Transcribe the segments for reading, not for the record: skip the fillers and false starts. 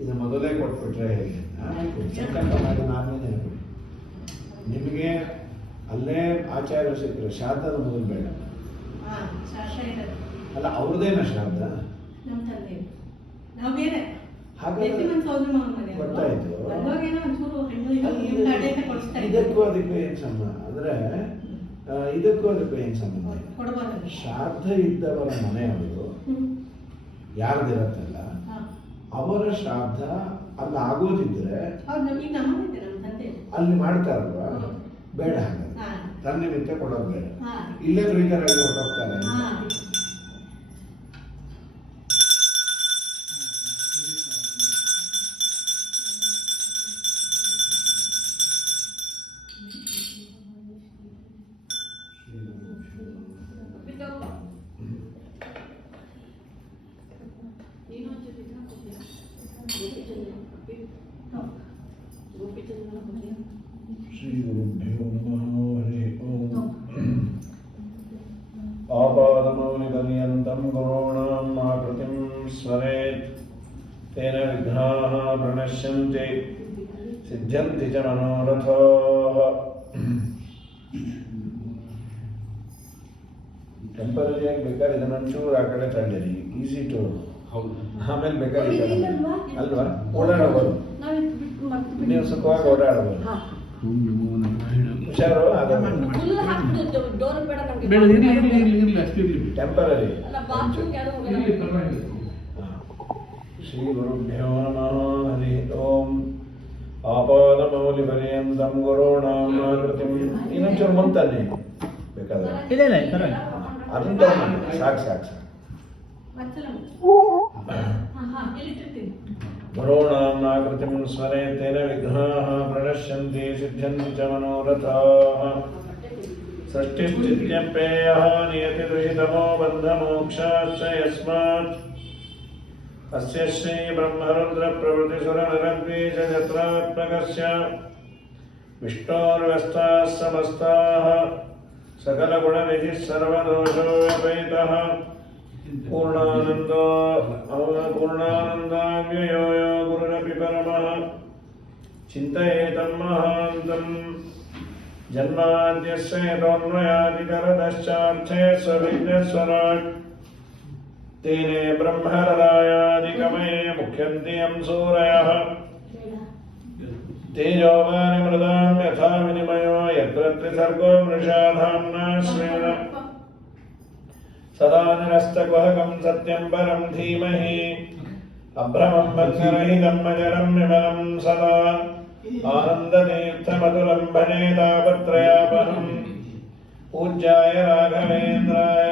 ಇದು ಮೊದಲೇ ಕೊಟ್ಬಿಟ್ರೆ ಹೇಗೆ? ಸಂಕಲ್ಪ ಮಾಡಿ ನಾನೇ ನಿಮಗೆ ಅಲ್ಲೇ ಆಚಾರ್ಯ ಸಿಕ್ಕರೆ ಶ್ರಾದ್ದದ ಮೊದಲು ಬೇಡ ಅಲ್ಲ, ಅವ್ರದ್ದೇನ ಶ್ರಾದ್ದ ಗೊತ್ತಾಯ್ತು. ಇದಕ್ಕೂ ಅದಕ್ಕೂ ಏನ್ ಸಂಬಂಧ ಅಂದ್ರೆ ಇದಕ್ಕೂ ಅದಕ್ಕೂ ಏನ್ ಸಂಬಂಧ? ಶ್ರಾದ್ದ ಇದ್ದವರ ಮನೆಯವರು ಯಾರ್ದಿರತ್ತಲ್ಲ ಅವರ ಶ್ರಾದ್ದ ಅಲ್ಲಿ ಆಗೋದಿದ್ರೆ ಅಲ್ಲಿ ಮಾಡ್ತಾರಲ್ವಾ, ಬೇಡ ಹಾಗಾದ್ರೆ ತನ್ನ ನಿಮಿತ್ತ ಕೊಡೋದು ಬೇಡ. ಇಲ್ಲೇ ಪ್ರೀತರಾಗಿ ಹೊರಟೋಗ್ತಾರೆ. ಶ್ರೀಗುರುಭ್ಯೋ ನಮಃ. ಹರಿ ಓಂ. ಆಪಾದಮೌಲಿಪರ್ಯಂತಂ ಗುರುಣಾಂ ಆಕೃತಿಂ ಸ್ಮರೇತ್ ತೇನ ವಿಘ್ನಾಃ ಪ್ರಣಶ್ಯಂತಿ ಸಿದ್ಧ್ಯಂತಿ ಚ ಮನೋರಥಾಃ. ಟೆಂಪರರಿಯಾಗಿ ಬೇಕಾದ್ರೆ ಇದನ್ನೊಂಚೂರು ಆ ಕಡೆ ತಳ್ಳಿರಿ, ಈಸಿ ಟು. ಆಮೇಲೆ ಬೇಕಾದ್ರೆ ಅಲ್ವಾ ಓಡಾಡಬಹುದು, ನೀವು ಸುಖವಾಗಿ ಓಡಾಡಬಹುದು. ಹುಷಾರು. ಟೆಂಪರರಿ. ಶ್ರೀ ಗುರುಭ್ಯೋ ನಮಃ. ಹರಿ ಓಂ. ಆಪಾದಮೌಲಿಪರ್ಯಂತಂ ಗುರುಣಾಂ ಆಕೃತಿಂ. ಇನ್ನೊಂಚೂರು ಮುಂತಾನೆ ಬೇಕಾದ್ರೆ ಅದನ್ನ ತಗೊಂಡು ಸಾಕು. ಗುರುಣಾಂ ಆಕೃತಿಂ ಸ್ಮರೇತ್ ತೇನ ವಿಘ್ನಾಃ ಪ್ರಣಶ್ಯಂತಿ ಸಿದ್ಧ್ಯಂತಿ ಚ ಮನೋರಥಾಃ. ಸೃಷ್ಟಿಸ್ಥಿತ್ಯಪ್ಯಯಃ ನಿಯತಿದುಹಿತಮೋ ಬಂಧಮೋಕ್ಷಾಶ್ಚ ಯಸ್ಮಾತ್ ಅಸ್ಯ ಶ್ರೀ ಬ್ರಹ್ಮರುದ್ರ ಪ್ರಭೃತಿಸುರನರದ್ವೀಷಯತ್ರಾತ್ಮಕಸ್ಯ ವಿಷ್ಣೋರ್ವ್ಯಸ್ತಾಃ ಸಮಸ್ತಾಃ ಸಕಲಗುಣನಿಧಿಃ ಸರ್ವದೋಷೋ ವ್ಯಪೈತಃ ಪೂರ್ಣಾನಂದಾವ್ಯಯೋ ಯೋ ಗುರುರಪಿ ಪರಮಃ ಚಿಂತಯೇತಂ ಮಹಾಂತಂ. ಜನ್ಮಾದ್ಯಸ್ಯ ಯತೋನ್ಮಯಾದಿತರತಶ್ಚಾರ್ಥೇಷ್ವವಿಘ್ನೇಶ್ವರಾಟ್ ತೇನೇ ಬ್ರಹ್ಮಹೃದಯಾದಿಕಮಯೇ ಮುಖ್ಯಂತಿ ಯಂ ಸೂರಯಃ. ತೇಜೋವಾನಿ ಮೃದಾಂ ಯಥಾ ವಿನಿಮಯೋ ಯತ್ರ ತ್ರಿಸರ್ಗೋ ಮೃಷಾ ಧಾಮ್ನಾ ಸ್ವೇನ ಸದಾ ನಿರಸ್ತಕುಹಕಂ ಸತ್ಯಂ ಪರಂ ಧೀಮಹಿ. ಅಭ್ರಮಂ ಭಗ್ನರಹಿತಂ ಅಜರಂ ವಿಮಲಂ ಸದಾ ಆನಂದತೀರ್ಥಮತುಲಂ ಭಜೆ ತಾಪತ್ರಯಾಪಹಂ. ಪೂಜ್ಯಾಯ ರಾಘವೇಂದ್ರಾಯ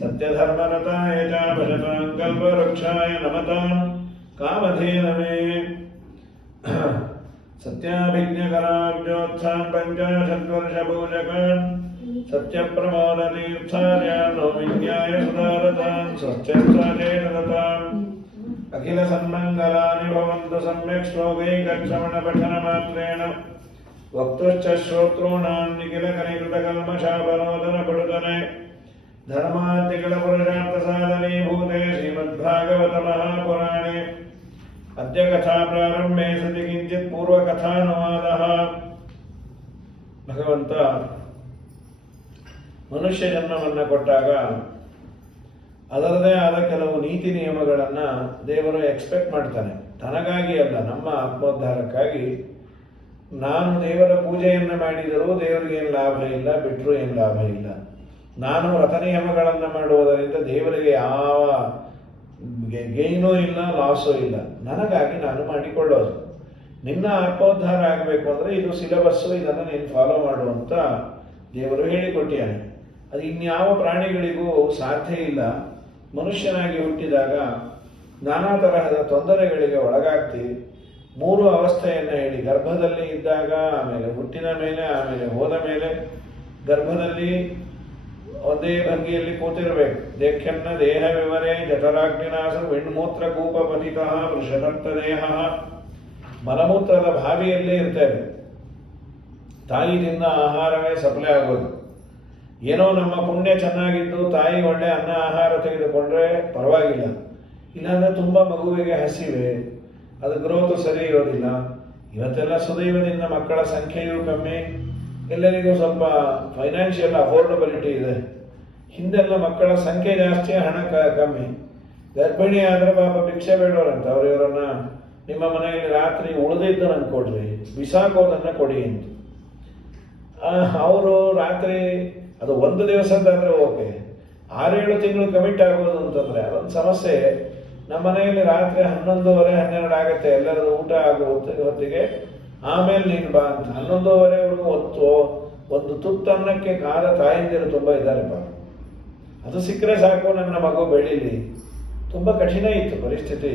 ಸತ್ಯಧರ್ಮರತಾಯ ಚ ಭಜತಾಂ ಕಲ್ಪವೃಕ್ಷಾಯ ನಮತಾಂ ಕಾಮಧೇನವೇ. ಸತ್ಯಾಭಿಜ್ಞಕರಾಬ್ಜೋತ್ಥಾನ್ ಪಂಚಾಶದ್ವರ್ಷಪೂಜಕಾನ್ ಸತ್ಯಪ್ರಮೋದತೀರ್ಥಾರ್ಯಾನ್ ನೌಮಿನ್ಯಾಯ ಸುಧಾರತಾನ್ ಸ್ವಚ್ಛೇತ್ರಚೇತರತಾನ್. ಅಖಿಲ ಸನ್ಮಂಗಲಾನಿ ಭವಂತು ಸಮ್ಯಕ್ ಶ್ಲೋಕೈಕಶ್ರವಣಪಠನಮಾತ್ರೇಣ ವಕ್ತುಶ್ಚ ಶ್ರೋತॄಣಾಂ ನಿಖಿಲ ಕನಿಕೃತಕಲ್ಮಷಾಪನೋದನ ಪಡುತನೆ ಧರ್ಮಾದ್ಯಗಳ ಪುರುಷಾರ್ಥ ಸಾಧನೀಭೂತೆ ಶ್ರೀಮದ್ಭಾಗವತ ಮಹಾಪುರಾಣೆ ಅದ್ಯ ಕಥಾ ಪ್ರಾರಂಭೆ ಸತಿ ಕಿಂಚಿತ್ ಪೂರ್ವಕಥಾನುವಾದಃ. ಭಗವಂತ ಮನುಷ್ಯ ಜನ್ಮವನ್ನು ಕೊಟ್ಟಾಗ ಅದರದೇ ಆದ ಕೆಲವು ನೀತಿ ನಿಯಮಗಳನ್ನು ದೇವರು ಎಕ್ಸ್ಪೆಕ್ಟ್ ಮಾಡ್ತಾನೆ. ತನಗಾಗಿ ಅಲ್ಲ, ನಮ್ಮ ಆತ್ಮೋದ್ಧಾರಕ್ಕಾಗಿ. ನಾನು ದೇವರ ಪೂಜೆಯನ್ನು ಮಾಡಿದರೂ ದೇವರಿಗೆ ಏನು ಲಾಭ ಇಲ್ಲ, ಬಿಟ್ಟರೂ ಏನು ಲಾಭ ಇಲ್ಲ. ನಾನು ವ್ರತ ನಿಯಮಗಳನ್ನು ಮಾಡುವುದರಿಂದ ದೇವರಿಗೆ ಯಾವ ಗೇಯ್ನೂ ಇಲ್ಲ, ಲಾಸೂ ಇಲ್ಲ. ನನಗಾಗಿ ನಾನು ಮಾಡಿಕೊಳ್ಳೋದು. ನಿನ್ನ ಆತ್ಮೋದ್ಧಾರ ಆಗಬೇಕು ಅಂದರೆ ಇದು ಸಿಲೆಬಸ್ಸು, ಇದನ್ನು ನೀನು ಫಾಲೋ ಮಾಡುವಂತ ದೇವರು ಹೇಳಿಕೊಟ್ಟಿಯಾನೆ. ಅದು ಇನ್ಯಾವ ಪ್ರಾಣಿಗಳಿಗೂ ಸಾಧ್ಯ ಇಲ್ಲ. ಮನುಷ್ಯನಾಗಿ ಹುಟ್ಟಿದಾಗ ನಾನಾ ತರಹದ ತೊಂದರೆಗಳಿಗೆ ಒಳಗಾಗ್ತೀವಿ. 3 ಅವಸ್ಥೆಯನ್ನು ಹೇಳಿ, ಗರ್ಭದಲ್ಲಿ ಇದ್ದಾಗ, ಆಮೇಲೆ ಹುಟ್ಟಿದ ಮೇಲೆ, ಆಮೇಲೆ ಹೋದ ಮೇಲೆ. ಗರ್ಭದಲ್ಲಿ ಒಂದೇ ಭಂಗಿಯಲ್ಲಿ ಕೂತಿರಬೇಕು. ದೇಖ್ಯನ್ನ ದೇಹ ವಿವರೇ ಜಠರಾಗ್ನಿನಾಸ ವಿಣ್ಮೂತ್ರ ಕೂಪ ಪತಿತಃ ವೃಷಭಕ್ತ ದೇಹ. ಮಲಮೂತ್ರದ ಬಾವಿಯಲ್ಲೇ ಇರ್ತೇವೆ. ತಾಯಿಯಿಂದ ಆಹಾರವೇ ಸಪ್ಲೈ ಆಗೋದು. ಏನೋ ನಮ್ಮ ಪುಣ್ಯ ಚೆನ್ನಾಗಿದ್ದು ತಾಯಿ ಒಳ್ಳೆ ಅನ್ನ ಆಹಾರ ತೆಗೆದುಕೊಂಡ್ರೆ ಪರವಾಗಿಲ್ಲ. ಇಲ್ಲಾಂದರೆ ತುಂಬ ಮಗುವಿಗೆ ಹಸಿವೆ, ಅದು ಗ್ರೋತ್ ಸರಿ ಇರೋದಿಲ್ಲ. ಇವತ್ತೆಲ್ಲ ಸುದೈವದಿಂದ ಮಕ್ಕಳ ಸಂಖ್ಯೆಯೂ ಕಮ್ಮಿ, ಎಲ್ಲರಿಗೂ ಸ್ವಲ್ಪ ಫೈನಾನ್ಷಿಯಲ್ ಅಫೋರ್ಡಬಿಲಿಟಿ ಇದೆ. ಹಿಂದೆಲ್ಲ ಮಕ್ಕಳ ಸಂಖ್ಯೆ ಜಾಸ್ತಿ, ಹಣ ಕಮ್ಮಿ. ಗರ್ಭಿಣಿ ಆದರೆ ಪಾಪ ಭಿಕ್ಷೆ ಬೇಡೋರಂತ, ಅವ್ರು ಇವರನ್ನ ನಿಮ್ಮ ಮನೆಯಲ್ಲಿ ರಾತ್ರಿ ಉಳಿದಿದ್ದು ನಂಗೆ ಕೊಡ್ರಿ, ಬಿಸಾಕೋದನ್ನು ಕೊಡಿ ಅಂತ. ಅವರು ರಾತ್ರಿ ಅದು ಒಂದು ದಿವಸದ್ದಾದರೆ ಓಕೆ, 6-7 ತಿಂಗಳು ಕಮಿಟ್ ಆಗೋದು ಅಂತಂದರೆ ಅದೊಂದು ಸಮಸ್ಯೆ. ನಮ್ಮ ಮನೆಯಲ್ಲಿ ರಾತ್ರಿ 11:30-12 ಆಗುತ್ತೆ ಎಲ್ಲರದು ಊಟ ಆಗುವ ಹೊತ್ತಿಗೆ. ಆಮೇಲೆ ನೀನು ಬಾ ಅಂತ 11:30ವರೆಗೂ ಒಂದು ತುತ್ತನ್ನಕ್ಕೆ ಕಾದ ತಾಯಂದಿರು ತುಂಬ ಇದ್ದಾರೆ ಪಾಪ. ಅದು ಸಿಕ್ಕರೆ ಸಾಕು ನನ್ನ ಮಗು ಬೆಳೀಲಿ. ತುಂಬ ಕಠಿಣ ಇತ್ತು ಪರಿಸ್ಥಿತಿ.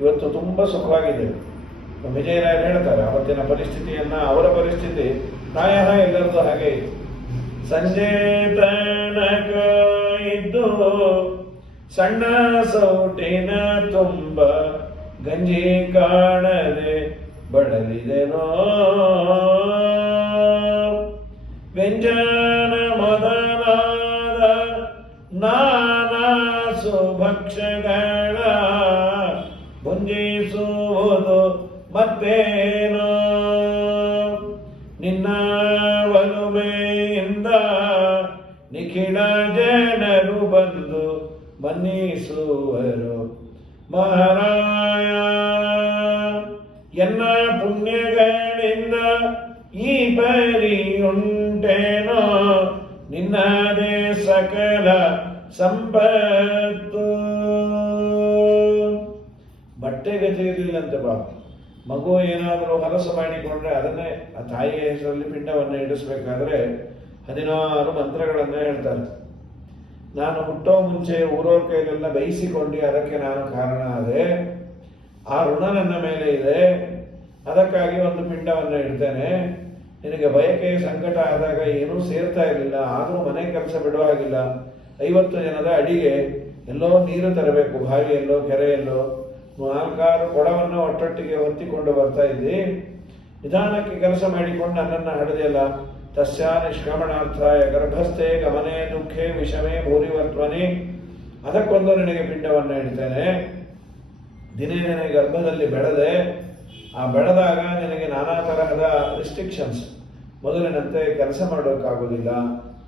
ಇವತ್ತು ತುಂಬ ಸುಖವಾಗಿದೆ. ವಿಜಯರಾಯರು ಹೇಳ್ತಾರೆ ಅವತ್ತಿನ ಪರಿಸ್ಥಿತಿಯನ್ನ, ಅವರ ಪರಿಸ್ಥಿತಿ ಪ್ರಾಯ ಎಲ್ಲರದ್ದು ಹಾಗೆ ಇತ್ತು. ಸಂಜೆ ತನಕ ಇದ್ದು ಸಣ್ಣ ಸೌಟಿನ ತುಂಬ ಗಂಜಿ ಕಾಣದೆ ಬಳಲಿದೆನೋ, ವ್ಯಂಜನ ಮೊದಲಾದ ನಾನಾ ಸುಭಕ್ಷಗಳ ಭುಂಜಿಸುವುದು ಮತ್ತೇನೋ, ನಿನ್ನ ಒಲುಮೆಯಿಂದ ನಿಖಿಳ ಜನರು ಬಂದು ಮನ್ನಿಸುವರು ಮಹಾರಾಯ. ಎನ್ನ ಪುಣ್ಯಗಳಿಂದ ಈ ಪರಿಯುಂಟೇನೋ, ನಿನ್ನದೇ ಸಕಲ ಸಂಪತ್ತು. ಬಟ್ಟೆಗತಿ ಇರಲಿಲ್ಲಂತೆ ಬಾಬು. ಮಗು ಏನಾದರೂ ಹೊಲಸು ಮಾಡಿಕೊಂಡ್ರೆ ಅದನ್ನೇ ಆ ತಾಯಿಯ ಹೆಸರಲ್ಲಿ ಪಿಂಡವನ್ನು ಇಡಿಸ್ಬೇಕಾದ್ರೆ 16 ಮಂತ್ರಗಳನ್ನು ಹೇಳ್ತಾರೆ. ನಾನು ಹುಟ್ಟೋ ಮುಂಚೆ ಊರವ್ರ ಕೈಲೆಲ್ಲ ಬಯಸಿಕೊಂಡು ಅದಕ್ಕೆ ನಾನು ಕಾರಣ ಆದೆ, ಆ ಋಣ ನನ್ನ ಮೇಲೆ ಇದೆ, ಅದಕ್ಕಾಗಿ ಒಂದು ಪಿಂಡವನ್ನು ಇಡ್ತೇನೆ. ನಿನಗೆ ಬಯಕೆ ಸಂಕಟ ಆದಾಗ ಏನೂ ಸೇರ್ತಾ ಇರಲಿಲ್ಲ, ಆದರೂ ಮನೆ ಕೆಲಸ ಬಿಡೋ ಹಾಗಿಲ್ಲ. 50 ಜನದ ಅಡಿಗೆ, ಎಲ್ಲೋ ನೀರು ತರಬೇಕು, ಬಾವಿಯಲ್ಲೋ ಕೆರೆಯಲ್ಲೋ, 4-6 ಕೊಡವನ್ನು ಒಟ್ಟೊಟ್ಟಿಗೆ ಹೊತ್ತಿಕೊಂಡು ಬರ್ತಾ ಇದ್ದಿ. ನಿಧಾನಕ್ಕೆ ಕೆಲಸ ಮಾಡಿಕೊಂಡು ನನ್ನನ್ನು ಹಡೆದೆಯಲ್ಲ. ತಸ್ಯ ನಿಷ್ಕ್ರಮಣಾರ್ಥಾಯ ಗರ್ಭಸ್ಥೆ ಗಮನೆ ದುಃಖೆ ವಿಷಮೇ ಭೂರಿವರ್ತ್ವನಿ. ಅದಕ್ಕೊಂದು ನಿನಗೆ ಪಿಂಡವನ್ನು ಇಡ್ತೇನೆ. ದಿನೇ ದಿನೇ ಗರ್ಭದಲ್ಲಿ ಬೆಳೆದೆ. ಆ ಬೆಳೆದಾಗ ನಿನಗೆ ನಾನಾ ತರಹದ ರಿಸ್ಟ್ರಿಕ್ಷನ್ಸ್. ಮೊದಲಿನಂತೆ ಕೆಲಸ ಮಾಡೋಕ್ಕಾಗೋದಿಲ್ಲ,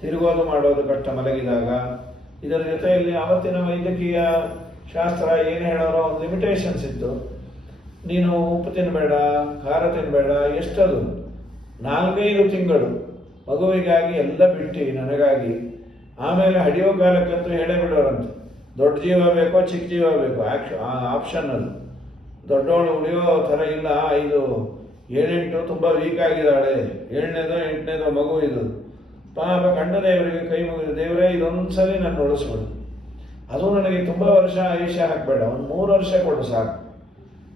ತಿರುಗೋದು ಮಾಡೋದು ಕಷ್ಟ ಮಲಗಿದಾಗ. ಇದರ ಜೊತೆಯಲ್ಲಿ ಆವತ್ತಿನ ವೈದ್ಯಕೀಯ ಶಾಸ್ತ್ರ ಏನು ಹೇಳೋರೋ ಒಂದು ಲಿಮಿಟೇಷನ್ಸ್ ಇತ್ತು. ನೀನು ಉಪ್ಪು ತಿನ್ನಬೇಡ, ಖಾರ ತಿನ್ನಬೇಡ, ಎಷ್ಟದು 4-5 ತಿಂಗಳು ಮಗುವಿಗಾಗಿ ಎಲ್ಲ ಬಿಟ್ಟು ನನಗಾಗಿ. ಆಮೇಲೆ ಹಡಿಯೋ ಕಾಲಕ್ಕಂತೂ ಹೇಳೇ ಬಿಡೋರಂತೆ, ದೊಡ್ಡ ಜೀವ ಬೇಕೋ ಚಿಕ್ಕ ಜೀವ ಬೇಕೋ, ಆಪ್ಷನ್ ಅದು. ದೊಡ್ಡವಳು ಉಳಿಯೋ ಥರ ಇಲ್ಲ. 5-7-8 ತುಂಬ ವೀಕ್ ಆಗಿದ್ದಾಳೆ, 7ನೇದೋ 8ನೇದೋ ಮಗು ಇದು. ಪಾಪ ಕಂಡ ದೇವರಿಗೆ ಕೈ ಮುಗಿದು, ದೇವರೇ ಇದೊಂದ್ಸಲಿ ನಾನು ಉಳಿಸ್ಬಿಡು. ಅದು ನನಗೆ ತುಂಬ ವರ್ಷ ಆಯುಷ್ಯ ಹಾಕಬೇಡ, ಒಂದು 3 ವರ್ಷ ಕೊಡು ಸಾಕು.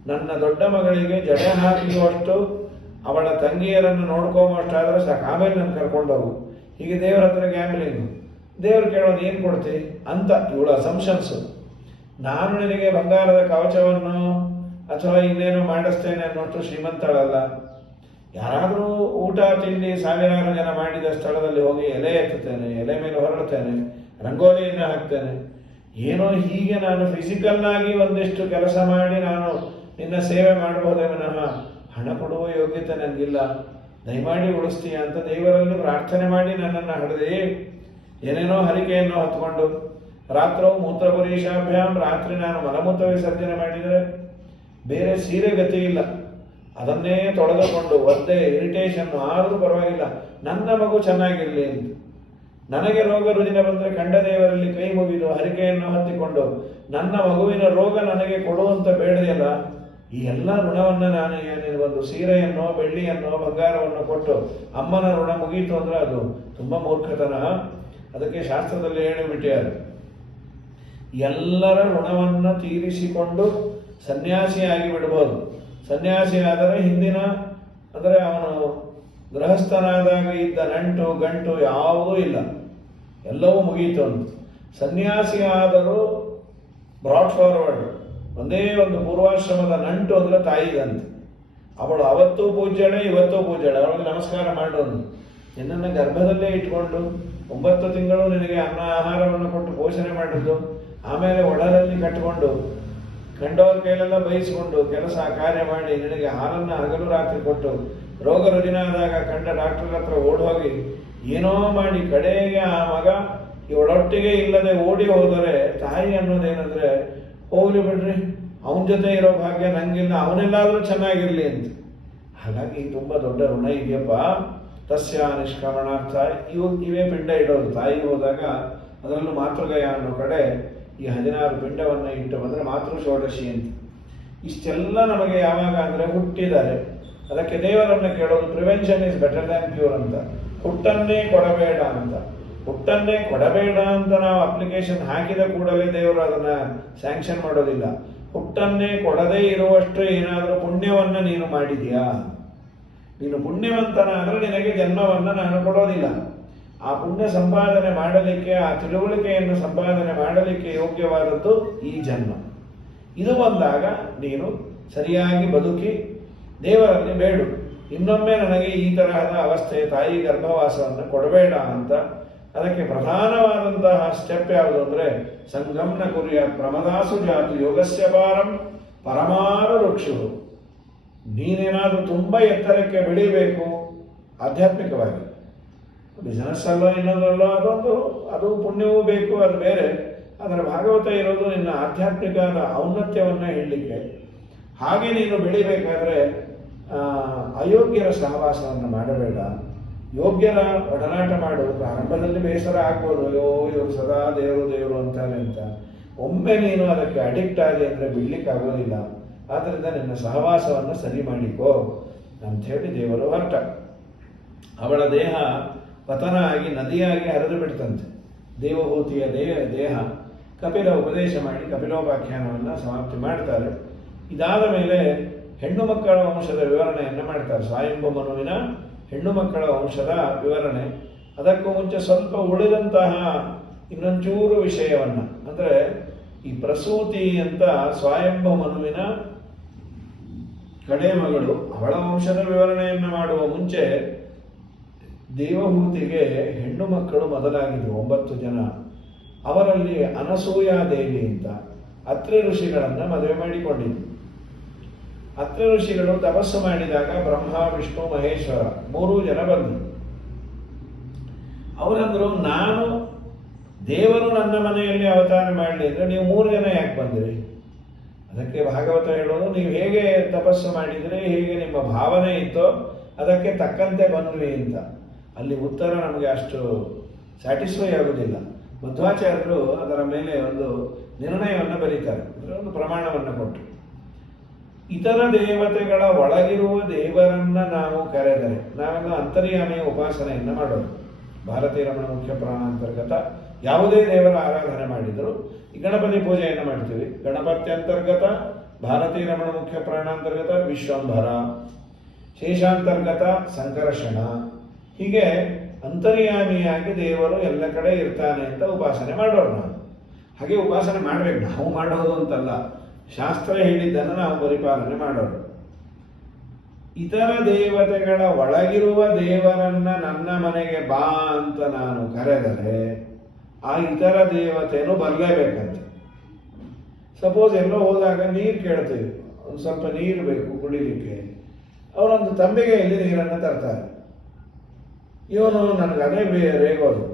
ನನ್ನ ದೊಡ್ಡ ಮಗಳಿಗೆ ಜಡೆ ಹಾಕುವಷ್ಟು, ಅವಳ ತಂಗಿಯರನ್ನು ನೋಡ್ಕೊಂಬಷ್ಟಾದರೆ ಸಾಕು, ಆಮೇಲೆ ನಾನು ಕರ್ಕೊಂಡೋಗು. ಹೀಗೆ ದೇವರ ಹತ್ರ ಗ್ಯಾಮ್ಲಿಂಗು. ದೇವ್ರು ಕೇಳೋದು ಏನು ಕೊಡ್ತಿ ಅಂತ ಇವಳ ಅಸಂಪ್ಷನ್ಸು. ನಾನು ನಿನಗೆ ಬಂಗಾರದ ಕವಚವನ್ನು ಅಥವಾ ಇನ್ನೇನು ಮಾಡಿಸ್ತೇನೆ ಅನ್ನೋಷ್ಟು ಶ್ರೀಮಂತಳಲ್ಲ. ಯಾರಾದರೂ ಊಟ ತಿಂಡಿ 1000 ಜನ ಮಾಡಿದ ಸ್ಥಳದಲ್ಲಿ ಹೋಗಿ ಎಲೆ ಎತ್ತುತ್ತೇನೆ, ಎಲೆ ಮೇಲೆ ಹೊರಡ್ತೇನೆ, ರಂಗೋಲಿಯನ್ನು ಹಾಕ್ತೇನೆ. ಏನೋ ಹೀಗೆ ನಾನು ಫಿಸಿಕಲ್ ಆಗಿ ಒಂದಿಷ್ಟು ಕೆಲಸ ಮಾಡಿ ನಾನು ನಿನ್ನ ಸೇವೆ ಮಾಡಬಹುದೇ ವಿನಃ ಹಣ ಕೊಡುವ ಯೋಗ್ಯತೆ ನನಗಿಲ್ಲ. ದಯಮಾಡಿ ಉಳಿಸ್ತೀಯ ಅಂತ ದೇವರಲ್ಲಿ ಪ್ರಾರ್ಥನೆ ಮಾಡಿ ನನ್ನನ್ನು ಹಡೆದಿ. ಏನೇನೋ ಹರಿಕೆಯನ್ನು ಹೊತ್ಕೊಂಡು ರಾತ್ರೋ ಮೂತ್ರಪುರೀಶಾಭ್ಯಾಮ್, ರಾತ್ರಿ ನಾನು ಮಲಮೂತ್ರ ವಿಸರ್ಜನೆ ಮಾಡಿದರೆ ಬೇರೆ ಸೀರೆ ಗತಿ ಇಲ್ಲ, ಅದನ್ನೇ ತೊಳೆದುಕೊಂಡು ಒದ್ದೆ ಇರಿಟೇಷನ್ ಆದರೂ ಪರವಾಗಿಲ್ಲ, ನನ್ನ ಮಗು ಚೆನ್ನಾಗಿರಲಿ ಅಂತ. ನನಗೆ ರೋಗ ರುಜಿನ ಬಂದರೆ ಕಂಡ ದೇವರಲ್ಲಿ ಕೈ ಮುಗಿದು ಹರಿಕೆಯನ್ನು ಹತ್ತಿಕೊಂಡು ನನ್ನ ಮಗುವಿನ ರೋಗ ನನಗೆ ಕೊಡುವಂತ ಬೇಡದೆಯಲ್ಲ. ಈ ಎಲ್ಲ ಋಣವನ್ನು ನಾನು ಒಂದು ಸೀರೆಯನ್ನು, ಬೆಳ್ಳಿಯನ್ನು, ಬಂಗಾರವನ್ನು ಕೊಟ್ಟು ಅಮ್ಮನ ಋಣ ಮುಗೀತು ಅಂದ್ರೆ ಅದು ತುಂಬ ಮೂರ್ಖತನ. ಅದಕ್ಕೆ ಶಾಸ್ತ್ರದಲ್ಲಿ ಹೇಳಿಬಿಟ್ಟಿದ್ದಾರೆ, ಎಲ್ಲರ ಋಣವನ್ನು ತೀರಿಸಿಕೊಂಡು ಸನ್ಯಾಸಿಯಾಗಿ ಬಿಡಬಹುದು. ಸನ್ಯಾಸಿ ಆದರೆ ಹಿಂದಿನ ಅಂದರೆ ಅವನು ಗೃಹಸ್ಥನಾದಾಗ ಇದ್ದ ನಂಟು ಗಂಟು ಯಾವುದೂ ಇಲ್ಲ, ಎಲ್ಲವೂ ಮುಗೀತು ಅಂತ. ಸನ್ಯಾಸಿ ಆದರೂ ಬ್ರಾಡ್ ಫಾರ್ವರ್ಡ್, ಒಂದೇ ಒಂದು ಪೂರ್ವಾಶ್ರಮದ ನಂಟು ಅಂದರೆ ತಾಯಿದಂತೆ. ಅವಳು ಅವತ್ತೂ ಪೂಜ್ಯಳೆ, ಇವತ್ತೂ ಪೂಜ್ಯಳೆ. ಅವಳಿಗೆ ನಮಸ್ಕಾರ ಮಾಡೋದು. ನಿನ್ನನ್ನು ಗರ್ಭದಲ್ಲೇ ಇಟ್ಕೊಂಡು 9 ತಿಂಗಳು ನಿನಗೆ ಅನ್ನ ಆಹಾರವನ್ನು ಕೊಟ್ಟು ಪೋಷಣೆ ಮಾಡಿದ್ದು, ಆಮೇಲೆ ಒಡಲಲ್ಲಿ ಕಟ್ಟಿಕೊಂಡು ಕಂಡವರ ಕೈಲೆಲ್ಲ ಬಯಸಿಕೊಂಡು ಕೆಲಸ ಕಾರ್ಯ ಮಾಡಿ ನಿನಗೆ ಹಾಲನ್ನು ಹಗಲು ರಾತ್ರಿ ಕೊಟ್ಟು ರೋಗ ರುಜಿನಾದಾಗ ಕಂಡ ಡಾಕ್ಟರ್ ಹತ್ರ ಓಡಿ ಹೋಗಿ ಏನೋ ಮಾಡಿ ಕಡೆಗೆ ಆ ಮಗ ಇವಳೊಟ್ಟಿಗೆ ಇಲ್ಲದೆ ಓಡಿ ಹೋದರೆ ತಾಯಿ ಅನ್ನೋದೇನಂದ್ರೆ ಹೋಗ್ಲಿ ಬಿಡ್ರಿ, ಅವನ ಜೊತೆ ಇರೋ ಭಾಗ್ಯ ನಂಗಿಲ್ಲ, ಅವನೆಲ್ಲಾದ್ರೂ ಚೆನ್ನಾಗಿರ್ಲಿ ಅಂತ. ಹಾಗಾಗಿ ತುಂಬಾ ದೊಡ್ಡ ಋಣ ಇದೆಯಪ್ಪ. ತಸ್ಯ ನಿಷ್ಕ್ರಮಣಾರ್ಥ ಇವೇ ಪಿಂಡ ಇಡೋದು. ತಾಯಿ ಹೋದಾಗ ಅದರಲ್ಲೂ ಮಾತೃಗಯ ಅನ್ನೋ ಕಡೆ ಈ 16 ಪಿಂಡವನ್ನ ಇಟ್ಟು ಬಂದ್ರೆ ಮಾತೃ ಷೋಡಶಿ ಅಂತ. ಇಷ್ಟೆಲ್ಲ ನಮಗೆ ಯಾವಾಗ ಅಂದ್ರೆ ಹುಟ್ಟಿದ್ದಾರೆ. ಅದಕ್ಕೆ ದೇವರನ್ನ ಕೇಳೋದು prevention is better than cure ಅಂತ. ಹುಟ್ಟನ್ನೇ ಕೊಡಬೇಡ ಅಂತ. ಹುಟ್ಟನ್ನೇ ಕೊಡಬೇಡ ಅಂತ ನಾವು ಅಪ್ಲಿಕೇಶನ್ ಹಾಕಿದ ಕೂಡಲೇ ದೇವರು ಅದನ್ನ ಸ್ಯಾಂಕ್ಷನ್ ಮಾಡೋದಿಲ್ಲ. ಹುಟ್ಟನ್ನೇ ಕೊಡದೇ ಇರುವಷ್ಟು ಏನಾದರೂ ಪುಣ್ಯವನ್ನ ನೀನು ಮಾಡಿದ್ಯಾ, ನೀನು ಪುಣ್ಯವಂತನಾದ್ರೆ ನಿನಗೆ ಜನ್ಮವನ್ನ ನಾನು ಕೊಡೋದಿಲ್ಲ. ಆ ಪುಣ್ಯ ಸಂಪಾದನೆ ಮಾಡಲಿಕ್ಕೆ, ಆ ತಿಳುವಳಿಕೆಯನ್ನು ಸಂಪಾದನೆ ಮಾಡಲಿಕ್ಕೆ ಯೋಗ್ಯವಾದದ್ದು ಈ ಜನ್ಮ. ಇದು ಬಂದಾಗ ನೀನು ಸರಿಯಾಗಿ ಬದುಕಿ ದೇವರಲ್ಲಿ ಬೇಡು, ಇನ್ನೊಮ್ಮೆ ನನಗೆ ಈ ತರಹದ ಅವಸ್ಥೆ, ತಾಯಿ ಗರ್ಭವಾಸವನ್ನು ಕೊಡಬೇಡ ಅಂತ. ಅದಕ್ಕೆ ಪ್ರಧಾನವಾದಂತಹ ಸ್ಟೆಪ್ ಯಾವುದು ಅಂದ್ರೆ ಸಂಗಮ್ನ ಕುರಿಯ ಪ್ರಮದಾಸು ಜಾತು ಯೋಗಸ್ಯ ಪಾರಂ ಪರಮಾರು ವೃಕ್ಷು. ನೀನೇನಾದ್ರೂ ತುಂಬಾ ಎತ್ತರಕ್ಕೆ ಬೆಳಿಬೇಕು ಆಧ್ಯಾತ್ಮಿಕವಾಗಿ, ಬಿಸಿನೆಸ್ ಅಲ್ಲೋ ಇನ್ನೊಂದಲ್ಲೋ ಅದು ಪುಣ್ಯವೂ ಬೇಕು, ಅದು ಬೇರೆ. ಅದರ ಭಾಗವತ ಇರೋದು ನಿನ್ನ ಆಧ್ಯಾತ್ಮಿಕ ಔನ್ನತ್ಯವನ್ನ ಹೇಳಲಿಕ್ಕೆ. ಹಾಗೆ ನೀನು ಬೆಳಿಬೇಕಾದ್ರೆ ಅಯೋಗ್ಯರ ಸಹವಾಸವನ್ನು ಮಾಡಬೇಡ, ಯೋಗ್ಯರ ಒಡನಾಟ ಮಾಡು. ಪ್ರಾರಂಭದಲ್ಲಿ ಬೇಸರ ಆಗ್ಬೋದು, ಅಯ್ಯೋ ಇವರು ಸದಾ ದೇವರು ದೇವರು ಅಂತಾನೆ ಅಂತ. ಒಮ್ಮೆ ನೀನು ಅದಕ್ಕೆ ಅಡಿಕ್ಟ್ ಆಗಿ ಅಂದ್ರೆ ಬಿಡ್ಲಿಕ್ಕೆ ಆಗೋದಿಲ್ಲ. ಆದ್ರಿಂದ ನಿನ್ನ ಸಹವಾಸವನ್ನು ಸರಿ ಮಾಡಿಕೋ ಅಂತ ಹೇಳಿ ದೇವರು ಹೊರಟ. ಅವಳ ದೇಹ ಪತನ ಆಗಿ ನದಿಯಾಗಿ ಹರಿದು ಬಿಡ್ತಂತೆ. ದೇವಹೂತಿಯ ದೇಹ ಕಪಿಲ ಉಪದೇಶ ಮಾಡಿ ಕಪಿಲೋಪಾಖ್ಯಾನವನ್ನು ಸಮಾಪ್ತಿ ಮಾಡ್ತಾರೆ. ಇದಾದ ಮೇಲೆ ಹೆಣ್ಣು ಮಕ್ಕಳ ವಂಶದ ವಿವರಣೆಯನ್ನು ಮಾಡ್ತಾರೆ. ಸ್ವಯಂಭು ಮನುವಿನ ಹೆಣ್ಣು ಮಕ್ಕಳ ವಂಶದ ವಿವರಣೆ. ಅದಕ್ಕೂ ಮುಂಚೆ ಸ್ವಲ್ಪ ಉಳಿದಂತಹ ಇನ್ನೊಂಚೂರು ವಿಷಯವನ್ನ, ಅಂದ್ರೆ ಈ ಪ್ರಸೂತಿ ಅಂತ ಸ್ವಯಂಭು ಮನುವಿನ ಕಡೆ ಮಗಳು, ಅವಳ ವಂಶದ ವಿವರಣೆಯನ್ನು ಮಾಡುವ ಮುಂಚೆ ದೇವಹೂತಿಗೆ ಹೆಣ್ಣು ಮಕ್ಕಳು ಮೊದಲಾಗಿದ್ರು 9 ಜನ. ಅವರಲ್ಲಿ ಅನಸೂಯಾದೇವಿ ಅಂತ ಅತ್ರಿ ಋಷಿಗಳನ್ನ ಮದುವೆ ಮಾಡಿಕೊಂಡಿದ್ರು. ಅತ್ರಿ ಋಷಿಗಳು ತಪಸ್ಸು ಮಾಡಿದಾಗ ಬ್ರಹ್ಮ ವಿಷ್ಣು ಮಹೇಶ್ವರ 3 ಜನ ಬಂದರು. ಅವರಂದ್ರು, ನಾನು ದೇವರು ನನ್ನ ಮನೆಯಲ್ಲಿ ಅವತಾರ ಮಾಡಲಿ ಅಂದ್ರೆ ನೀವು 3 ಜನ ಯಾಕೆ ಬಂದಿರಿ? ಅದಕ್ಕೆ ಭಾಗವತ ಹೇಳೋದು, ನೀವು ಹೇಗೆ ತಪಸ್ಸು ಮಾಡಿದ್ರಿ, ಹೇಗೆ ನಿಮ್ಮ ಭಾವನೆ ಇತ್ತೋ ಅದಕ್ಕೆ ತಕ್ಕಂತೆ ಬಂದ್ವಿ ಅಂತ. ಅಲ್ಲಿ ಉತ್ತರ ನಮಗೆ ಅಷ್ಟು ಸ್ಯಾಟಿಸ್ಫೈ ಆಗುವುದಿಲ್ಲ. ಮಧ್ವಾಚಾರ್ಯರು ಅದರ ಮೇಲೆ ಒಂದು ನಿರ್ಣಯವನ್ನು ಬರೀತಾರೆ, ಒಂದು ಪ್ರಮಾಣವನ್ನು ಕೊಟ್ಟು. ಇತರ ದೇವತೆಗಳ ಒಳಗಿರುವ ದೇವರನ್ನ ನಾವು ಕರೆದರೆ, ನಾವೆಲ್ಲ ಅಂತರ್ಯಾಮಿಯ ಉಪಾಸನೆಯನ್ನು ಮಾಡೋದು. ಭಾರತೀಯ ರಮಣ ಮುಖ್ಯ ಪ್ರಾಣಾಂತರ್ಗತ ಯಾವುದೇ ದೇವರ ಆರಾಧನೆ ಮಾಡಿದರೂ ಈ ಗಣಪತಿ ಪೂಜೆಯನ್ನು ಮಾಡ್ತೀವಿ. ಗಣಪತಿ ಅಂತರ್ಗತ ಭಾರತೀಯ ರಮಣ ಮುಖ್ಯ ಪ್ರಾಣಾಂತರ್ಗತ ವಿಶ್ವಂಭರ, ಶೇಷಾಂತರ್ಗತ ಸಂಕರ್ಷಣ. ಹೀಗೆ ಅಂತರ್ಯಾಮಿಯಾಗಿ ದೇವರು ಎಲ್ಲ ಕಡೆ ಇರ್ತಾನೆ ಅಂತ ಉಪಾಸನೆ ಮಾಡೋರು ನಾವು. ಹಾಗೆ ಉಪಾಸನೆ ಮಾಡ್ಬೇಕು, ನಾವು ಮಾಡೋದು ಅಂತಲ್ಲ, ಶಾಸ್ತ್ರ ಹೇಳಿದ್ದನ್ನು ನಾವು ಪರಿಪಾಲನೆ ಮಾಡೋದು. ಇತರ ದೇವತೆಗಳ ಒಳಗಿರುವ ದೇವರನ್ನ ನನ್ನ ಮನೆಗೆ ಬಾ ಅಂತ ನಾನು ಕರೆದರೆ ಆ ಇತರ ದೇವತೆನೂ ಬರಲೇಬೇಕಂತ. ಸಪೋಸ್ ಎಲ್ಲೋ ಹೋದಾಗ ನೀರು ಕೇಳ್ತೀವಿ, ಒಂದು ಸ್ವಲ್ಪ ನೀರು ಬೇಕು ಕುಡಿಲಿಕ್ಕೆ, ಅವರೊಂದು ತಂಬಿಗೆಯಲ್ಲಿ ನೀರನ್ನು ತರ್ತಾರೆ. ಇವನು ನನಗೆ ಅದೇ ರೇಗೋದು,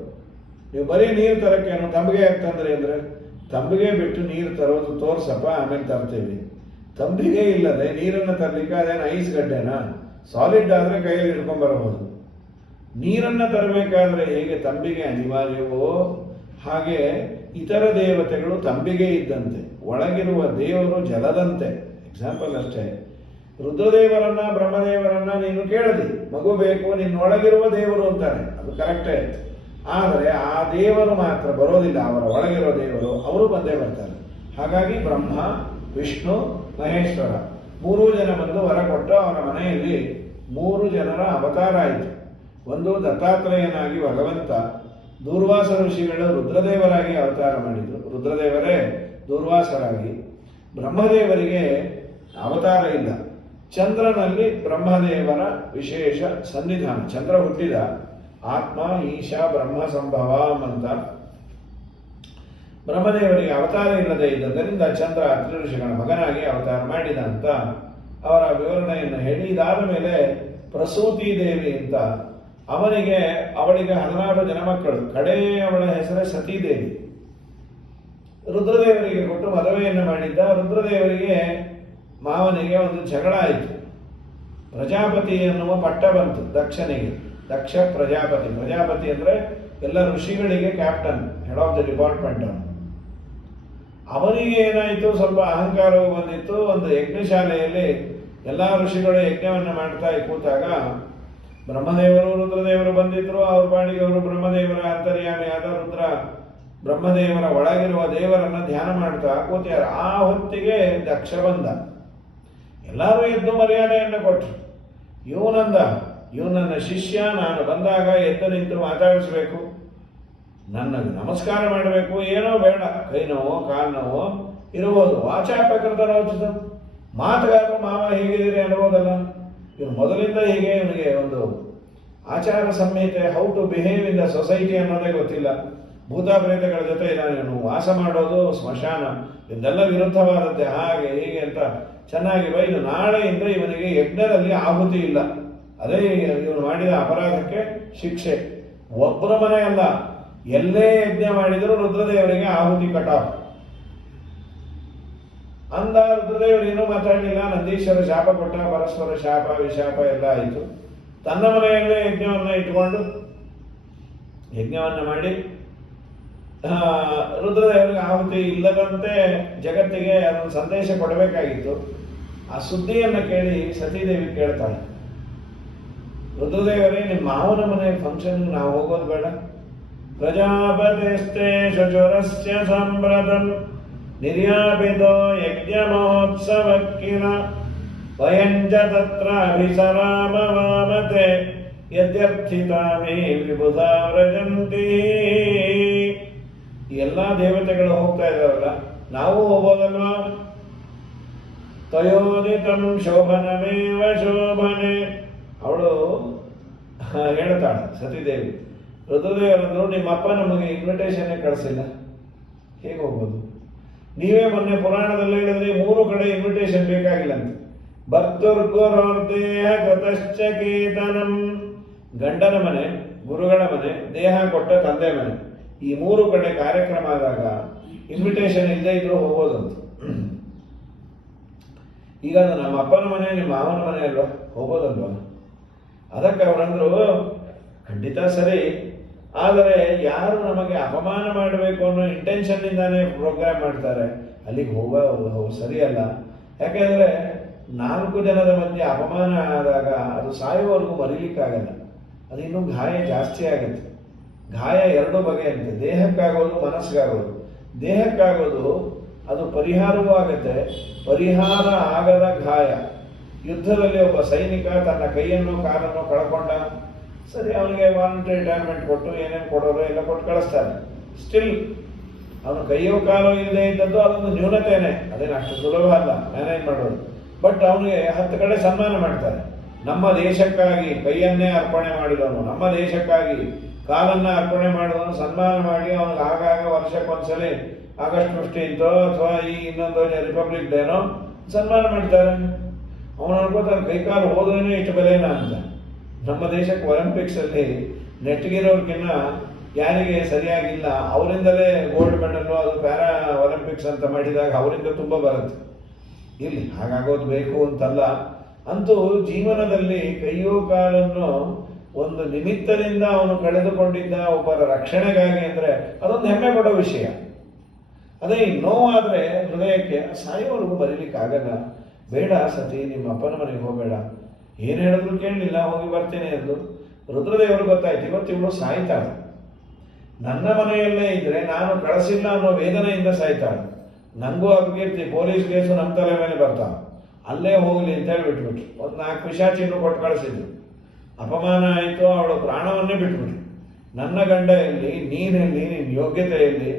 ನೀವು ಬರೀ ನೀರು ತರಕ್ಕೇನು ತಂಬಿಗೆ ಯಾಕಂದ್ರೆ ಅಂದ್ರೆ, ತಂಬಿಗೆ ಬಿಟ್ಟು ನೀರು ತರೋದು ತೋರ್ಸಪ್ಪ ಆಮೇಲೆ ತರ್ತೀವಿ. ತಂಬಿಗೆ ಇಲ್ಲದೆ ನೀರನ್ನು ತರಲಿಕ್ಕೆ ಅದೇನು ಐಸ್ ಗಡ್ಡೆನಾ? ಸಾಲಿಡ್ ಆದ್ರೆ ಕೈಯಲ್ಲಿ ಹಿಡ್ಕೊಂಡ್ ಬರಬಹುದು. ನೀರನ್ನ ತರಬೇಕಾದ್ರೆ ಹೇಗೆ ತಂಬಿಗೆ ಅನಿವಾರ್ಯವೋ ಹಾಗೆ ಇತರ ದೇವತೆಗಳು ತಂಬಿಗೆ ಇದ್ದಂತೆ, ಒಳಗಿರುವ ದೇವರು ಜಲದಂತೆ. ಎಕ್ಸಾಂಪಲ್ ಅಷ್ಟೇ. ರುದ್ರದೇವರನ್ನ ಬ್ರಹ್ಮದೇವರನ್ನ ನೀನು ಕೇಳದಿ, ಮಗು ಬೇಕು, ನಿನ್ನೊಳಗಿರುವ ದೇವರು ಅಂತಾನೆ, ಅದು ಕರೆಕ್ಟೇ. ಆದರೆ ಆ ದೇವರು ಮಾತ್ರ ಬರೋದಿಲ್ಲ, ಅವರ ಒಳಗಿರೋ ದೇವರು, ಅವರು ಬಂದೇ ಬರ್ತಾರೆ. ಹಾಗಾಗಿ ಬ್ರಹ್ಮ ವಿಷ್ಣು ಮಹೇಶ್ವರ 3 ಜನ ಬಂದು ವರ ಕೊಟ್ಟು ಅವರ ಮನೆಯಲ್ಲಿ 3 ಜನರ ಅವತಾರ ಆಯಿತು. ಒಂದು ದತ್ತಾತ್ರೇಯನಾಗಿ ಭಗವಂತ, ದೂರ್ವಾಸ ಋಷಿಗಳು ರುದ್ರದೇವರಾಗಿ ಅವತಾರ ಮಾಡಿದ್ರು, ರುದ್ರದೇವರೇ ದೂರ್ವಾಸರಾಗಿ. ಬ್ರಹ್ಮದೇವರಿಗೆ ಅವತಾರ ಇಲ್ಲ. ಚಂದ್ರನಲ್ಲಿ ಬ್ರಹ್ಮದೇವರ ವಿಶೇಷ ಸನ್ನಿಧಾನ. ಚಂದ್ರ ಹುಟ್ಟಿದ ಆತ್ಮ ಈಶಾ ಬ್ರಹ್ಮ ಸಂಭವ ಅಂತ ಬ್ರಹ್ಮದೇವರಿಗೆ ಅವತಾರ ಇಲ್ಲದೆ ಇದ್ದರಿಂದ ಚಂದ್ರ ಅತ್ರಿ ಋಷಿಗಳ ಮಗನಾಗಿ ಅವತಾರ ಮಾಡಿದ ಅಂತ ಅವರ ವಿವರಣೆಯನ್ನು ಹೇಳಿ, ಇದಾದ ಮೇಲೆ ಪ್ರಸೂತಿ ದೇವಿ ಅಂತ ಅವಳಿಗೆ 16 ಜನ ಮಕ್ಕಳು. ಅವಳ ಹೆಸರೇ ಸತೀದೇವಿ. ರುದ್ರದೇವರಿಗೆ ಕೊಟ್ಟು ಮದುವೆಯನ್ನು ಮಾಡಿದ್ದ. ರುದ್ರದೇವರಿಗೆ ಮಾವನಿಗೆ ಒಂದು ಜಗಳ ಆಯಿತು. ಪ್ರಜಾಪತಿ ಎನ್ನುವ ಪಟ್ಟ ಬಂತು ದಕ್ಷನಿಗೆ. ದಕ್ಷ ಪ್ರಜಾಪತಿ. ಪ್ರಜಾಪತಿ ಅಂದ್ರೆ ಎಲ್ಲ ಋಷಿಗಳಿಗೆ captain, head of the department. ಅವನಿಗೆ ಏನಾಯಿತು, ಸ್ವಲ್ಪ ಅಹಂಕಾರವು ಬಂದಿತ್ತು. ಒಂದು ಯಜ್ಞಶಾಲೆಯಲ್ಲಿ ಎಲ್ಲ ಋಷಿಗಳು ಯಜ್ಞವನ್ನು ಮಾಡ್ತಾ ಕೂತಾಗ ಬ್ರಹ್ಮದೇವರು ರುದ್ರದೇವರು ಬಂದಿದ್ರು. ಅವ್ರ ಪಾಡಿಗೆ ಅವರು ಬ್ರಹ್ಮದೇವರ ಅಂತರ್ಯಾಮಿಯಾದ ರುದ್ರ ಬ್ರಹ್ಮದೇವರ ಒಳಗಿರುವ ದೇವರನ್ನ ಧ್ಯಾನ ಮಾಡ್ತಾ ಕೂತ್ಯಾರ. ಆ ಹೊತ್ತಿಗೆ ದಕ್ಷ ಬಂದ. ಎಲ್ಲರೂ ಎದ್ದು ಮರ್ಯಾದೆಯನ್ನು ಕೊಟ್ಟರು. ಇವನನ್ನ ಶಿಷ್ಯ, ನಾನು ಬಂದಾಗ ಎದ್ದು ನಿಂತು ಮಾತಾಡಿಸ್ಬೇಕು, ನನಗೆ ನಮಸ್ಕಾರ ಮಾಡಬೇಕು, ಏನೋ ಬೇಡ, ಕೈ ನೋವು ಕಾಲು ನೋವು ಇರಬಹುದು, ವಾಚಾಪಕೃತ ರೋಚಿತ, ಮಾತುಗಾರರು ಮಾವ ಹೇಗಿದ್ದೀರಿ ಅನ್ಬೋದಲ್ಲ. ಇವನು ಮೊದಲಿಂದ ಹೀಗೆ, ಇವನಿಗೆ ಒಂದು ಆಚಾರ ಸಂಹಿತೆ, how to behave in the society ಅನ್ನೋದೇ ಗೊತ್ತಿಲ್ಲ. ಭೂತ ಪ್ರೇತಗಳ ಜೊತೆ ಇವನು ವಾಸ ಮಾಡೋದು, ಸ್ಮಶಾನ, ಇದೆಲ್ಲ ವಿರುದ್ಧವಾದದ್ದೇ, ಹಾಗೆ ಹೀಗೆ ಅಂತ ಚೆನ್ನಾಗಿ ಬೈದು ನಾಳೆಯಿಂದ ಇವನಿಗೆ ಯಜ್ಞದಲ್ಲಿ ಆಹುತಿ ಇಲ್ಲ. ಅದೇ ಇವನು ಮಾಡಿದ ಅಪರಾಧಕ್ಕೆ ಶಿಕ್ಷೆ. ಒಬ್ಬರ ಮನೆ ಅಲ್ಲ, ಎಲ್ಲೇ ಯಜ್ಞ ಮಾಡಿದರೂ ರುದ್ರದೇವರಿಗೆ ಆಹುತಿ ಕಟಾಫ್ ಅಂದ. ರುದ್ರದೇವರು ಏನೂ ಮಾತಾಡಲಿಲ್ಲ. ನಂದೀಶ್ವರ ಶಾಪ ಕೊಟ್ಟ, ಪರಸ್ಪರ ಶಾಪ ವಿಶಾಪ ಎಲ್ಲ ಆಯಿತು. ತನ್ನ ಮನೆಯಲ್ಲೇ ಯಜ್ಞವನ್ನು ಇಟ್ಟುಕೊಂಡು ಯಜ್ಞವನ್ನು ಮಾಡಿ ರುದ್ರದೇವರಿಗೆ ಆಹುತಿ ಇಲ್ಲದಂತೆ ಜಗತ್ತಿಗೆ ಅದೊಂದು ಸಂದೇಶ ಕೊಡಬೇಕಾಗಿತ್ತು. ಆ ಸುದ್ದಿಯನ್ನು ಕೇಳಿ ಸತೀದೇವಿ ಕೇಳ್ತಾಳೆ, ರುದ್ರದೇವರೇ, ನಿಮ್ಮ ಮಾವನ ಮನೆ ಫಂಕ್ಷನ್ ನಾವು ಹೋಗೋದು ಬೇಡ. ಪ್ರಜಾಪತಿಸ್ತೆ ಶುಚುರಸ್ಯ ಸಂಭ್ರತಂ ನಿರ್ಯಾಪಿತೋ ಯಜ್ಞ ಮಹೋತ್ಸವಕ್ಕಿಲ ವಯಂಜ ತತ್ರ ಅಭಿಸರಾಮ ವಾಮತೆ ಯದ್ಯರ್ಥಿತಾ ಮೇ ವಿಬುಧಾ ವ್ರಜಂತಿ. ಎಲ್ಲ ದೇವತೆಗಳು ಹೋಗ್ತಾ ಇದ್ದಾರಲ್ಲ, ನಾವು ಹೋಗೋದಲ್ವಾ? ತಯೋದಿತಂ ಶೋಭನಮೇವ ಶೋಭನೆ. ಅವಳು ಹೇಳ್ತಾಳೆ ಸತೀದೇವಿ, ರುದ್ರದೇವರಂದ್ರು, ನಿಮ್ಮಪ್ಪ ನಮಗೆ ಇನ್ವಿಟೇಷನ್ನೇ ಕಳಿಸಿಲ್ಲ, ಹೇಗೆ ಹೋಗೋದು? ನೀವೇ ಮೊನ್ನೆ ಪುರಾಣದಲ್ಲಿ ಹೇಳಿದ್ರೆ 3 ಕಡೆ ಇನ್ವಿಟೇಷನ್ ಬೇಕಾಗಿಲ್ಲ ಅಂತ. ಭರ್ತುರ್ಗುರೋರ್ದೇಹ ಕೃತಶ್ಚಕೇತನಂ, ಗಂಡನ ಮನೆ, ಗುರುಗಳ ಮನೆ, ದೇಹ ಕೊಟ್ಟ ತಂದೆ ಮನೆ, ಈ 3 ಕಡೆ ಕಾರ್ಯಕ್ರಮ ಆದಾಗ ಇನ್ವಿಟೇಷನ್ ಇಲ್ಲದೆ ಇದ್ರೂ ಹೋಗೋದಂತ. ಈಗ ನಮ್ಮ ಅಪ್ಪನ ಮನೆ, ನಿಮ್ಮ ಮಾವನ ಮನೆ ಅಲ್ವಾ, ಹೋಗೋದಲ್ವಾ? ಅದಕ್ಕೆ ಅವರಂದ್ರು, ಖಂಡಿತ ಸರಿ, ಆದರೆ ಯಾರು ನಮಗೆ ಅಪಮಾನ ಮಾಡಬೇಕು ಅನ್ನೋ ಇಂಟೆನ್ಷನ್ ಇಂದಾನೆ ಪ್ರೋಗ್ರಾಮ್ ಮಾಡ್ತಾರೆ, ಅಲ್ಲಿಗೆ ಹೋಗೋ ಸರಿಯಲ್ಲ. ಯಾಕೆಂದ್ರೆ 4 ಜನದ ಮಧ್ಯೆ ಅಪಮಾನ ಆದಾಗ ಅದು ಸಾಯುವವರೆಗೂ ಮರೀಲಿಕ್ಕಾಗಲ್ಲ. ಅದು ಇನ್ನೂ ಗಾಯ ಜಾಸ್ತಿ ಆಗುತ್ತೆ. ಗಾಯ 2 ಬಗೆ ಅಂತೆ, ದೇಹಕ್ಕಾಗೋದು, ಮನಸ್ಸಿಗಾಗೋದು. ದೇಹಕ್ಕಾಗೋದು ಅದು ಪರಿಹಾರವೂ ಆಗುತ್ತೆ. ಪರಿಹಾರ ಆಗದ ಗಾಯ, ಯುದ್ಧದಲ್ಲಿ ಒಬ್ಬ ಸೈನಿಕ ತನ್ನ ಕೈಯನ್ನು ಕಾಲನ್ನು ಕಳ್ಕೊಂಡ, ಸರಿ ಅವನಿಗೆ ವಾಲಂಟರಿ ರಿಟೈರ್ಮೆಂಟ್ ಕೊಟ್ಟು ಏನೇನು ಕೊಡೋರು ಎಲ್ಲ ಕೊಟ್ಟು ಕಳಿಸ್ತಾರೆ. ಸ್ಟಿಲ್ ಅವನು ಕೈಯೋ ಕಾಲೋ ಇಲ್ಲದೆ ಇದ್ದದ್ದು ಅದೊಂದು ನ್ಯೂನತೆಯೇ, ಅದೇನು ಅಷ್ಟು ಸುಲಭ ಅಲ್ಲ ಮ್ಯಾನೇಜ್ ಮಾಡೋದು. ಬಟ್ ಅವನಿಗೆ 10 ಕಡೆ ಸನ್ಮಾನ ಮಾಡ್ತಾರೆ. ನಮ್ಮ ದೇಶಕ್ಕಾಗಿ ಕೈಯನ್ನೇ ಅರ್ಪಣೆ ಮಾಡಿದವನು, ನಮ್ಮ ದೇಶಕ್ಕಾಗಿ ಕಾಲನ್ನ ಅರ್ಪಣೆ ಮಾಡಿದವನು ಸನ್ಮಾನ ಮಾಡಿ ಅವನಿಗೆ ಆಗಾಗ ವರ್ಷಕ್ಕೊಂದ್ಸಲಿ ಆಗಸ್ಟ್ 15 ಅಥವಾ ಈ ಇನ್ನೊಂದು ರಿಪಬ್ಲಿಕ್ ಡೇನೋ ಸನ್ಮಾನ ಮಾಡ್ತಾರೆ. ಅವನು ಅನ್ಕೋತಾನೆ ಕೈಕಾಲು ಹೋದ್ರೇನೆ ಇಷ್ಟು ಬೆಲೆನಾ ಅಂತ. ನಮ್ಮ ದೇಶಕ್ಕೆ ಒಲಿಂಪಿಕ್ಸ್ ಅಲ್ಲಿ ನೆಟ್ಗಿರೋರ್ಗಿನ್ನ ಯಾರಿಗೆ ಸರಿಯಾಗಿಲ್ಲ ಅವರಿಂದಲೇ ಗೋಲ್ಡ್ ಮೆಡಲ್, ಅದು ಪ್ಯಾರಾ ಒಲಿಂಪಿಕ್ಸ್ ಅಂತ ಮಾಡಿದಾಗ ಅವರಿಂದ ತುಂಬ ಬರುತ್ತೆ. ಇಲ್ಲಿ ಹಾಗಾಗೋದು ಬೇಕು ಅಂತಲ್ಲ. ಅಂತೂ ಜೀವನದಲ್ಲಿ ಕೈಯೋ ಕಾಲನ್ನು ಒಂದು ನಿಮಿತ್ತದಿಂದ ಅವನು ಕಳೆದುಕೊಂಡಿದ್ದ ಒಬ್ಬರ ರಕ್ಷಣೆಗಾಗಿ ಅಂದ್ರೆ ಅದೊಂದು ಹೆಮ್ಮೆ ಪಡೋ ವಿಷಯ. ಅದೇ ನೋವಾದ್ರೆ ಹೃದಯಕ್ಕೆ ಸಾಯೋವರೆಗೂ ಬರೀಲಿಕ್ಕಾಗಲ್ಲ. ಬೇಡ ಸತಿ, ನಿಮ್ಮ ಅಪ್ಪನ ಮನೆಗೆ ಹೋಗಬೇಡ, ಏನು ಹೇಳಿದ್ರು ಕೇಳಲಿಲ್ಲ, ಹೋಗಿ ಬರ್ತೇನೆ ಎಂದು. ರುದ್ರದೇವರು ಗೊತ್ತಾಯ್ತು, ಇವತ್ತು ಇವಳು ಸಾಯ್ತಾಳೆ, ನನ್ನ ಮನೆಯಲ್ಲೇ ಇದ್ರೆ ನಾನು ಕಳಿಸಿಲ್ಲ ಅನ್ನೋ ವೇದನೆಯಿಂದ ಸಾಯ್ತಾಳೆ, ನನಗೂ ಅಪಕೀರ್ತಿ, ಪೊಲೀಸ್ ಕೇಸು ನಮ್ಮ ತಲೆ ಮೇಲೆ ಬರ್ತಾವೆ, ಅಲ್ಲೇ ಹೋಗಲಿ ಅಂತ ಹೇಳಿ ಬಿಟ್ಬಿಟ್ರು. ಒಂದು 4 ಪಿಶಾಚಿಯನ್ನು ಕೊಟ್ಟು ಕಳಿಸಿದ್ರು. ಅಪಮಾನ ಆಯಿತು, ಅವಳು ಪ್ರಾಣವನ್ನೇ ಬಿಟ್ಬಿಟ್ರು. ನನ್ನ ಗಂಡ ಎಲ್ಲಿ, ನೀನೆಲ್ಲಿ, ನಿನ್ನ ಯೋಗ್ಯತೆ ಎಲ್ಲಿ?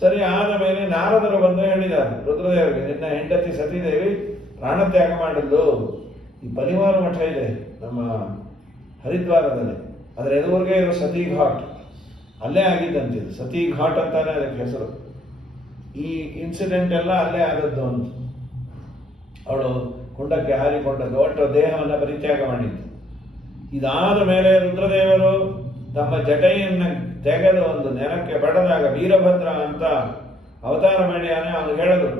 ಸರಿ ಆದ ಮೇಲೆ ನಾರದರು ಬಂದು ಹೇಳಿದ್ದಾರೆ ರುದ್ರದೇವರಿಗೆ, ನಿನ್ನ ಹೆಂಡತಿ ಸತೀದೇವಿ ಪ್ರಾಣತ್ಯಾಗ ಮಾಡಿದ್ದು ಈ ಪರಿವಾರ ಮಠ ಇದೆ ನಮ್ಮ ಹರಿದ್ವಾರದಲ್ಲಿ, ಅದರ ಎದುರಿಗೆ ಇರೋ ಸತಿ ಘಾಟ್, ಅಲ್ಲೇ ಆಗಿದ್ದಂತಿದ್ದು. ಸತಿ ಘಾಟ್ ಅಂತಾನೆ ಅದಕ್ಕೆ ಹೆಸರು. ಈ ಇನ್ಸಿಡೆಂಟ್ ಎಲ್ಲ ಅಲ್ಲೇ ಆದದ್ದು ಅಂತ. ಅವಳು ಕುಂಡಕ್ಕೆ ಹಾರಿಕೊಂಡದ್ದು, ಒಟ್ಟು ದೇಹವನ್ನು ಪರಿತ್ಯಾಗ ಮಾಡಿದ್ದು. ಇದಾದ ಮೇಲೆ ರುದ್ರದೇವರು ತಮ್ಮ ಜಟೆಯನ್ನು ತೆಗೆದು ಒಂದು ನೆಲಕ್ಕೆ ಬಡದಾಗ ವೀರಭದ್ರ ಅಂತ ಅವತಾರ ಮಾಡಿ ಅವನು ಹೇಳದು,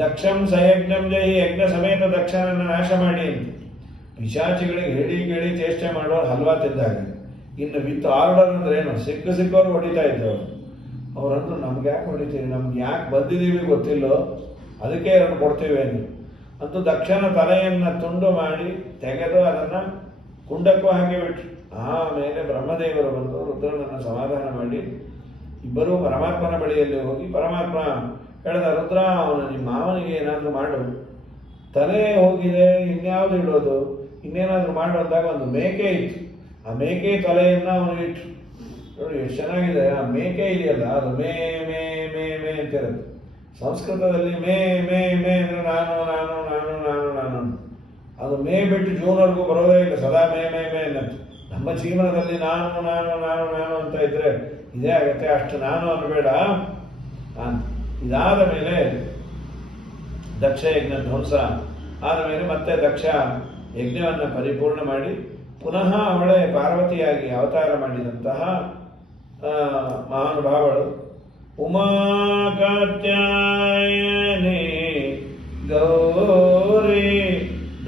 ದಕ್ಷಂ ಸಯಜ್ಞಂ ಜೈ, ಯಜ್ಞ ಸಮೇತ ದಕ್ಷನನ್ನು ನಾಶ ಮಾಡಿ ಅಂತ. ಪಿಶಾಚಿಗಳಿಗೆ ಹೇಳಿ ಕೇಳಿ ಚೇಷ್ಟೆ ಮಾಡೋರು ಹಲ್ವಾ ತಿಂದಾಗ. ಇನ್ನು ವಿತ್ ಆರ್ಡರ್ ಅಂದ್ರೆ ಏನು, ಸಿಕ್ಕವರು ಹೊಡಿತಾ ಇದ್ದವರು. ಅವರಂದ್ರು ನಮ್ಗೆ ಯಾಕೆ ಹೊಡಿತೀವಿ, ನಮ್ಗೆ ಯಾಕೆ ಬಂದಿದ್ದೀವಿ ಗೊತ್ತಿಲ್ಲೋ, ಅದಕ್ಕೆ ಅವ್ರು ಕೊಡ್ತೀವಿ ಅಂತ. ಅಂತೂ ದಕ್ಷನ ತಲೆಯನ್ನು ತುಂಡು ಮಾಡಿ ತೆಗೆದು ಅದನ್ನು ಕುಂಡಕ್ಕೂ ಹಾಕಿಬಿಟ್ರು. ಆಮೇಲೆ ಬ್ರಹ್ಮದೇವರು ಬಂದು ರುದ್ರನನ್ನು ಸಮಾಧಾನ ಮಾಡಿ ಇಬ್ಬರೂ ಪರಮಾತ್ಮನ ಬಳಿಯಲ್ಲಿ ಹೋಗಿ ಪರಮಾತ್ಮ ಹೇಳಿದ, ರುದ್ರ ಅವನು ನಿಮ್ಮ ಮಾವನಿಗೆ ಏನಾದರೂ ಮಾಡು, ತಲೆ ಹೋಗಿದೆ ಇನ್ಯಾವುದು ಇಡೋದು, ಇನ್ನೇನಾದರೂ ಮಾಡು ಅಂದಾಗ ಒಂದು ಮೇಕೆ ಇತ್ತು. ಆ ಮೇಕೆ ತಲೆಯನ್ನು ಅವನು ಇಟ್ಟು ನೋಡಿ ಎಷ್ಟು ಚೆನ್ನಾಗಿದೆ. ಆ ಮೇಕೆ ಇದೆಯಲ್ಲ ಅದು ಮೇ ಮೇ ಮೇ ಮೇ ಅಂತಿರುತ್ತೆ. ಸಂಸ್ಕೃತದಲ್ಲಿ ಮೇ ಮೇ ಮೇ ಅಂದರೆ ನಾನು ನಾನು ನಾನು ನಾನು ನಾನು, ಅದು ಮೇ ಬಿಟ್ಟು ಜೂನ್ವರೆಗೂ ಬರೋದೇ ಇಲ್ಲ, ಸದಾ ಮೇ ಮೇ ಮೇ ಅನ್ನತ್ತೆ. ನಮ್ಮ ಜೀವನದಲ್ಲಿ ನಾನು ನಾನು ನಾನು ನಾನು ಅಂತ ಇದ್ರೆ ಇದೇ ಆಗತ್ತೆ, ಅಷ್ಟು ನಾನು ಅನ್ನಬೇಡ ಅಂತ. ಇದಾದ ಮೇಲೆ ದಕ್ಷ ಯಜ್ಞ ಧ್ವಂಸ ಆದ ಮೇಲೆ ಮತ್ತೆ ದಕ್ಷ ಯಜ್ಞವನ್ನು ಪರಿಪೂರ್ಣ ಮಾಡಿ ಪುನಃ ಅವಳೇ ಪಾರ್ವತಿಯಾಗಿ ಅವತಾರ ಮಾಡಿದಂತಹ ಮಹಾನುಭಾವಳು ಉಮಾ ಕಾತ್ಯಾಯನಿ ಗೌರಿ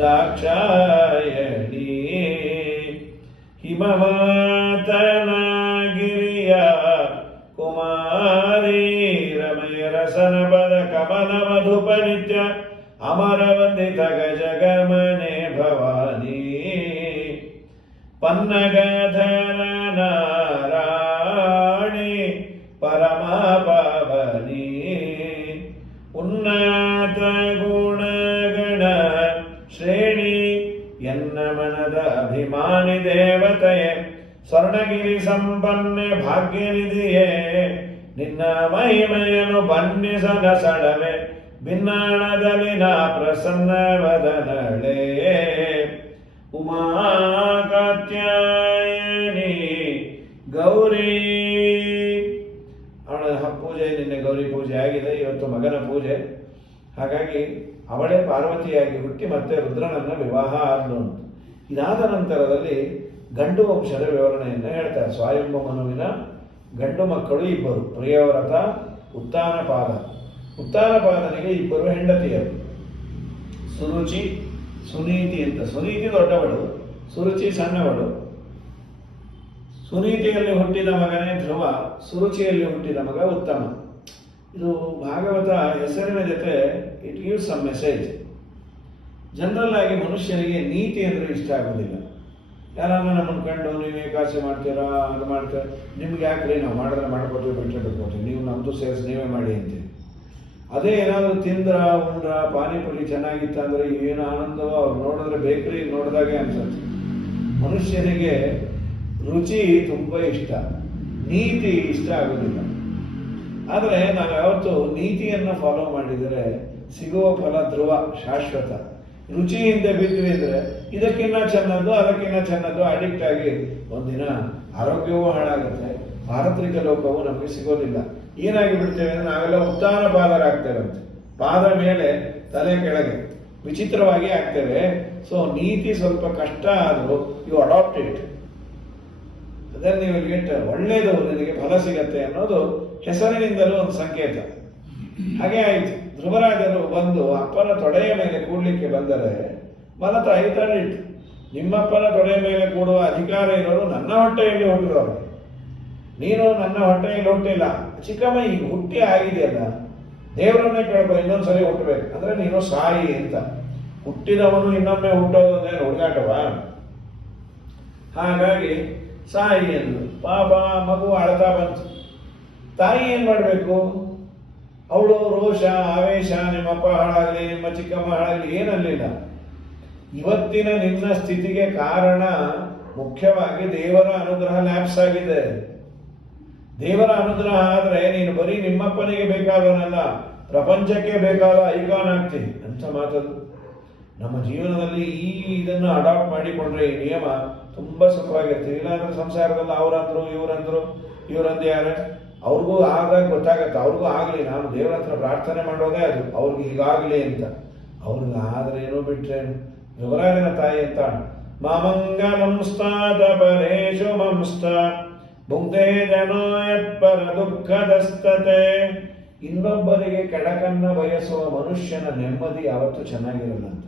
ದಾಕ್ಷಾಯಣಿ ಹಿಮವತನಗಿರಿಯ ಕುಮಾರಿ ರಮಯ ರಸನ ಪದ ಕಮಲ ಮಧುಪ ನಿತ್ಯ ಅಮರವಂದಿತ ಗಜಗಮನೆ ಭವಾನಿ ಪನ್ನಗಧರ ನಾರಾಣಿ ಪರಮ ಪಾವನಿ ಉನ್ನತ ಗುಣಗಣ ಶ್ರೇಣಿ ಎನ್ನ ಮನದ ಅಭಿಮಾನಿ ದೇವತೆಯೇ ಸ್ವರ್ಣಗಿರಿ ಸಂಪನ್ನೆ ಭಾಗ್ಯನಿಧಿಯೇ ನಿನ್ನ ಮಹಿಮೆಯನ್ನು ಬಣ್ಣಿಸದ ಸಡವೆ ಭಿನ್ನಾಣದಲ್ಲಿ ನಾ ಪ್ರಸನ್ನ ವದನಳೆ ಉಮಾ ಕಾತ್ಯಾಯನಿ ಗೌರಿ. ಅವಳ ಪೂಜೆ ನಿನ್ನೆ ಗೌರಿ ಪೂಜೆ ಆಗಿದೆ, ಇವತ್ತು ಮಗನ ಪೂಜೆ. ಹಾಗಾಗಿ ಅವಳೇ ಪಾರ್ವತಿಯಾಗಿ ಹುಟ್ಟಿ ಮತ್ತೆ ರುದ್ರನನ್ನ ವಿವಾಹ ಆದ್ಲು ಅಂತ. ಇದಾದ ನಂತರದಲ್ಲಿ ಗಂಡು ವಂಶದ ವಿವರಣೆಯನ್ನು ಹೇಳ್ತಾರೆ. ಸ್ವಾಯಂಭ ಮನುವಿನ ಗಂಡು ಮಕ್ಕಳು ಇಬ್ಬರು, ಪ್ರಿಯವ್ರತ ಉತ್ತಾನಪಾದ. ಉತ್ತಾನಪಾದನಿಗೆ ಇಬ್ಬರು ಹೆಂಡತಿಯರು, ಸುರುಚಿ ಸುನೀತಿ ಅಂತ. ಸುನೀತಿ ದೊಡ್ಡವಳು, ಸುರುಚಿ ಸಣ್ಣವಳು. ಸುನೀತಿಯಲ್ಲಿ ಹುಟ್ಟಿದ ಮಗನೇ ಧ್ರುವ, ಸುರುಚಿಯಲ್ಲಿ ಹುಟ್ಟಿದ ಮಗ ಉತ್ತಮ. ಇದು ಭಾಗವತ ಹೆಸರಿನ ಜೊತೆ it gives some message. General ಆಗಿ ಮನುಷ್ಯನಿಗೆ ನೀತಿ ಅಂದರೆ ಇಷ್ಟ ಆಗೋದಿಲ್ಲ. ಯಾರನ್ನ ನಮ್ಮನ್ನು ಕಂಡು ನೀವು ಏಕಾಸೆ ಮಾಡ್ತೀರಾ, ಅದು ಮಾಡ್ತೀರಾ, ನಿಮ್ಗೆ ಯಾಕ್ರಿ ನಾವು ಮಾಡಿದ್ರೆ ಮಾಡ್ಕೊತೀವಿ, ಬಿಟ್ಟರೆ ಬಿಟ್ಕೊತೀವಿ, ನೀವು ನಮ್ಮದು ಸೇರಿಸಿ ನೀವೇ ಮಾಡಿ ಅಂತೀವಿ. ಅದೇ ಏನಾದರೂ ತಿಂದ್ರ ಉಂಡ್ರ ಪಾನಿಪುರಿ ಚೆನ್ನಾಗಿತ್ತ ಅಂದರೆ ಏನು ಆನಂದವೋ, ಅವ್ರು ನೋಡಿದ್ರೆ ಬೇಕ್ರಿ ನೋಡಿದಾಗೆ ಅನ್ಸುತ್ತೆ. ಮನುಷ್ಯನಿಗೆ ರುಚಿ ತುಂಬ ಇಷ್ಟ, ನೀತಿ ಇಷ್ಟ ಆಗೋದಿಲ್ಲ. ಆದರೆ ನಾವು ಯಾವತ್ತು ನೀತಿಯನ್ನು ಫಾಲೋ ಮಾಡಿದರೆ ಸಿಗುವ ಫಲ ಧ್ರುವ, ಶಾಶ್ವತ. ರುಚಿಯಿಂದ ಬಿದ್ವಿ ಅಂದರೆ ಇದಕ್ಕಿನ್ನ ಚೆನ್ನದ್ದು ಅದಕ್ಕಿನ್ನ ಚೆನ್ನದ್ದು ಅಡಿಕ್ಟ್ ಆಗಿ ಒಂದಿನ ಆರೋಗ್ಯವೂ ಹಾಳಾಗುತ್ತೆ, ಪಾರತ್ರಿಕ ಲೋಕವು ನಮಗೆ ಸಿಗೋದಿಲ್ಲ. ಏನಾಗಿ ಬಿಡ್ತೇವೆ ಅಂದರೆ ನಾವೆಲ್ಲ ಉತ್ತಾನ ಪಾದರಾಗ್ತೇವಂತೆ, ಪಾದ ಮೇಲೆ ತಲೆ ಕೆಳಗೆ ವಿಚಿತ್ರವಾಗಿ ಆಗ್ತೇವೆ. ಸೊ ನೀತಿ ಸ್ವಲ್ಪ ಕಷ್ಟ ಆದರೂ ಯು ಅಡಾಪ್ಟ್ ಇಟ್, ಅದನ್ನು ನೀವು ಗೆಟ್ ಒಳ್ಳೆಯದು, ನಿನಗೆ ಫಲ ಸಿಗತ್ತೆ ಅನ್ನೋದು ಹೆಸರಿನಿಂದಲೂ ಒಂದು ಸಂಕೇತ. ಹಾಗೆ ಆಯಿತು. ಧ್ರುವರಾಜರು ಬಂದು ಅಪ್ಪನ ತೊಡೆಯ ಮೇಲೆ ಕೂಡ್ಲಿಕ್ಕೆ ಬಂದರೆ ಮಲತ ಐತಳಿಟ್ಟು, ನಿಮ್ಮಪ್ಪನ ತೊಡೆಯ ಮೇಲೆ ಕೂಡುವ ಅಧಿಕಾರ ಇರೋದು ನನ್ನ ಹೊಟ್ಟೆಯಲ್ಲಿ ಹುಟ್ಟಿರೋರು, ನೀನು ನನ್ನ ಹೊಟ್ಟೆಯಲ್ಲಿ ಹುಟ್ಟಿಲ್ಲ. ಚಿಕ್ಕಮ್ಮ ಈಗ ಹುಟ್ಟಿ ಆಗಿದೆಯಲ್ಲ, ದೇವರನ್ನೇ ಕೇಳ್ಕೊ, ಇನ್ನೊಂದ್ಸರಿ ಹುಟ್ಟಬೇಕು ಅಂದ್ರೆ ನೀನು ಸಾಯಿ ಅಂತ. ಹುಟ್ಟಿದವನು ಇನ್ನೊಮ್ಮೆ ಹುಟ್ಟೋದಂದ್ರೆ ಹುಡುಗಾಟವಾ? ಹಾಗಾಗಿ ಸಾಯಿ ಎಂದು ಪಾಪ ಮಗು ಅಳ್ತಾ ಬಂತು. ತಾಯಿ ಏನ್ ಮಾಡಬೇಕು? ಅವಳು ರೋಷ ಆವೇಶ, ನಿಮ್ಮಪ್ಪ ಹಾಳಾಗಲಿ ನಿಮ್ಮ ಚಿಕ್ಕಮ್ಮ ಹಾಳಾಗಲಿ ಏನಲ್ಲಿಲ್ಲ. ಇವತ್ತಿನ ನಿನ್ನ ಸ್ಥಿತಿಗೆ ಕಾರಣ ಮುಖ್ಯವಾಗಿ ದೇವರ ಅನುಗ್ರಹ ಲ್ಯಾಪ್ಸ್ ಆಗಿದೆ. ದೇವರ ಅನುಗ್ರಹ ಆದ್ರೆ ನೀನು ಬರೀ ನಿಮ್ಮಪ್ಪನಿಗೆ ಬೇಕಾದವನಲ್ಲ, ಪ್ರಪಂಚಕ್ಕೆ ಬೇಕಾದ ಐಕಾನ್ ಆಗ್ತೀನಿ ಅಂತ ಮಾತದು. ನಮ್ಮ ಜೀವನದಲ್ಲಿ ಇದನ್ನು ಅಡಾಪ್ಟ್ ಮಾಡಿಕೊಂಡ್ರೆ ಈ ನಿಯಮ ತುಂಬಾ ಸುಖವಾಗಿರ್ತೀವಿ. ಇಲ್ಲಾಂದ್ರೆ ಸಂಸಾರದಲ್ಲಿ ಅವರಂದ್ರು ಇವರಂದ್ರು, ಇವರಂದು ಯಾರು ಅವ್ರಿಗೂ ಆಗಾಗ ಗೊತ್ತಾಗತ್ತೆ, ಅವ್ರಿಗೂ ಆಗಲಿ, ನಾನು ದೇವರ ಹತ್ರ ಪ್ರಾರ್ಥನೆ ಮಾಡೋದೇ ಅದು ಅವ್ರಿಗೆ ಹೀಗಾಗಲಿ ಅಂತ. ಅವ್ರಿಗೆ ಆದ್ರೇನು ಬಿಟ್ರೇನು. ಧ್ರುವರಾಜನ ತಾಯಿ ಅಂತ ಮಾಮಂಗಲಂಸ್ತಾದ ಪರೇಶು ಮಂಸ್ತ ಭುಂಕ್ತೆ ಜನೋ ಯತ್ಪರ ದುಃಖದಸ್ತತೆ. ಇನ್ನೊಬ್ಬರಿಗೆ ಕೆಡಕನ್ನ ಬಯಸುವ ಮನುಷ್ಯನ ನೆಮ್ಮದಿ ಯಾವತ್ತೂ ಚೆನ್ನಾಗಿರಲ್ಲಂತ.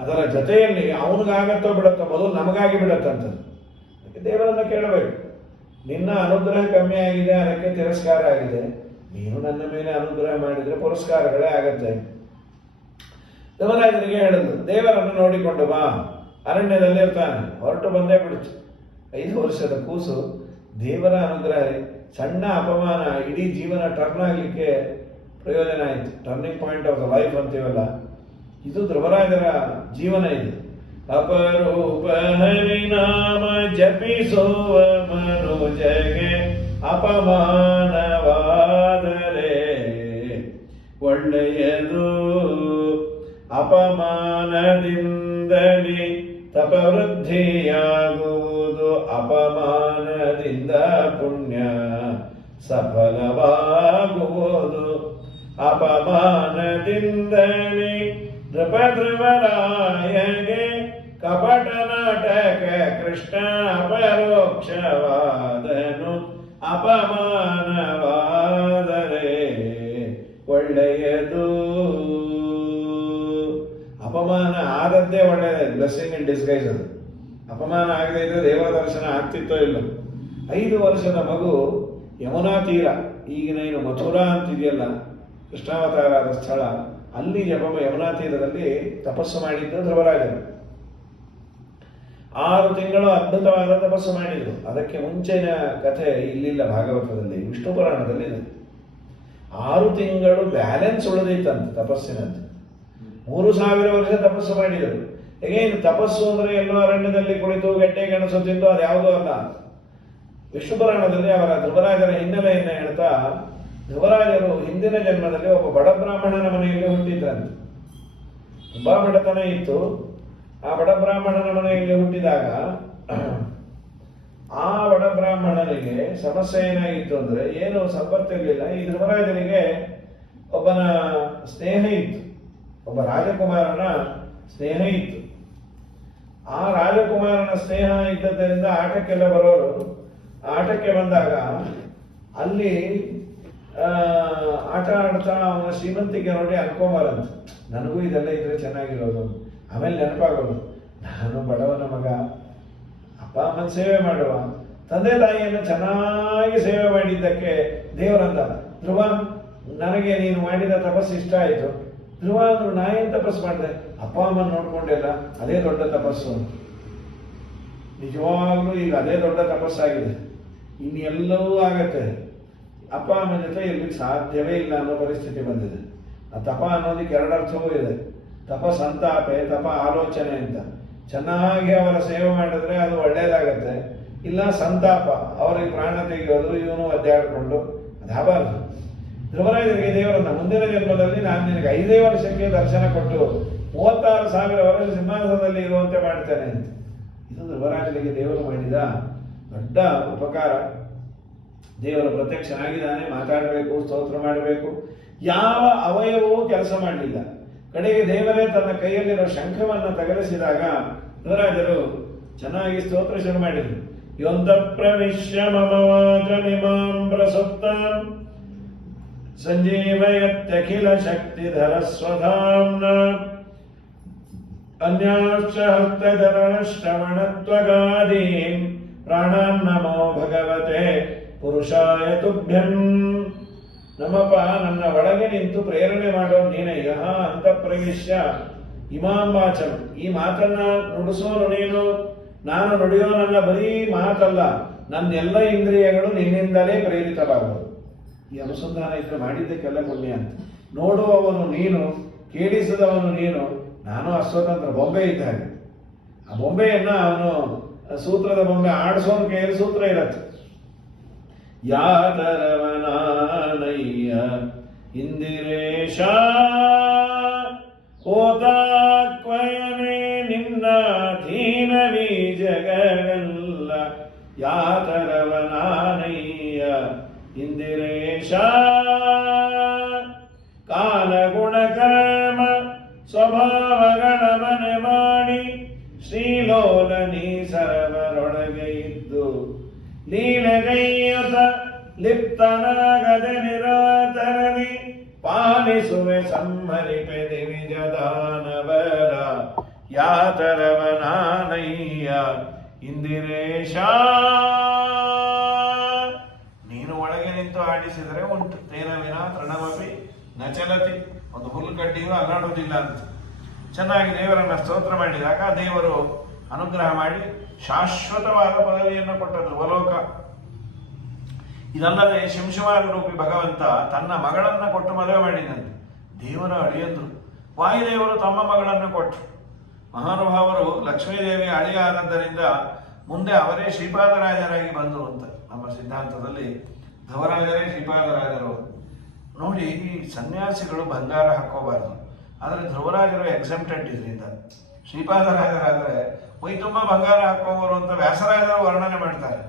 ಅದರ ಜೊತೆಯಲ್ಲಿ ಅವನಿಗಾಗತ್ತೋ ಬಿಡತ್ತೋ ಮೊದಲು ನಮಗಾಗಿ ಬಿಡತ್ತಂಥದ್ದು. ದೇವರನ್ನ ಕೇಳಬೇಕು, ನಿನ್ನ ಅನುಗ್ರಹ ಕಮ್ಮಿ ಆಗಿದೆ, ಅದಕ್ಕೆ ತಿರಸ್ಕಾರ ಆಗಿದೆ, ನೀನು ನನ್ನ ಮೇಲೆ ಅನುಗ್ರಹ ಮಾಡಿದರೆ ಪುರಸ್ಕಾರಗಳೇ ಆಗತ್ತೆ. ಧರ್ಮರಾಜನಿಗೆ ಹೇಳಿದ್ರು, ದೇವರನ್ನು ನೋಡಿಕೊಂಡು ಬಾ, ಅರಣ್ಯದಲ್ಲಿ ಇರ್ತಾನೆ. ಹೊರಟು ಬಂದೇ ಬಿಡ್ತು. 5 ವರ್ಷದ ಕೂಸು, ದೇವರ ಅನುಗ್ರಹ, ಸಣ್ಣ ಅಪಮಾನ ಇಡೀ ಜೀವನ ಟರ್ನ್ ಆಗಲಿಕ್ಕೆ ಪ್ರಯೋಜನ ಆಯಿತು. Turning point of the life ಅಂತೀವಲ್ಲ, ಇದು ಧ್ರುವರಾಜರ ಜೀವನ. ಇದು ಅಪರೂಪ ಹರಿನಾಮ ಜಪಿಸುವ ಮನುಜಗೆ ಅಪಮಾನವಾದರೆ ಒಳ್ಳೆಯದು. ಅಪಮಾನದಿಂದಲೇ ತಪವೃದ್ಧಿಯಾಗುವುದು, ಅಪಮಾನದಿಂದ ಪುಣ್ಯ ಸಫಲವಾಗುವುದು. ಅಪಮಾನದಿಂದಲೇ ನೃಪಧ್ರುವರಾಯಗೆ ಕಪಟ ನಾಟಕ ಕೃಷ್ಣ ಅಪರೋಕ್ಷವಾದನು. ಅಪಮಾನವಾದರೆ ಒಳ್ಳೆಯದು. ಅಪಮಾನ ಆದದ್ದೇ ಒಳ್ಳೆಯದು, ಬ್ಲೆಸ್ಸಿಂಗ್ ಇನ್ ಡಿಸ್ಗೈಸ್ ಅದು. ಅಪಮಾನ ಆಗದೇ ಇದ್ರೆ ದೇವರ ದರ್ಶನ ಆಗ್ತಿತ್ತೋ ಇಲ್ಲ. 5 ವರ್ಷದ ಮಗು ಯಮುನಾ ತೀರ, ಈಗಿನ ಏನು ಮಥುರಾ ಅಂತಿದೆಯಲ್ಲ ಕೃಷ್ಣಾವತಾರದ ಸ್ಥಳ, ಅಲ್ಲಿ ಯಮುನಾ ತೀರದಲ್ಲಿ ತಪಸ್ಸು ಮಾಡಿದ್ದು ಧ್ರುವರಾಜರು. 6 ತಿಂಗಳು ಅದ್ಭುತವಾದ ತಪಸ್ಸು ಮಾಡಿದ್ರು. ಅದಕ್ಕೆ ಮುಂಚಿನ ಕಥೆ ಇಲ್ಲಿಲ್ಲ, ಭಾಗವತದಲ್ಲಿ, ವಿಷ್ಣು ಪುರಾಣದಲ್ಲಿ ಇದೆ. 6 ತಿಂಗಳು ಬ್ಯಾಲೆನ್ಸ್ ಉಳಿದಿತ್ತಂತೆ ತಪಸ್ಸಿನಂತೆ. 3000 ವರ್ಷ ತಪಸ್ಸು ಮಾಡಿದರು. ಹೇಗೇನು ತಪಸ್ಸು ಅಂದರೆ ಎಲ್ಲೋ ಅರಣ್ಯದಲ್ಲಿ ಕುಳಿತು ಗೆಡ್ಡೆ ಗೆಣಸು ತಿಂದು ಅದು ಯಾವುದೂ ಅಲ್ಲ. ವಿಷ್ಣು ಪುರಾಣದಲ್ಲಿ ಅವರ ಧ್ರುವರಾಜರ ಹಿನ್ನೆಲೆಯನ್ನು ಹೇಳ್ತಾ, ಧ್ರುವರಾಜರು ಹಿಂದಿನ ಜನ್ಮದಲ್ಲಿ ಒಬ್ಬ ಬಡ ಬ್ರಾಹ್ಮಣನ ಮನೆಯಲ್ಲಿ ಹುಟ್ಟಿದ್ರಂತೆ. ತುಂಬಾ ಬಡತನ ಇತ್ತು. ಆ ಬಡ ಬ್ರಾಹ್ಮಣನ ಮನೆಯಲ್ಲಿ ಹುಟ್ಟಿದಾಗ ಆ ಬಡ ಬ್ರಾಹ್ಮಣನಿಗೆ ಸಮಸ್ಯೆ ಏನಾಗಿತ್ತು ಅಂದ್ರೆ, ಏನು ಸಂಪತ್ತಿರಲಿಲ್ಲ. ಈ ಧ್ರುವರಾಜನಿಗೆ ಒಬ್ಬನ ಸ್ನೇಹ ಇತ್ತು, ಒಬ್ಬ ರಾಜಕುಮಾರನ ಸ್ನೇಹ ಇತ್ತು. ಆ ರಾಜಕುಮಾರನ ಸ್ನೇಹ ಇದ್ದದ್ದರಿಂದ ಆಟಕ್ಕೆಲ್ಲ ಬರೋರು. ಆಟಕ್ಕೆ ಬಂದಾಗ ಅಲ್ಲಿ ಆಟ ಆಡ್ತಾ ಅವನ ಶ್ರೀಮಂತಿಕೆ ನೋಡಿ ಅನ್ಕೊಂಬಾರಂತ, ನನಗೂ ಇದೆಲ್ಲ ಇದ್ರೆ ಚೆನ್ನಾಗಿರೋದು. ಆಮೇಲೆ ನೆನಪಾಗೋದು, ನಾನು ಬಡವನ ಮಗ, ಅಪ್ಪ ಅಮ್ಮನ ಸೇವೆ ಮಾಡುವ, ತಂದೆ ತಾಯಿಯನ್ನು ಚೆನ್ನಾಗಿ ಸೇವೆ ಮಾಡಿದ್ದಕ್ಕೆ ದೇವರಂದ, ಧ್ರುವ ನನಗೆ ನೀನು ಮಾಡಿದ ತಪಸ್ಸು ಇಷ್ಟ ಆಯಿತು. ಧ್ರುವ ಅಂದ್ರು, ನಾ ಏನು ತಪಸ್ಸು ಮಾಡಿದೆ, ಅಪ್ಪ ಅಮ್ಮನ ನೋಡ್ಕೊಂಡಿಲ್ಲ, ಅದೇ ದೊಡ್ಡ ತಪಸ್ಸು. ನಿಜವಾಗ್ಲೂ ಈಗ ಅದೇ ದೊಡ್ಡ ತಪಸ್ಸಾಗಿದೆ. ಇನ್ನೆಲ್ಲವೂ ಆಗತ್ತೆ. ಅಪ್ಪ ಅಮ್ಮನ ಜೊತೆ ಇರ್ಲಿಕ್ಕೆ ಸಾಧ್ಯವೇ ಇಲ್ಲ ಅನ್ನೋ ಪರಿಸ್ಥಿತಿ ಬಂದಿದೆ. ಆ ತಪ ಅನ್ನೋದಕ್ಕೆ 2 ಅರ್ಥವೂ ಇದೆ. ತಪ ಸಂತಾಪೆ, ತಪ ಆಲೋಚನೆ ಅಂತ. ಚೆನ್ನಾಗಿ ಅವರ ಸೇವೆ ಮಾಡಿದ್ರೆ ಅದು ಒಳ್ಳೇದಾಗತ್ತೆ. ಇಲ್ಲ ಸಂತಾಪ, ಅವರಿಗೆ ಪ್ರಾಣ ತೆಗೆಯೋದು, ಇವನು ಒದ್ದಾಡಿಕೊಂಡು ಅದಾಗಬಾರ್ದು. ಧ್ರುವರಾಜರಿಗೆ ದೇವರನ್ನ ಮುಂದಿನ ಜನ್ಮದಲ್ಲಿ ನಾನು ನಿನಗೆ 5 ವರ್ಷಕ್ಕೆ ದರ್ಶನ ಕೊಟ್ಟು 36,000 ವರ್ಷ ಸಿಂಹಾಸನದಲ್ಲಿ ಇರುವಂತೆ ಮಾಡ್ತೇನೆ ಅಂತ. ಇದು ಧ್ರುವರಾಜನಿಗೆ ದೇವರು ಮಾಡಿದ ದೊಡ್ಡ ಉಪಕಾರ. ದೇವರು ಪ್ರತ್ಯಕ್ಷನಾಗಿದ್ದಾನೆ, ಮಾತಾಡಬೇಕು, ಸ್ತೋತ್ರ ಮಾಡಬೇಕು, ಯಾವ ಅವಯವೂ ಕೆಲಸ ಮಾಡಲಿಲ್ಲ. ಕಡೆಗೆ ದೇವರೇ ತನ್ನ ಕೈಯಲ್ಲಿರೋ ಶಂಖವನ್ನು ತಗಲಿಸಿದಾಗ ಧ್ರುವರಾಜರು ಚೆನ್ನಾಗಿ ಸ್ತೋತ್ರ ಶುರು ಮಾಡಿದರು. ಯೊಂದ ಪ್ರವಿಶ್ಯ ಮಮ ವಾಚಮಿಮಾಂ ಪ್ರಸುಪ್ತಾಂ ಸಂಜೀವಯತ್ಯಖಿಲ ಶಕ್ತಿಧರ ಸ್ವಧಾಮ್ನ ಅನ್ಯಾಶ್ಚ ಹಸ್ತಧರಣಶ್ರವಣತ್ವಗಾದೀನ್ ಪ್ರಾಣಾನ್ ನಮೋ ಭಗವತೆ ಪುರುಷಾಯ ತುಭ್ಯಂ. ನಮ್ಮಪ್ಪ, ನನ್ನ ಒಳಗೆ ನಿಂತು ಪ್ರೇರಣೆ ಮಾಡೋ ನೀನಯ್ಯ. ಅಂತ ಪ್ರವಿಶ್ಯ ಇಮಾಂ ವಾಚಂ, ಈ ಮಾತನ್ನ ನುಡಿಸೋನು ನೀನು, ನಾನು ನುಡಿಯೋ ನನ್ನ ಬರೀ ಮಾತಲ್ಲ, ನನ್ನೆಲ್ಲ ಇಂದ್ರಿಯಗಳು ನಿನ್ನಿಂದಲೇ ಪ್ರೇರಿತವಾಗುವುದು. ಈ ಅನುಸಂಧಾನ ಇದ್ರೆ ಮಾಡಿದ್ದಕ್ಕೆಲ್ಲ ಪುಣ್ಯ ಅಂತ. ನೋಡುವವನು ನೀನು, ಕೇಳಿಸಿದವನು ನೀನು, ನಾನು ಅಸ್ವತಂತ್ರ ಬೊಂಬೆ ಇದ್ದ ಹಾಗೆ. ಆ ಬೊಂಬೆಯನ್ನ ಅವನು ಸೂತ್ರದ ಬೊಂಬೆ ಆಡಿಸೋನ್ ಕೈಯಲ್ಲಿ ಸೂತ್ರ ಇರತ್ತೆ. ಯಾದರವನಾನಯ್ಯ ಇಂದಿರೇಶ ಹೋತಾಕ್ವಯನೇ ನಿನ್ನ ಧೀನವೀ ಜಗವೆಲ್ಲ. ಯಾತರವನಾನಯ್ಯ ಇಂದಿರೇಶ ಕಾಲ ಗುಣಕರ್ಮ ಸ್ವಭಾವಗಳ ಮನೆ ಮಾಡಿ ಶ್ರೀಲೋಲ ನೀ ಸರ್ವರೊಳಗೆ ಇದ್ದು ಲೀಲೆಗೈಯುತ ಲಿಪ್ತನಾಗದೆ ನಿರಾತರದಿ ಪಾಲಿಸುವೆ ಸಮ್ಮರಿಪೆ ದಿವಿಜದಾನವರ ಯಾತರವನಾನಯ್ಯ ಇಂದಿರೇಶ. ನೀನು ಒಳಗೆ ನಿಂತು ಆಡಿಸಿದರೆ ಉಂಟು ತೇನ ವಿನಾ ತೃಣಮಪಿ ನಚಲತಿ, ಒಂದು ಹುಲ್ಲುಗಡ್ಡಿಯೂ ಅಲ್ಲಾಡುವುದಿಲ್ಲ ಅಂತ ಚೆನ್ನಾಗಿ ದೇವರನ್ನ ಸ್ತೋತ್ರ ಮಾಡಿದಾಗ ದೇವರು ಅನುಗ್ರಹ ಮಾಡಿ ಶಾಶ್ವತವಾದ ಪದವಿಯನ್ನು ಕೊಟ್ಟದ್ದು ಧ್ರುವಲೋಕ. ಇದಲ್ಲದೆ ಶಿಂಶುಮಾರ ರೂಪಿ ಭಗವಂತ ತನ್ನ ಮಗಳನ್ನ ಕೊಟ್ಟು ಮದುವೆ ಮಾಡಿದಂತೆ. ದೇವರ ಅಳಿಯಂದ್ರು ವಾಯುದೇವರು ತಮ್ಮ ಮಗಳನ್ನು ಕೊಟ್ಟರು. ಮಹಾನುಭಾವರು ಲಕ್ಷ್ಮೀದೇವಿ ಅಳಿಯ ಆದದ್ದರಿಂದ ಮುಂದೆ ಅವರೇ ಶ್ರೀಪಾದರಾಜರಾಗಿ ಬಂದರು ಅಂತ ನಮ್ಮ ಸಿದ್ಧಾಂತದಲ್ಲಿ ಧ್ರುವರಾಜರೇ ಶ್ರೀಪಾದರಾಜರು. ನೋಡಿ, ಈ ಸನ್ಯಾಸಿಗಳು ಬಂಗಾರ ಹಾಕೋಬಾರ್ದು, ಆದರೆ ಧ್ರುವರಾಜರು ಎಕ್ಸೆಂಪ್ಟೆಡ್ ಇದರಿಂದ. ಶ್ರೀಪಾದರಾಜರಾದರೆ ಮೈ ತುಂಬ ಬಂಗಾರ ಹಾಕೋವರು ಅಂತ ವ್ಯಾಸರಾಜರು ವರ್ಣನೆ ಮಾಡ್ತಾರೆ.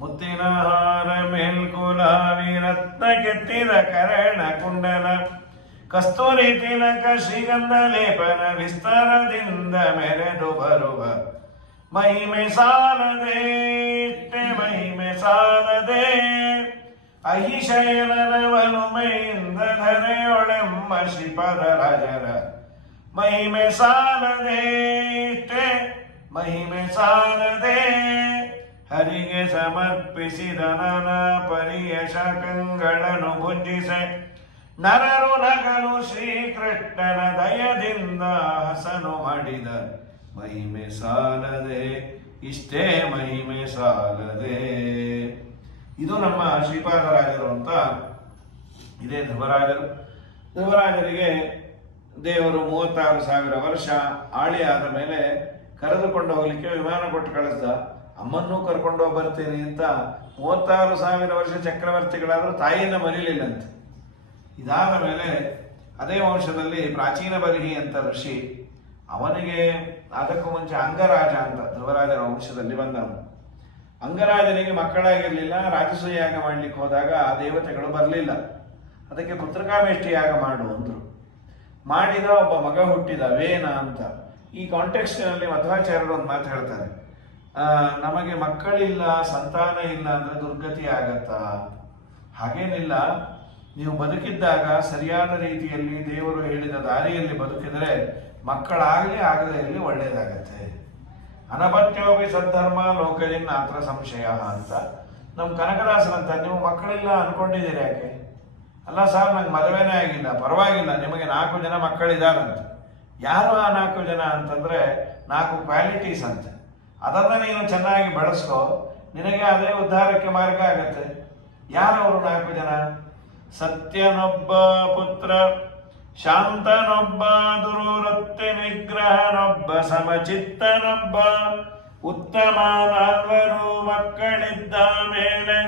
ಮುತ್ತಿನ ಹಾರ ಮೇಲ್ಕುಲಾವಿ ರತ್ನ ಕೆತ್ತಿದ ಕರಣ ಕುಂಡಲ ಕಸ್ತೂರಿ ತಿಲಕ ಶ್ರೀಗಂಧ ಲೇಪನ ವಿಸ್ತಾರದಿಂದ ಮೆರೆದು ಬರುವ ಮಹಿಮೆ ಸಾಲದೆ ಮಹಿಮೆ ಸಾಲದೆ ಅಹಿಶಯನನ ಒಲುಮೆಯಿಂದ ಧರೆಯೊಳೆಮ್ಮ ಶ್ರೀಪಾದರಾಜರ ಮಹಿಮೆ ಸಾಲದೆ ಮಹಿಮೆ ಸಾಲದೆ ಹರಿಗೆ ಸಮರ್ಪಿಸಿದ ನಾನಾ ಪರಿಯ ಶಾಖಗಳನ್ನು ಭುಂಜಿಸೆ ನರರು ನಗಲು ಶ್ರೀಕೃಷ್ಣನ ದಯದಿಂದ ಹಸನು ಮಾಡಿದ ಮಹಿಮೆ ಸಾಲದೆ ಇಷ್ಟೇ ಮಹಿಮೆ ಸಾಲದೆ. ಇದು ನಮ್ಮ ಶ್ರೀಪಾದರಾಜರು ಅಂತ. ಇದೇ ಧ್ರುವರಾಜರು. ಧ್ರುವರಾಜರಿಗೆ ದೇವರು 36,000 ವರ್ಷ ಆಳಿ ಆದ ಮೇಲೆ ಕರೆದುಕೊಂಡು ಹೋಗ್ಲಿಕ್ಕೆ ವಿಮಾನ ಕೊಟ್ಟು ಕಳಿಸ್ದ. ಅಮ್ಮನ್ನೂ ಕರ್ಕೊಂಡು ಬರ್ತೀನಿ ಅಂತ 36,000 ವರ್ಷ ಚಕ್ರವರ್ತಿಗಳಾದರೂ ತಾಯಿಯನ್ನು ಮರೀಲಿಲ್ಲಂತೆ. ಇದಾದ ಮೇಲೆ ಅದೇ ವಂಶದಲ್ಲಿ ಪ್ರಾಚೀನ ಬರಿಹಿ ಅಂತ ಋಷಿ, ಅವನಿಗೆ ಅದಕ್ಕೂ ಮುಂಚೆ ಅಂಗರಾಜ ಅಂತ ಧ್ರುವರಾಜರ ವಂಶದಲ್ಲಿ ಬಂದವನು. ಅಂಗರಾಜನಿಗೆ ಮಕ್ಕಳಾಗಿರಲಿಲ್ಲ. ರಾಜಸೂಯ ಯಾಗ ಮಾಡ್ಲಿಕ್ಕೆ ಹೋದಾಗ ಆ ದೇವತೆಗಳು ಬರಲಿಲ್ಲ. ಅದಕ್ಕೆ ಪುತ್ರಕಾಮೇಷ್ಟಿ ಯಾಗ ಮಾಡು ಅಂದರು. ಮಾಡಿದ ಒಬ್ಬ ಮಗ ಹುಟ್ಟಿದ ವೇನ ಅಂತ. ಈ ಕಾಂಟೆಕ್ಸ್ಟಿನಲ್ಲಿ ಮಧ್ವಾಚಾರ್ಯರು ಒಂದು ಮಾತು ಹೇಳ್ತಾರೆ, ನಮಗೆ ಮಕ್ಕಳಿಲ್ಲ, ಸಂತಾನ ಇಲ್ಲ ಅಂದರೆ ದುರ್ಗತಿ ಆಗತ್ತಾ? ಹಾಗೇನಿಲ್ಲ. ನೀವು ಬದುಕಿದ್ದಾಗ ಸರಿಯಾದ ರೀತಿಯಲ್ಲಿ ದೇವರು ಹೇಳಿದ ದಾರಿಯಲ್ಲಿ ಬದುಕಿದರೆ ಮಕ್ಕಳಾಗಲಿ ಆಗದೆ ಇರಲಿ ಒಳ್ಳೆಯದಾಗತ್ತೆ. ಅನಪತ್ಯೋಪಿ ಸದ್ಧರ್ಮ ಲೋಕಜಿನ್ ಆತ್ರ ಸಂಶಯ ಅಂತ ನಮ್ಮ ಕನಕದಾಸರಂತ. ನೀವು ಮಕ್ಕಳಿಲ್ಲ ಅನ್ಕೊಂಡಿದ್ದೀರಿ ಯಾಕೆ? ಅಲ್ಲ ಸರ್, ನಂಗೆ ಮದುವೆನೇ ಆಗಿಲ್ಲ, ಪರವಾಗಿಲ್ಲ, ನಿಮಗೆ 4 ಜನ ಮಕ್ಕಳಿದಾರಂತ. ಯಾರು ಆ 4 ಜನ ಅಂತಂದ್ರೆ 4 ಕ್ವಾಲಿಟೀಸ್ ಅಂತ. ಅದನ್ನು ನೀನು ಚೆನ್ನಾಗಿ ಬೆಳೆಸ್ಕೋ, ನಿನಗೆ ಅದೇ ಉದ್ಧಾರಕ್ಕೆ ಮಾರ್ಗ ಆಗತ್ತೆ. ಯಾರವರು 4 ಜನ? ಸತ್ಯನೊಬ್ಬ ಪುತ್ರ, ಶಾಂತನೊಬ್ಬ, ದುರ್ವೃತ್ತಿ ನಿಗ್ರಹನೊಬ್ಬ, ಸಮಚಿತ್ತನೊಬ್ಬ, ಉತ್ತಮ 4 ಮಕ್ಕಳಿದ್ದ ಮೇಲೆ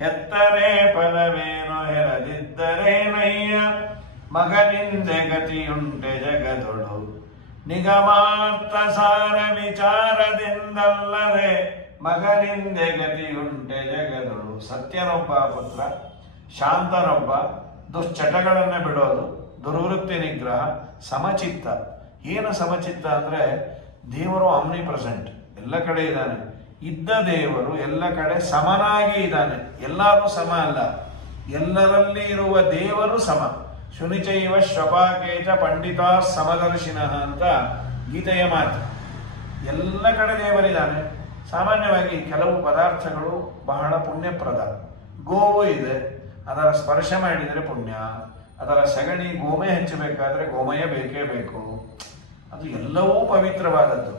ಹೆತ್ತರೆ ಫಲವೇನು ಹೆರದಿದ್ದರೇನಯ್ಯ ಮಗನಿಂದೆ ಗತಿಯುಂಟೆ ಜಗದೊಳು ನಿಗಮಾರ್ಥ ಸಾರ ವಿಚಾರದಿಂದಲ್ಲದೆ ಮಗನಿಂದೆ ಗತಿಯುಂಟೆ ಜಗದೊಳು. ಸತ್ಯನೊಬ್ಬ ಪುತ್ರ, ಶಾಂತನೊಬ್ಬ, ದುಶ್ಚಟಗಳನ್ನು ಬಿಡೋದು, ದುರ್ವೃತ್ತಿ ನಿಗ್ರಹ, ಸಮಚಿತ್ತ. ಏನು ಸಮಚಿತ್ತ ಅಂದರೆ ದೇವರು ಆಮ್ನಿ ಪ್ರೆಸೆಂಟ್, ಎಲ್ಲ ಕಡೆ ಇದ್ದಾನೆ. ಇದ್ದ ದೇವರು ಎಲ್ಲ ಕಡೆ ಸಮನಾಗಿ ಇದ್ದಾನೆ. ಎಲ್ಲರೂ ಸಮ ಅಲ್ಲ, ಎಲ್ಲರಲ್ಲಿ ಇರುವ ದೇವರು ಸಮ. ಶುನಿಚೈವ ಶ್ವಪಾಕೇಚ ಪಂಡಿತ ಸಮದರ್ಶಿನಃ ಅಂತ ಗೀತೆಯ ಮಾತು. ಎಲ್ಲ ಕಡೆ ದೇವರಿದ್ದಾನೆ. ಸಾಮಾನ್ಯವಾಗಿ ಕೆಲವು ಪದಾರ್ಥಗಳು ಬಹಳ ಪುಣ್ಯಪ್ರದ. ಗೋವು ಇದೆ, ಅದರ ಸ್ಪರ್ಶ ಮಾಡಿದರೆ ಪುಣ್ಯ. ಅದರ ಸಗಣಿ ಗೋಮೆ ಹೆಚ್ಚಬೇಕಾದ್ರೆ ಗೋಮಯ ಬೇಕೇ ಬೇಕು. ಅದು ಎಲ್ಲವೂ ಪವಿತ್ರವಾದದ್ದು.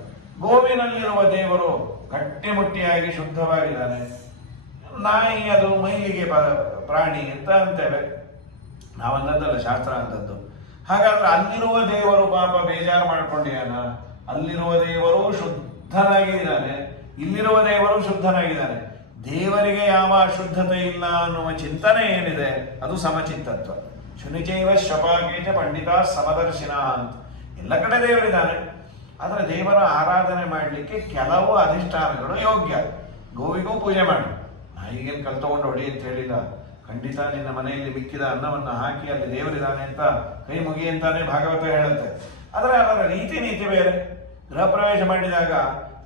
ಗೋವಿನಲ್ಲಿರುವ ದೇವರು ಗಟ್ಟಿಮುಟ್ಟಿಯಾಗಿ ಶುದ್ಧವಾಗಿದ್ದಾನೆ. ನಾಯಿ ಅದು ಮೈಲಿಗೆ ಪ್ರಾಣಿ ಅಂತ ಅಂತೇವೆ, ನಾವಲ್ಲದಲ್ಲ ಶಾಸ್ತ್ರ ಅಂತದ್ದು. ಹಾಗಾದ್ರೆ ಅಲ್ಲಿರುವ ದೇವರು ಪಾಪ ಬೇಜಾರು ಮಾಡ್ಕೊಂಡಿಯಾನ? ಅಲ್ಲಿರುವ ದೇವರು ಶುದ್ಧನಾಗಿದ್ದಾನೆ, ಇಲ್ಲಿರುವ ದೇವರು ಶುದ್ಧನಾಗಿದ್ದಾನೆ. ದೇವರಿಗೆ ಯಾವ ಅಶುದ್ಧತೆ ಇಲ್ಲ ಅನ್ನುವ ಚಿಂತನೆ ಏನಿದೆ ಅದು ಸಮಚಿತ್ತತ್ವ. ಶುನಿಚೈವ ಶ್ವಪಾಕೇಚ ಪಂಡಿತ ಸಮದರ್ಶಿನ ಅಂತ. ಎಲ್ಲ ಕಡೆ ದೇವರಿದ್ದಾನೆ. ಆದರೆ ದೇವರ ಆರಾಧನೆ ಮಾಡಲಿಕ್ಕೆ ಕೆಲವು ಅಧಿಷ್ಠಾನಗಳು ಯೋಗ್ಯ. ಗೋವಿಗೂ ಪೂಜೆ ಮಾಡಿ, ನಾಯಿಗೇನು ಕಲ್ ತಗೊಂಡು ಹೊಡಿ ಅಂತ ಹೇಳಿಲ್ಲ. ಖಂಡಿತ ನಿನ್ನ ಮನೆಯಲ್ಲಿ ಮಿಕ್ಕಿದ ಅನ್ನವನ್ನು ಹಾಕಿ ಅಲ್ಲಿ ದೇವರಿದ್ದಾನೆ ಅಂತ ಕೈ ಮುಗಿ ಅಂತಾನೆ ಭಾಗವತ ಹೇಳುತ್ತೆ. ಆದರೆ ಅದರ ರೀತಿ ನೀತಿ ಬೇರೆ. ಗೃಹ ಪ್ರವೇಶ ಮಾಡಿದಾಗ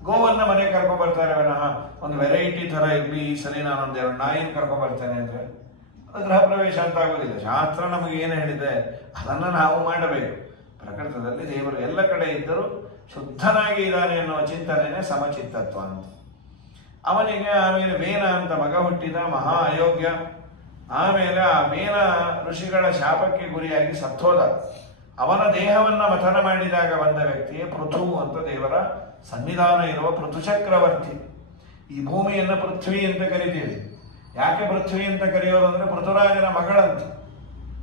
ಗೋವನ್ನ ಮನೆಗೆ ಕರ್ಕೊಂಡ್ ಬರ್ತಾರೆ ವಿನಃ ಒಂದು ವೆರೈಟಿ ತರ ಇರ್ಲಿ ಈ ಸಲ ನಾನೊಂದು 2 ನಾಯಿಯನ್ನು ಕರ್ಕೊಂಡ್ ಬರ್ತೇನೆ ಅಂದ್ರೆ ಅದು ಗೃಹ ಪ್ರವೇಶ ಅಂತ ಆಗೋದಿಲ್ಲ. ಶಾಸ್ತ್ರ ನಮಗೆ ಏನು ಹೇಳಿದೆ ಅದನ್ನ ನಾವು ಮಾಡಬೇಕು. ಪ್ರಕೃತದಲ್ಲಿ ದೇವರು ಎಲ್ಲ ಕಡೆ ಇದ್ದರೂ ಶುದ್ಧನಾಗಿ ಇದ್ದಾನೆ ಎನ್ನುವ ಚಿಂತನೆನೇ ಸಮಚಿತ್ತತ್ವ ಅಂತ. ಅವನಿಗೆ ಆಮೇಲೆ ವೇನ ಅಂತ ಮಗ ಹುಟ್ಟಿದ, ಮಹಾ ಅಯೋಗ್ಯ. ಆಮೇಲೆ ಆ ವೇನ ಋಷಿಗಳ ಶಾಪಕ್ಕೆ ಗುರಿಯಾಗಿ ಸತ್ತೋದ. ಅವನ ದೇಹವನ್ನ ಮಥನ ಮಾಡಿದಾಗ ಬಂದ ವ್ಯಕ್ತಿಯೇ ಪೃಥು ಅಂತ ದೇವರ ಸನ್ನಿಧಾನ ಇರುವ ಪೃಥು ಚಕ್ರವರ್ತಿ. ಈ ಭೂಮಿಯನ್ನು ಪೃಥ್ವಿ ಅಂತ ಕರಿತೀವಿ. ಯಾಕೆ ಪೃಥ್ವಿ ಅಂತ ಕರೆಯೋದಂದ್ರೆ ಪೃಥುರಾಜನ ಮಗಳಂತ.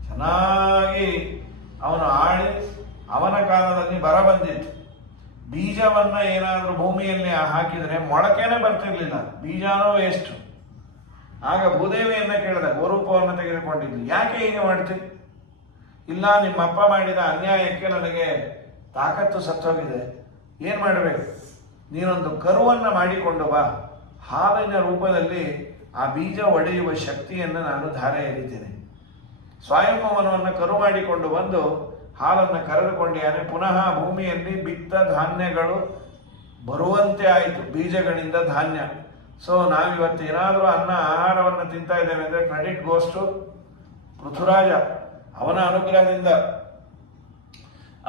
ಚೆನ್ನಾಗಿ ಅವನು ಆಳಿ ಅವನ ಕಾಲದಲ್ಲಿ ಬರ ಬಂದಿತ್ತು. ಬೀಜವನ್ನ ಏನಾದರೂ ಭೂಮಿಯಲ್ಲಿ ಹಾಕಿದರೆ ಮೊಳಕೆನೇ ಬರ್ತಿರ್ಲಿಲ್ಲ, ಬೀಜನೂ ವೇಸ್ಟ್. ಆಗ ಭೂದೇವಿಯನ್ನ ಕೇಳಿದ, ಗೋರೂಪವನ್ನು ತೆಗೆದುಕೊಂಡಿದ್ದು, ಯಾಕೆ ಹೀಗೆ ಮಾಡ್ತೀವಿ? ಇಲ್ಲ, ನಿಮ್ಮಪ್ಪ ಮಾಡಿದ ಅನ್ಯಾಯಕ್ಕೆ ನನಗೆ ತಾಕತ್ತು ಸತ್ತೋಗಿದೆ, ಏನು ಮಾಡಬೇಕು? ನೀನೊಂದು ಕರುವನ್ನು ಮಾಡಿಕೊಂಡು ಬಾ, ಹಾಲಿನ ರೂಪದಲ್ಲಿ ಆ ಬೀಜ ಒಡೆಯುವ ಶಕ್ತಿಯನ್ನು ನಾನು ಧಾರೆ ಎರಿತೇನೆ. ಸ್ವಯಂವನವನ್ನು ಕರು ಮಾಡಿಕೊಂಡು ಬಂದು ಹಾಲನ್ನು ಕರೆದುಕೊಂಡಿಯಾನೆ. ಪುನಃ ಭೂಮಿಯಲ್ಲಿ ಬಿತ್ತ ಧಾನ್ಯಗಳು ಬರುವಂತೆ ಆಯಿತು, ಬೀಜಗಳಿಂದ ಧಾನ್ಯ. ಸೊ ನಾವಿವತ್ತು ಏನಾದರೂ ಆಹಾರವನ್ನು ತಿಂತಾ ಇದ್ದೇವೆ ಅಂದರೆ ಕ್ರೆಡಿಟ್ ಗೋಸ್ಟು ಪೃಥುರಾಜ. ಅವನ ಅನುಗ್ರಹದಿಂದ.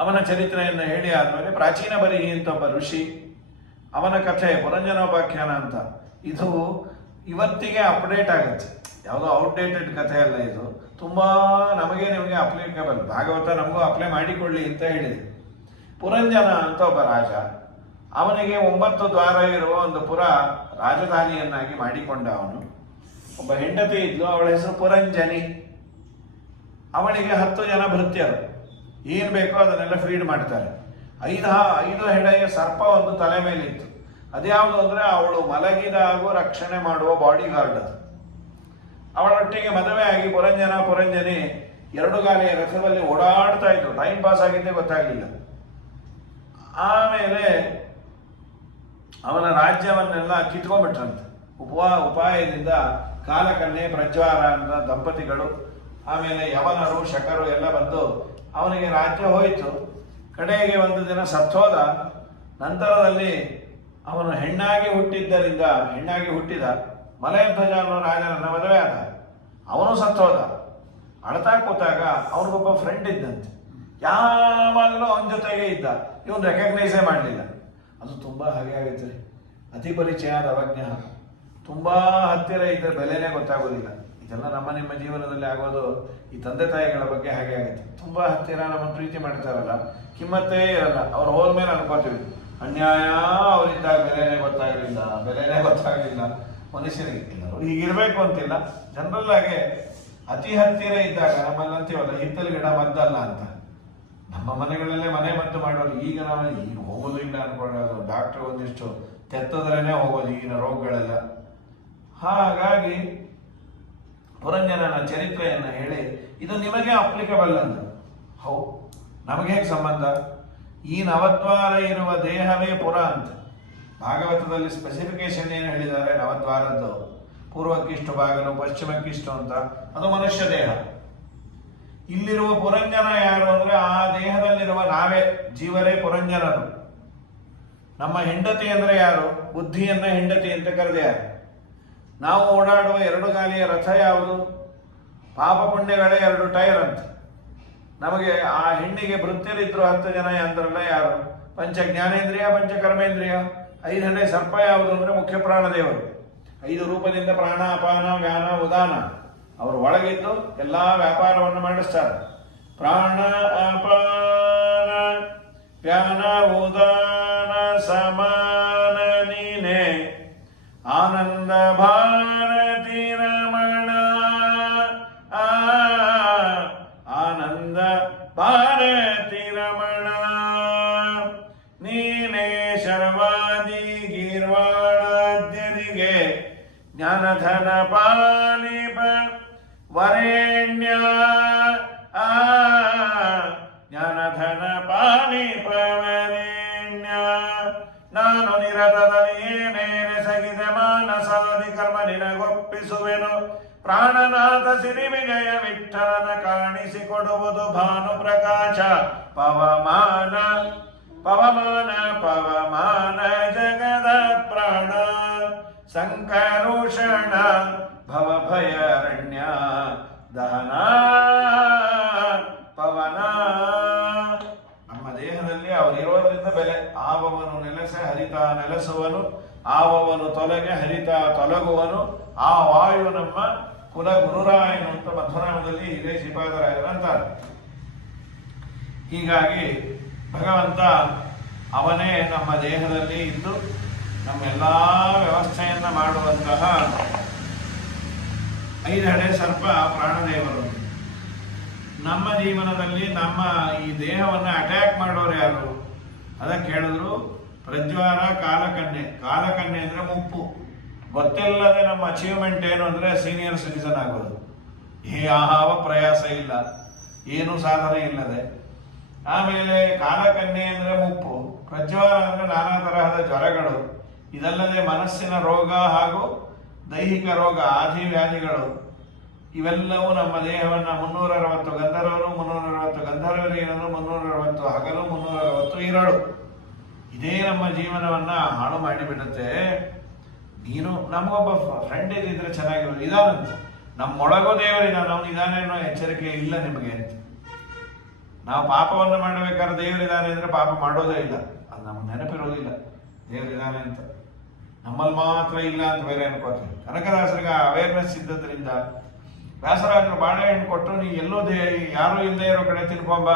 ಅವನ ಚರಿತ್ರೆಯನ್ನು ಹೇಳಿ ಆದಮೇಲೆ ಪ್ರಾಚೀನ ಬರಿಹಿ ಅಂತ ಒಬ್ಬ ಋಷಿ, ಅವನ ಕಥೆ ಪುರಂಜನೋಪಾಖ್ಯಾನ ಅಂತ. ಇದು ಇವತ್ತಿಗೆ ಅಪ್ಡೇಟ್ ಆಗುತ್ತೆ, ಯಾವುದೋ ಔಟ್ಡೇಟೆಡ್ ಕಥೆ ಅಲ್ಲ ಇದು. ತುಂಬ ನಮಗೆ ನಿಮಗೆ ಅಪ್ಲಿಕೇಬಲ್. ಭಾಗವತ ನಮಗೂ ಅಪ್ಲೈ ಮಾಡಿಕೊಳ್ಳಿ ಅಂತ ಹೇಳಿದೆ. ಪುರಂಜನ ಅಂತ ಒಬ್ಬ ರಾಜ, ಅವನಿಗೆ 9 ದ್ವಾರ ಇರುವ ಒಂದು ಪುರ ರಾಜಧಾನಿಯನ್ನಾಗಿ ಮಾಡಿಕೊಂಡ. ಅವನು ಒಬ್ಬ ಹೆಂಡತಿ ಇದ್ಲು, ಅವಳ ಹೆಸರು ಪುರಂಜನಿ. ಅವಳಿಗೆ 10 ಜನ ಭೃತ್ಯರು, ಏನು ಬೇಕೋ ಅದನ್ನೆಲ್ಲ ಫೀಡ್ ಮಾಡ್ತಾರೆ. 5 ಹೆಡೆಯ ಸರ್ಪ ಒಂದು ತಲೆ ಮೇಲಿತ್ತು. ಅದ್ಯಾವುದು ಅಂದರೆ ಅವಳು ಮಲಗಿದಾಗೂ ರಕ್ಷಣೆ ಮಾಡುವ ಬಾಡಿ ಗಾರ್ಡ್ ಅದು. ಅವಳೊಟ್ಟಿಗೆ ಮದುವೆ ಆಗಿ ಪುರಂಜನಿ 2 ಗಾಲಿಯ ರಥದಲ್ಲಿ ಓಡಾಡ್ತಾ ಇದ್ರು. ಟೈಮ್ ಪಾಸ್ ಆಗಿದ್ದೇ ಗೊತ್ತಾಗಲಿಲ್ಲ. ಆಮೇಲೆ ಅವನ ರಾಜ್ಯವನ್ನೆಲ್ಲ ಕಿತ್ಕೊಂಡ್ಬಿಟ್ರಂತೆ. ಉಪಾಯದಿಂದ ಕಾಲಕನ್ಯೆ ಪ್ರಜ್ವಾರ ಅಂತ ದಂಪತಿಗಳು, ಆಮೇಲೆ ಯವನರು ಶಕರು ಎಲ್ಲ ಬಂದು ಅವನಿಗೆ ರಾಜ್ಯ ಹೋಯಿತು. ಕಡೆಗೆ ಒಂದು ದಿನ ಸತ್ತೋದ. ನಂತರದಲ್ಲಿ ಅವನು ಹೆಣ್ಣಾಗಿ ಹುಟ್ಟಿದ ಮಲಯಧ್ವಜ ಅನ್ನೋ ರಾಜನನ್ನ ಮದುವೆ ಆದ. ಅವನು ಸತ್ತೋದ. ಅಳ್ತಾ ಕೂತಾಗ ಅವನಿಗೊಬ್ಬ ಫ್ರೆಂಡ್ ಇದ್ದಂತೆ, ಯಾವಾಗಲೂ ಅವನ ಜೊತೆಗೆ ಇದ್ದ. ಇವನು ರೆಕಗ್ನೈಸೇ ಮಾಡಲಿಲ್ಲ. ಅದು ತುಂಬ ಹಾಗೆ ಆಗುತ್ತೆ. ಅತಿ ಪರಿಚಯದ ಅವಜ್ಞ, ತುಂಬ ಹತ್ತಿರ ಇದ್ದರೆ ಬೆಲೆನೇ ಗೊತ್ತಾಗೋದಿಲ್ಲ. ಇದೆಲ್ಲ ನಿಮ್ಮ ಜೀವನದಲ್ಲಿ ಆಗೋದು. ಈ ತಂದೆ ತಾಯಿಗಳ ಬಗ್ಗೆ ಹಾಗೆ ಆಗುತ್ತೆ. ತುಂಬ ಹತ್ತಿರ ನಮ್ಮನ್ನು ಪ್ರೀತಿ ಮಾಡ್ತಾರಲ್ಲ, ಕಿಮ್ಮತ್ತೇ ಇರಲ್ಲ. ಅವ್ರು ಹೋದ್ಮೇಲೆ ಅನ್ಕೋತೀವಿ ಅನ್ಯಾಯ, ಅವರಿದ್ದಾಗ ಬೆಲೆನೇ ಗೊತ್ತಾಗಲಿಲ್ಲ. ಮನುಷ್ಯನಿಗೆ ಎಲ್ಲರೂ ಹೀಗಿರ್ಬೇಕು ಅಂತಿಲ್ಲ. ಜನರಲ್ ಆಗಿ ಅತಿ ಹತ್ತಿರ ಇದ್ದಾಗ ನಮ್ಮಲ್ಲಿ ಅಂತೀವಲ್ಲ, ಹಿತ್ತಲು ಗಿಡ ಮದ್ದಲ್ಲ ಅಂತ. ನಮ್ಮ ಮನೆಗಳಲ್ಲೇ ಮನೆ ಮದ್ದು ಮಾಡೋರು. ಈಗ ಹೋಗೋದು ಇಲ್ಲ ಅನ್ಕೊಳ್ಳೋದು. ಡಾಕ್ಟರ್ ಒಂದಿಷ್ಟು ತೆತ್ತದ್ರೇನೆ ಹೋಗೋದು ಈಗಿನ ರೋಗಗಳೆಲ್ಲ. ಹಾಗಾಗಿ ಪುರಂಜನನ ಚರಿತ್ರೆಯನ್ನು ಹೇಳಿ ಇದು ನಿಮಗೆ ಅಪ್ಲಿಕಬಲ್ ಅಂದ್ರು. ಹೌದು, ನಮಗೆ ಹೇಗೆ ಸಂಬಂಧ? ಈ 9 ದ್ವಾರ ಇರುವ ದೇಹವೇ ಪುರ ಅಂತ. ಭಾಗವತದಲ್ಲಿ ಸ್ಪೆಸಿಫಿಕೇಶನ್ ಏನು ಹೇಳಿದ್ದಾರೆ? 9 ದ್ವಾರದ್ದು ಪೂರ್ವಕ್ಕಿಷ್ಟು ಬಾಗಲು, ಪಶ್ಚಿಮಕ್ಕಿಷ್ಟು ಅಂತ. ಅದು ಮನುಷ್ಯ ದೇಹ. ಇಲ್ಲಿರುವ ಪುರಂಜನ ಯಾರು ಅಂದ್ರೆ ಆ ದೇಹದಲ್ಲಿರುವ ನಾವೇ, ಜೀವರೇ ಪುರಂಜನರು. ನಮ್ಮ ಹೆಂಡತಿ ಅಂದ್ರೆ ಯಾರು? ಬುದ್ಧಿಯನ್ನ ಹೆಂಡತಿ ಅಂತ ಕರೆದ್ಯಾರು. ನಾವು ಓಡಾಡುವ 2 ಗಾಲಿಯ ರಥ ಯಾವುದು? ಪಾಪ ಪುಣ್ಯಗಳೇ 2 ಟೈರ್ ಅಂತ. ನಮಗೆ ಆ ಹೆಣ್ಣಿಗೆ ಭೃತ್ಯರಿದ್ರು 10 ಜನ ಅಂದ್ರಲ್ಲ ಯಾರು? ಪಂಚ ಜ್ಞಾನೇಂದ್ರಿಯ, ಪಂಚ ಕರ್ಮೇಂದ್ರಿಯ. 5 ಹೆಡೆ ಸರ್ಪ ಯಾವುದು ಅಂದ್ರೆ ಮುಖ್ಯ ಪ್ರಾಣದೇವರು. 5 ರೂಪದಿಂದ ಪ್ರಾಣ, ಅಪಾನ, ವ್ಯಾನ, ಉದಾನ. ಅವರು ಒಳಗಿದ್ದು ಎಲ್ಲಾ ವ್ಯಾಪಾರವನ್ನು ಮಾಡಿಸ್ತಾರೆ. ಪ್ರಾಣ, ಅಪಾನ, ವ್ಯಾನ, ಉದಾನ ಸಮಾನ ನೀನೆ ಆನಂದ ಭಾರತಿ ರಮಣ. ಆನಂದ ಭಾರತಿ ರಮಣ ನೀನೇ ಶರ್ವಾದಿ ಗೀರ್ವಾಣಾದ್ಯರಿಗೆ ಜ್ಞಾನಧನ ಪಾಲಿಪ ವರೇಣ್ಯ. ಜ್ಞಾನಧನ ಪಾಲಿಪ ವರೇಣ್ಯ. ನಾನು ನಿರತದಲ್ಲಿ ಏನೇನೆ ಸಗಿದ ಮಾನಸಾದಿ ಕರ್ಮ ನಿನಗೊಪ್ಪಿಸುವೆನು. ಪ್ರಾಣನಾಥ ಸಿರಿ ವಿಜಯ ವಿಠಲನ ಕಾಣಿಸಿಕೊಡುವುದು ಭಾನು ಪ್ರಕಾಶ. ಪವಮಾನ ಪವಮಾನ ಪವಮಾನ ಜಗದ ಪ್ರಾಣ, ಸಂಕರುಷಣ ಭವಭಯಾರಣ್ಯ ದಹನ ಪವನ. ನಮ್ಮ ದೇಹದಲ್ಲಿ ಅವರಿರೋದ್ರಿಂದ ಬೆಲೆ. ಆವವನು ನೆಲೆಸ ಹರಿತ ನೆಲೆಸುವನು, ಆವವನು ತೊಲಗೆ ಹರಿತ ತೊಲಗುವನು, ಆ ವಾಯು ನಮ್ಮ ಕುಲ ಗುರುರಾಯನು ಅಂತ ಮಧ್ವನಾಮದಲ್ಲಿ ಇದೇ ಶ್ರೀಪಾದರಾಯರು ಅಂತಾರೆ. ಹೀಗಾಗಿ ಭಗವಂತ ಅವನೇ ನಮ್ಮ ದೇಹದಲ್ಲಿ ಇದ್ದು ನಮ್ಮೆಲ್ಲ ವ್ಯವಸ್ಥೆಯನ್ನ ಮಾಡುವಂತಹ 5 ಹಳೆ ಸರ್ಪ ಪ್ರಾಣದೇವರು. ನಮ್ಮ ಜೀವನದಲ್ಲಿ ನಮ್ಮ ಈ ದೇಹವನ್ನು ಅಟ್ಯಾಕ್ ಮಾಡೋರು ಯಾರು? ಅದಕ್ಕೆ ಹೇಳಿದ್ರು ಪ್ರಜ್ವಾರ ಕಾಲಕನ್ಯೆ. ಕಾಲಕನ್ಯೆ ಅಂದ್ರೆ ಮುಪ್ಪು. ಗೊತ್ತಿಲ್ಲದೆ ನಮ್ಮ ಅಚೀವ್ಮೆಂಟ್ ಏನು ಅಂದ್ರೆ ಸೀನಿಯರ್ ಸಿಟಿಸನ್ ಆಗೋದು. ಯಾವ ಪ್ರಯಾಸ ಇಲ್ಲ, ಏನು ಸಾಧನೆ ಇಲ್ಲದೆ. ಆಮೇಲೆ ಕಾಲಕನ್ಯೆ ಅಂದ್ರೆ ಮುಪ್ಪು, ಪ್ರಜ್ವಾರ ಅಂದ್ರೆ ನಾನಾ ತರಹದ ಜ್ವರಗಳು, ಇದಲ್ಲದೆ ಮನಸ್ಸಿನ ರೋಗ ಹಾಗೂ ದೈಹಿಕ ರೋಗ ಆದಿ ವ್ಯಾಧಿಗಳು. ಇವೆಲ್ಲವೂ ನಮ್ಮ ದೇಹವನ್ನು 360 ಗಂಧರ್ವರು, 360 ಗಂಧರ್ವರಿಯರು, 360 ಹಗಲು, 360 ಇರಳು. ಇದೇ ನಮ್ಮ ಜೀವನವನ್ನ ಹಾಳು ಮಾಡಿಬಿಡುತ್ತೆ. ನೀನು ನಮಗೊಬ್ಬ ಫ್ರೆಂಡ್ ಇದ್ರೆ ಚೆನ್ನಾಗಿರೋದು, ಇದಾನಂತ ನಮ್ಮೊಳಗೋ ದೇವರಿದ್ದಾನೆ, ಅವನು ಇದಾನೆ ಅನ್ನೋ ಎಚ್ಚರಿಕೆ ಇಲ್ಲ ನಿಮಗೆ ಅಂತ. ನಾವು ಪಾಪವನ್ನು ಮಾಡಬೇಕಾದ್ರೆ ದೇವರಿದ್ದಾನೆ ಅಂದ್ರೆ ಪಾಪ ಮಾಡೋದೇ ಇಲ್ಲ, ಅದು ನಮ್ಗೆ ನೆನಪಿರೋದಿಲ್ಲ ದೇವರಿದ್ದಾನೆ ಅಂತ. ನಮ್ಮಲ್ಲಿ ಮಾತ್ರ ಇಲ್ಲ ಅಂತ ಬೇರೆ ಅನ್ಕೋತೀವಿ. ಕನಕದಾಸರಿಗೆ ಅವೇರ್ನೆಸ್ ಇದ್ದದ್ರಿಂದ ವ್ಯಾಸರಾಜರು ಬಾಳೆಹಣ್ಣು ಕೊಟ್ಟು ನೀ ಎಲ್ಲೋ ಯಾರೂ ಇಲ್ಲದೆ ಇರೋ ಕಡೆ ತಿನ್ಕೊಂಬ.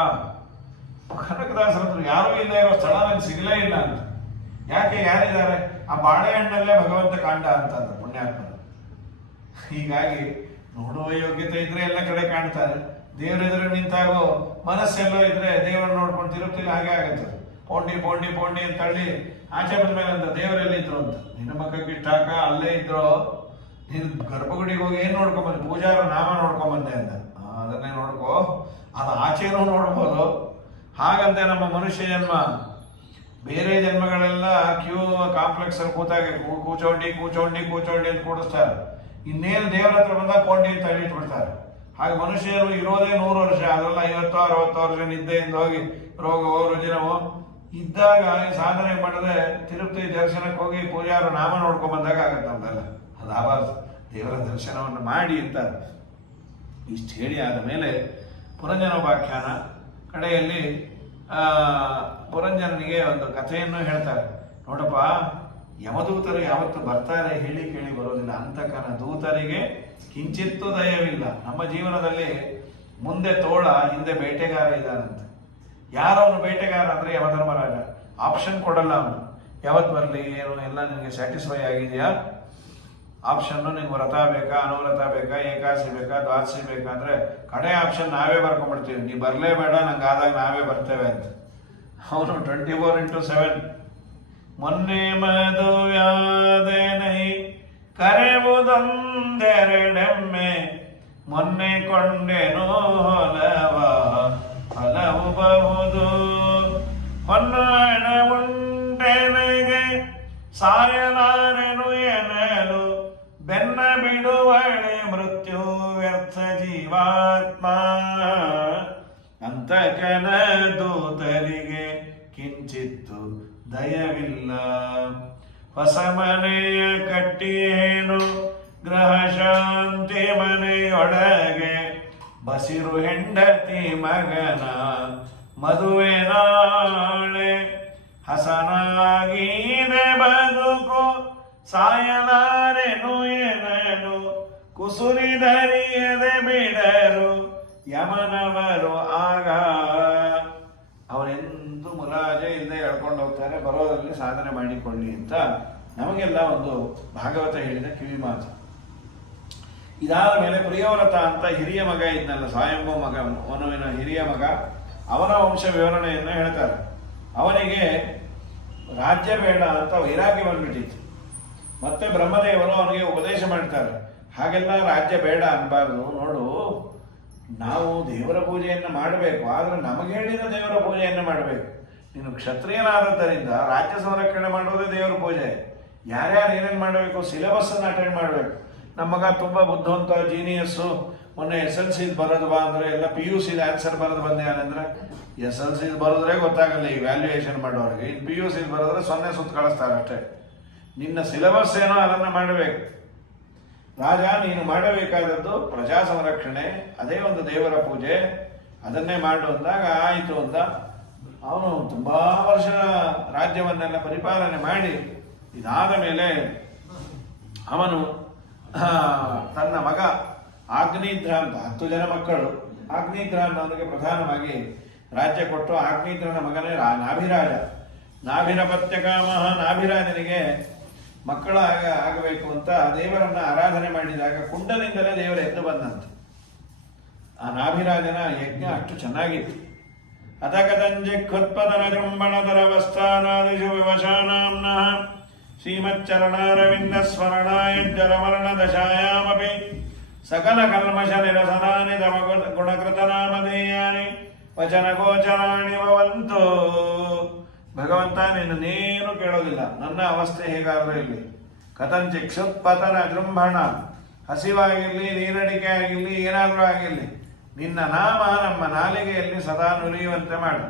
ಕನಕದಾಸರಂದ್ರು ಯಾರೂ ಇಲ್ಲದೆ ಇರೋ ಸ್ಥಳ ನನಗೆ ಸಿಗಲೇ ಇಲ್ಲ ಅಂತ. ಯಾಕೆ? ಯಾರಿದ್ದಾರೆ? ಆ ಬಾಳೆಹಣ್ಣಲ್ಲೇ ಭಗವಂತ ಕಾಂಡ ಅಂತಂದ್ರು ಪುಣ್ಯಾತ್ಮ. ಹೀಗಾಗಿ ನೋಡುವ ಯೋಗ್ಯತೆ ಇದ್ರೆ ಎಲ್ಲ ಕಡೆ ಕಾಣ್ತಾರೆ. ದೇವರೆದುರು ನಿಂತಾಗೋ ಮನಸ್ಸೆಲ್ಲೋ ಇದ್ರೆ ದೇವರನ್ನ ನೋಡ್ಕೊಂಡು ತಿರುಗ್ತಿಲ್ಲ, ಹಾಗೆ ಆಗುತ್ತೆ. ಪೋಂಡಿ ಪೋಂಡಿ ಪೋಂಡಿ ಅಂತ ಹೇಳಿ ಆಚೆ ಬಂದ ಮೇಲೆ ಅಂತ ದೇವರೆಲ್ಲಿದ್ರು ಅಂತ. ನಿನ್ನ ಮಕ್ಕಳಿಗೆ ಇಟ್ಟಾಕ ಅಲ್ಲೇ ಇದ್ರು, ನೀನು ಗರ್ಭಗುಡಿಗೆ ಹೋಗಿ ಏನ್ ನೋಡ್ಕೊಂಬಂದೆ? ಪೂಜಾರ ನಾಮ ನೋಡ್ಕೊಂಬಂದೆ ಅಂತ. ಅದನ್ನೇ ನೋಡ್ಕೋ, ಅದು ಆಚೆನೂ ನೋಡ್ಬೋದು. ಹಾಗಂತೆ ನಮ್ಮ ಮನುಷ್ಯ ಜನ್ಮ. ಬೇರೆ ಜನ್ಮಗಳೆಲ್ಲ ಕ್ಯೂ ಕಾಂಪ್ಲೆಕ್ಸ್ ಅಲ್ಲಿ ಕೂತಾಗೆ ಕೂಚೋಂಡಿ ಕೂಚೋಂಡಿ ಕೂಚೋಂಡಿ ಅಂತ ಕೂಡಿಸ್ತಾರೆ. ಇನ್ನೇನು ದೇವರ ಹತ್ರ ಬಂದಾಗ ಕೊಂಡಿ ಅಂತ ಹೇಳಿಟ್ಬಿಡ್ತಾರೆ. ಹಾಗೆ ಮನುಷ್ಯರು ಇರೋದೇ 100 ವರ್ಷ, ಅದೆಲ್ಲ 50-60 ವರ್ಷ ನಿದ್ದೆಯಿಂದ ಹೋಗಿ ರೋಗವೋ ರುಜಿನವೋ ಇದ್ದಾಗ ಸಾಧನೆ ಮಾಡಿದ್ರೆ ತಿರುಪತಿ ದರ್ಶನಕ್ಕೆ ಹೋಗಿ ಪೂಜಾರು ನಾಮ ನೋಡ್ಕೊಂಡ್ ಬಂದಾಗ ಆಗತ್ತೆ ನಮ್ದೆಲ್ಲ. ಅದು ಆಬಾರ್ದು. ದೇವರ ದರ್ಶನವನ್ನು ಮಾಡಿ ಅಂತ ಇಷ್ಟು ಹೇಳಿ ಆದ ಮೇಲೆ ಪುರಂಜನೋಪಾಖ್ಯಾನ ಕಡೆಯಲ್ಲಿ ಪುರಂಜನನಿಗೆ ಒಂದು ಕಥೆಯನ್ನು ಹೇಳ್ತಾರೆ. ನೋಡಪ್ಪ, ಯಮದೂತರು ಯಾವತ್ತು ಬರ್ತಾರೆ ಹೇಳಿ ಕೇಳಿ ಬರೋದಿಲ್ಲ. ಅಂತಕನ ದೂತರಿಗೆ ಕಿಂಚಿತ್ತೂ ದಯವಿಲ್ಲ. ನಮ್ಮ ಜೀವನದಲ್ಲಿ ಮುಂದೆ ತೋಳ, ಹಿಂದೆ ಬೇಟೆಗಾರ ಇದ್ದಾನಂತೆ. ಯಾರವನು ಬೇಟೆಗಾರ ಅಂದ್ರೆ ಯಮಧರ್ಮರಾಜ. ಆಪ್ಷನ್ ಕೊಡಲ್ಲ ಅವನು. ಯಾವತ್ತು ಬರಲಿ ಏನು ಎಲ್ಲ ನಿನಗೆ ಸ್ಯಾಟಿಸ್ಫೈ ಆಗಿದೆಯಾ? ಆಪ್ಷನ್ನು ನಿಮ್ಗೆ ವ್ರತ ಬೇಕಾ, ಅನುವ್ರತ ಬೇಕಾ, ಏಕಾಸಿ ಬೇಕಾ, ದ್ವಾದಶಿ ಬೇಕಾ ಅಂದ್ರೆ ಕಡೆ ಆಪ್ಷನ್ ನಾವೇ ಬರ್ಕೊಂಡ್ಬಿಡ್ತೀವಿ. ನೀ ಬರಲೇಬೇಡ, ನಂಗೆ ಆದಾಗ ನಾವೇ ಬರ್ತೇವೆ ಅಂತ. ಅವನು 24x7 ಮೊನ್ನೆ ಮದುವ್ಯಾದೆನೈ ಕರೆವುದೊಂದೆರಡೆಮ್ಮೆ, ಮೊನ್ನೆ ಕೊಂಡೆನೋ ಹೊಲವ ಫಲವು ಬಹುದು, ಹೊನ್ನಾಣ ಉಂಟೆನಗೆ ಸಾಯಲಾರೆನು ಎನಲು, ಬೆನ್ನ ಬಿಡುವಳೆ ಮೃತ್ಯು ವ್ಯರ್ಥ ಜೀವಾತ್ಮ, ಅಂತಕನ ದೂತರಿಗೆ ಕಿಂಚಿತ್ತು ದಯವಿಲ್ಲ. ಹೊಸ ಮನೆಯ ಕಟ್ಟಿಯೇನು ಗೃಹ ಶಾಂತಿ ಮನೆಯೊಳಗೆ, ಬಸಿರು ಹೆಂಡತಿ ಮಗನ ಮದುವೆ ನಾಳೆ, ಹಸನಾಗಿದೆ ಬದುಕು ಸಾಯಲಾರೆನು ಎನಲು, ಕುಸುರಿದರಿಯದೆ ಬಿಡರು ಯಮನವರು ಆಗ. ಅವರೆಂದು ಮುಲಾಜೆ ಇಲ್ಲದೆ ಹೇಳ್ಕೊಂಡು ಹೋಗ್ತಾರೆ, ಬರೋದ್ರಲ್ಲಿ ಸಾಧನೆ ಮಾಡಿಕೊಳ್ಳಿ ಅಂತ ನಮಗೆಲ್ಲ ಒಂದು ಭಾಗವತ ಹೇಳಿದ ಕಿವಿ ಮಾತು. ಇದಾದ ಮೇಲೆ ಪ್ರಿಯವ್ರತ ಅಂತ ಹಿರಿಯ ಮಗ ಇದ್ನಲ್ಲ, ಸ್ವಯಂಭೂ ಮಗ, ಮನುವಿನ ಹಿರಿಯ ಮಗ, ಅವನ ವಂಶ ವಿವರಣೆಯನ್ನು ಹೇಳ್ತಾರೆ. ಅವನಿಗೆ ರಾಜ್ಯ ಬೇಡ ಅಂತ ವೈರಾಗ್ಯ ಬಂದ್ಬಿಟ್ಟಿತ್ತು. ಮತ್ತೆ ಬ್ರಹ್ಮದೇವರು ಅವನಿಗೆ ಉಪದೇಶ ಮಾಡ್ತಾರೆ, ಹಾಗೆಲ್ಲ ರಾಜ್ಯ ಬೇಡ ಅನ್ಬಾರ್ದು. ನೋಡು, ನಾವು ದೇವರ ಪೂಜೆಯನ್ನು ಮಾಡಬೇಕು, ಆದರೆ ನಮಗೆ ಹೇಳಿದ ದೇವರ ಪೂಜೆಯನ್ನು ಮಾಡಬೇಕು. ನೀನು ಕ್ಷತ್ರಿಯನಾದದ್ದರಿಂದ ರಾಜ್ಯ ಸಂರಕ್ಷಣೆ ಮಾಡೋದೇ ದೇವರ ಪೂಜೆ. ಯಾರ್ಯಾರು ಏನೇನು ಮಾಡಬೇಕು ಸಿಲೆಬಸ್ ಅನ್ನು ಅಟೆಂಡ್ ಮಾಡಬೇಕು. ನಮ್ಮ ಮಗ ತುಂಬ ಬುದ್ಧಿವಂತ ಜೀನಿಯಸ್ಸು, ಮೊನ್ನೆ SLC ಬರೋದು ಬಾ ಅಂದರೆ ಎಲ್ಲ PUC ಆನ್ಸರ್ ಬರೋದು ಬಂದೆ ಅಂದರೆ SLC ಬರೋದ್ರೆ ಗೊತ್ತಾಗಲ್ಲ ಈ ವ್ಯಾಲ್ಯೂಯೇಷನ್ ಮಾಡೋರಿಗೆ. ಇನ್ನು PUC ಬರೋದ್ರೆ 0 ಸುತ್ತ ಕಳಿಸ್ತಾರೆ ಅಷ್ಟೇ. ನಿನ್ನ ಸಿಲೆಬಸ್ ಏನೋ ಅದನ್ನು ಮಾಡಬೇಕು. ರಾಜ, ನೀನು ಮಾಡಬೇಕಾದದ್ದು ಪ್ರಜಾ ಸಂರಕ್ಷಣೆ, ಅದೇ ಒಂದು ದೇವರ ಪೂಜೆ, ಅದನ್ನೇ ಮಾಡು ಅಂದಾಗ ಆಯಿತು ಅಂತ ಅವನು ತುಂಬ ವರ್ಷ ರಾಜ್ಯವನ್ನೆಲ್ಲ ಪರಿಪಾಲನೆ ಮಾಡಿ ಇದಾದ ಮೇಲೆ ಅವನು ತನ್ನ ಮಗ ಆಗ್ನೇಧ್ರ ಅಂತ 10 ಜನ ಮಕ್ಕಳು, ಆಗ್ನೇಧ್ರ ಅನ್ನೋನಿಗೆ ಪ್ರಧಾನವಾಗಿ ರಾಜ್ಯ ಕೊಟ್ಟು ಆಗ್ನೇಧ್ರನ ಮಗನೇ ನಾಭಿರಾಜ. ನಾಭಿರಪತ್ಯಕಾಮಹ, ನಾಭಿರಾಜನಿಗೆ ಮಕ್ಕಳ ಆಗಬೇಕು ಅಂತ ದೇವರನ್ನ ಆರಾಧನೆ ಮಾಡಿದಾಗ ಕುಂಡನಿಂದಲೇ ದೇವರ ಎದ್ದು ಬಂದಂತೆ. ಆ ನಾಭಿರಾಜನ ಯಜ್ಞ ಅಷ್ಟು ಚೆನ್ನಾಗಿತ್ತು. ಅಥಕದಂಜಿಕ್ವತ್ಪದನ ಜೃಂಭಣಧರವಸ್ಥಾನಾದಿಷು ವಿವಶಾನಾಂನಃ ಶ್ರೀಮಚ್ಚರಣಾರವಿಂದ ಸ್ಮರಣಾಯ ಜಲವರ್ಣ ದಶಾಯಾಮಪಿ ಸಕಲ ಕಲ್ಮಶ ನಿರಸನಾನಿ ತಮ ಗುಣಕೃತನಾಮಧೇಯಾನಿ ವಚನ ಗೋಚರಾಣಿ ಭವಂತು. ಭಗವಂತ ನಿನ್ನೇನು ಕೇಳೋದಿಲ್ಲ, ನನ್ನ ಅವಸ್ಥೆ ಹೇಗಾದರೂ ಇಲ್ಲಿ. ಕಥಂಚಿ ಕ್ಷುತ್ಪತನ ಜೃಂಭಣ, ಹಸಿವಾಗಿರಲಿ, ನೀರಡಿಕೆ ಆಗಿರಲಿ, ಏನಾದರೂ ಆಗಿರಲಿ, ನಿನ್ನ ನಾಮ ನಮ್ಮ ನಾಲಿಗೆಯಲ್ಲಿ ಸದಾ ನುರಿಯುವಂತೆ ಮಾಡು.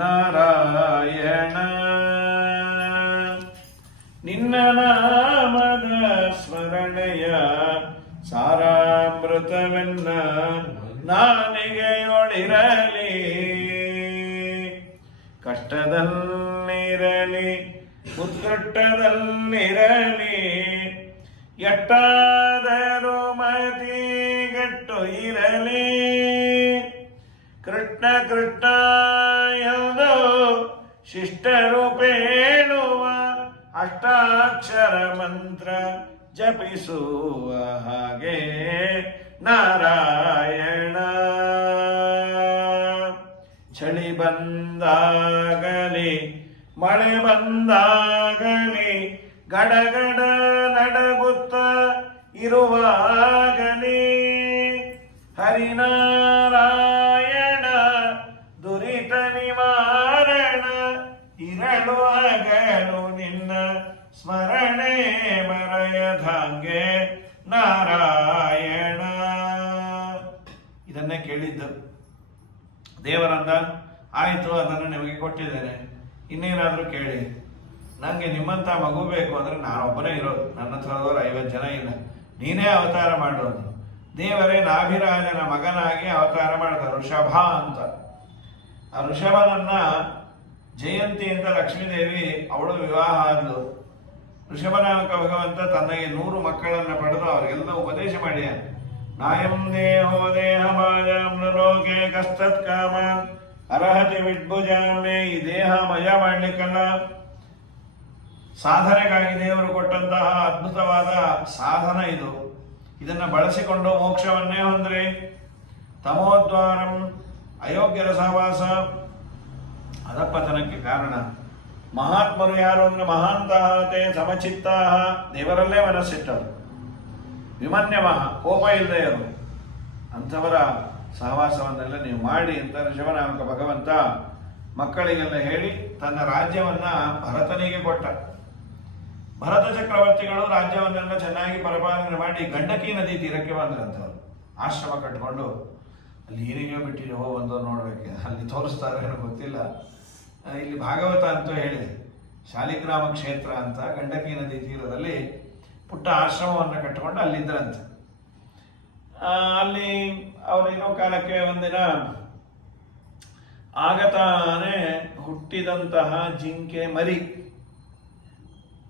ನಾರಾಯಣ, ನಿನ್ನ ನಾಮದ ಸ್ಮರಣೆಯ ಸಾರಾಮೃತವೆನ್ನ ನಾಲಿಗೆಯೊಳಿರಲಿ. ಕಷ್ಟದಲ್ಲಿರಲಿ ಉತ್ಕೃಷ್ಟದಲ್ಲಿರಲಿ, ಎಟ್ಟಾದರೂ ಮತಿಗೆಟ್ಟು ಇರಲಿ. ಕೃಷ್ಣ ಕೃಷ್ಣ ಎಂದು ಶಿಷ್ಟರು ಪೇಳುವ ಅಷ್ಟಾಕ್ಷರ ಮಂತ್ರ ಜಪಿಸುವ ಹಾಗೆ ನಾರಾಯಣ. ಚಳಿ ಬಂದಾಗಲಿ ಮಳೆ ಬಂದಾಗಲಿ ಗಡಗಡ ನಡಗುತ್ತ ಇರುವಾಗಲಿ ಹರಿನಾರಾಯಣ ದುರಿತ ನಿವಾರಣ. ಇರಲು ಹಗಲು ನಿನ್ನ ಸ್ಮರಣೆ ಮರೆಯದಂಗೆ ನಾರಾಯಣ. ಇದನ್ನೇ ಕೇಳಿದ್ದು ದೇವರಂದ, ಆಯಿತು ಅದನ್ನು ನಿಮಗೆ ಕೊಟ್ಟಿದ್ದೇನೆ, ಇನ್ನೇನಾದರೂ ಕೇಳಿ. ನನಗೆ ನಿಮ್ಮಂಥ ಮಗು ಬೇಕು ಅಂದರೆ ನಾನೊಬ್ಬನೇ ಇರೋದು, ನನ್ನ ಹತ್ರದವರು 50 ಜನ ಇಲ್ಲ, ನೀನೇ ಅವತಾರ ಮಾಡೋದು. ದೇವರೇ ನಾಭಿರಾಜನ ಮಗನಾಗಿ ಅವತಾರ ಮಾಡಿದ ಋಷಭ ಅಂತ. ಆ ಋಷಭನನ್ನ ಜಯಂತಿ ಅಂತ ಲಕ್ಷ್ಮೀದೇವಿ ಅವಳು ವಿವಾಹ ಆದ್ಲು. ಋಷಭನಾಮಕ ಭಗವಂತ ತನ್ನಗೆ 100 ಮಕ್ಕಳನ್ನ ಪಡೆದು ಅವರಿಗೆಲ್ಲ ಉಪದೇಶ ಮಾಡಿದ. ನಾಯಂ ದೇಹೋ ದೇಹ ಮಾಯಾಂ ಲೋಕೆ ಕಸ್ತತ್ ಕಾಮಾನ್ ಅರ್ಹತಿ ವಿಡ್ಭುಜಾಮೆ. ಈ ದೇಹ ಮಜಾ ಮಾಡ್ಲಿಕ್ಕಲ್ಲ, ಸಾಧನೆಗಾಗಿ ದೇವರು ಕೊಟ್ಟಂತಹ ಅದ್ಭುತವಾದ ಸಾಧನ ಇದು. ಇದನ್ನ ಬಳಸಿಕೊಂಡು ಮೋಕ್ಷವನ್ನೇ ಹೊಂದ್ರಿ. ತಮೋದ್ವಾರಂ, ಅಯೋಗ್ಯರ ಸಹವಾಸ ಅಧಪತನಕ್ಕೆ ಕಾರಣ. ಮಹಾತ್ಮರು ಯಾರು ಅಂದ್ರೆ ಮಹಾಂತಹ ತೇ ಸಮಚಿತ್ತಾಹ, ದೇವರಲ್ಲೇ ಮನಸ್ಸಿಟ್ಟರು. ವಿಮನ್ಯಮಃ, ಕೋಪ ಇಲ್ಲದೆಯರು, ಅಂಥವರ ಸಹವಾಸವನ್ನೆಲ್ಲ ನೀವು ಮಾಡಿ ಅಂತ ಋಷಭನಾಮಕ ಭಗವಂತ ಮಕ್ಕಳಿಗೆಲ್ಲ ಹೇಳಿ ತನ್ನ ರಾಜ್ಯವನ್ನ ಭರತನಿಗೆ ಕೊಟ್ಟ. ಭರತ ಚಕ್ರವರ್ತಿಗಳು ರಾಜ್ಯವನ್ನೆಲ್ಲ ಚೆನ್ನಾಗಿ ಪರಿಪಾಲನೆ ಮಾಡಿ ಗಂಡಕಿ ನದಿ ತೀರಕ್ಕೆ ಬಂದ್ರಂಥವ್ರು. ಆಶ್ರಮ ಕಟ್ಕೊಂಡು ಅಲ್ಲಿ ಏನಿಗೋ ಬಿಟ್ಟಿರೋ ಬಂದವ್ರು ನೋಡ್ಬೇಕು, ಅಲ್ಲಿ ತೋರಿಸ್ತಾರೆ ಏನೋ ಗೊತ್ತಿಲ್ಲ. ಇಲ್ಲಿ ಭಾಗವತ ಅಂತೂ ಹೇಳಿದೆ, ಶಾಲಿಗ್ರಾಮ ಕ್ಷೇತ್ರ ಅಂತ ಗಂಡಕಿ ನದಿ ತೀರದಲ್ಲಿ ಪುಟ್ಟ ಆಶ್ರಮವನ್ನು ಕಟ್ಟಿಕೊಂಡು ಅಲ್ಲಿದ್ದರಂತೆ. ಅಲ್ಲಿ ಅವರು ಇರೋ ಕಾಲಕ್ಕೆ ಒಂದಿನ ಆಗತಾನೆ ಹುಟ್ಟಿದಂತಹ ಜಿಂಕೆ ಮರಿ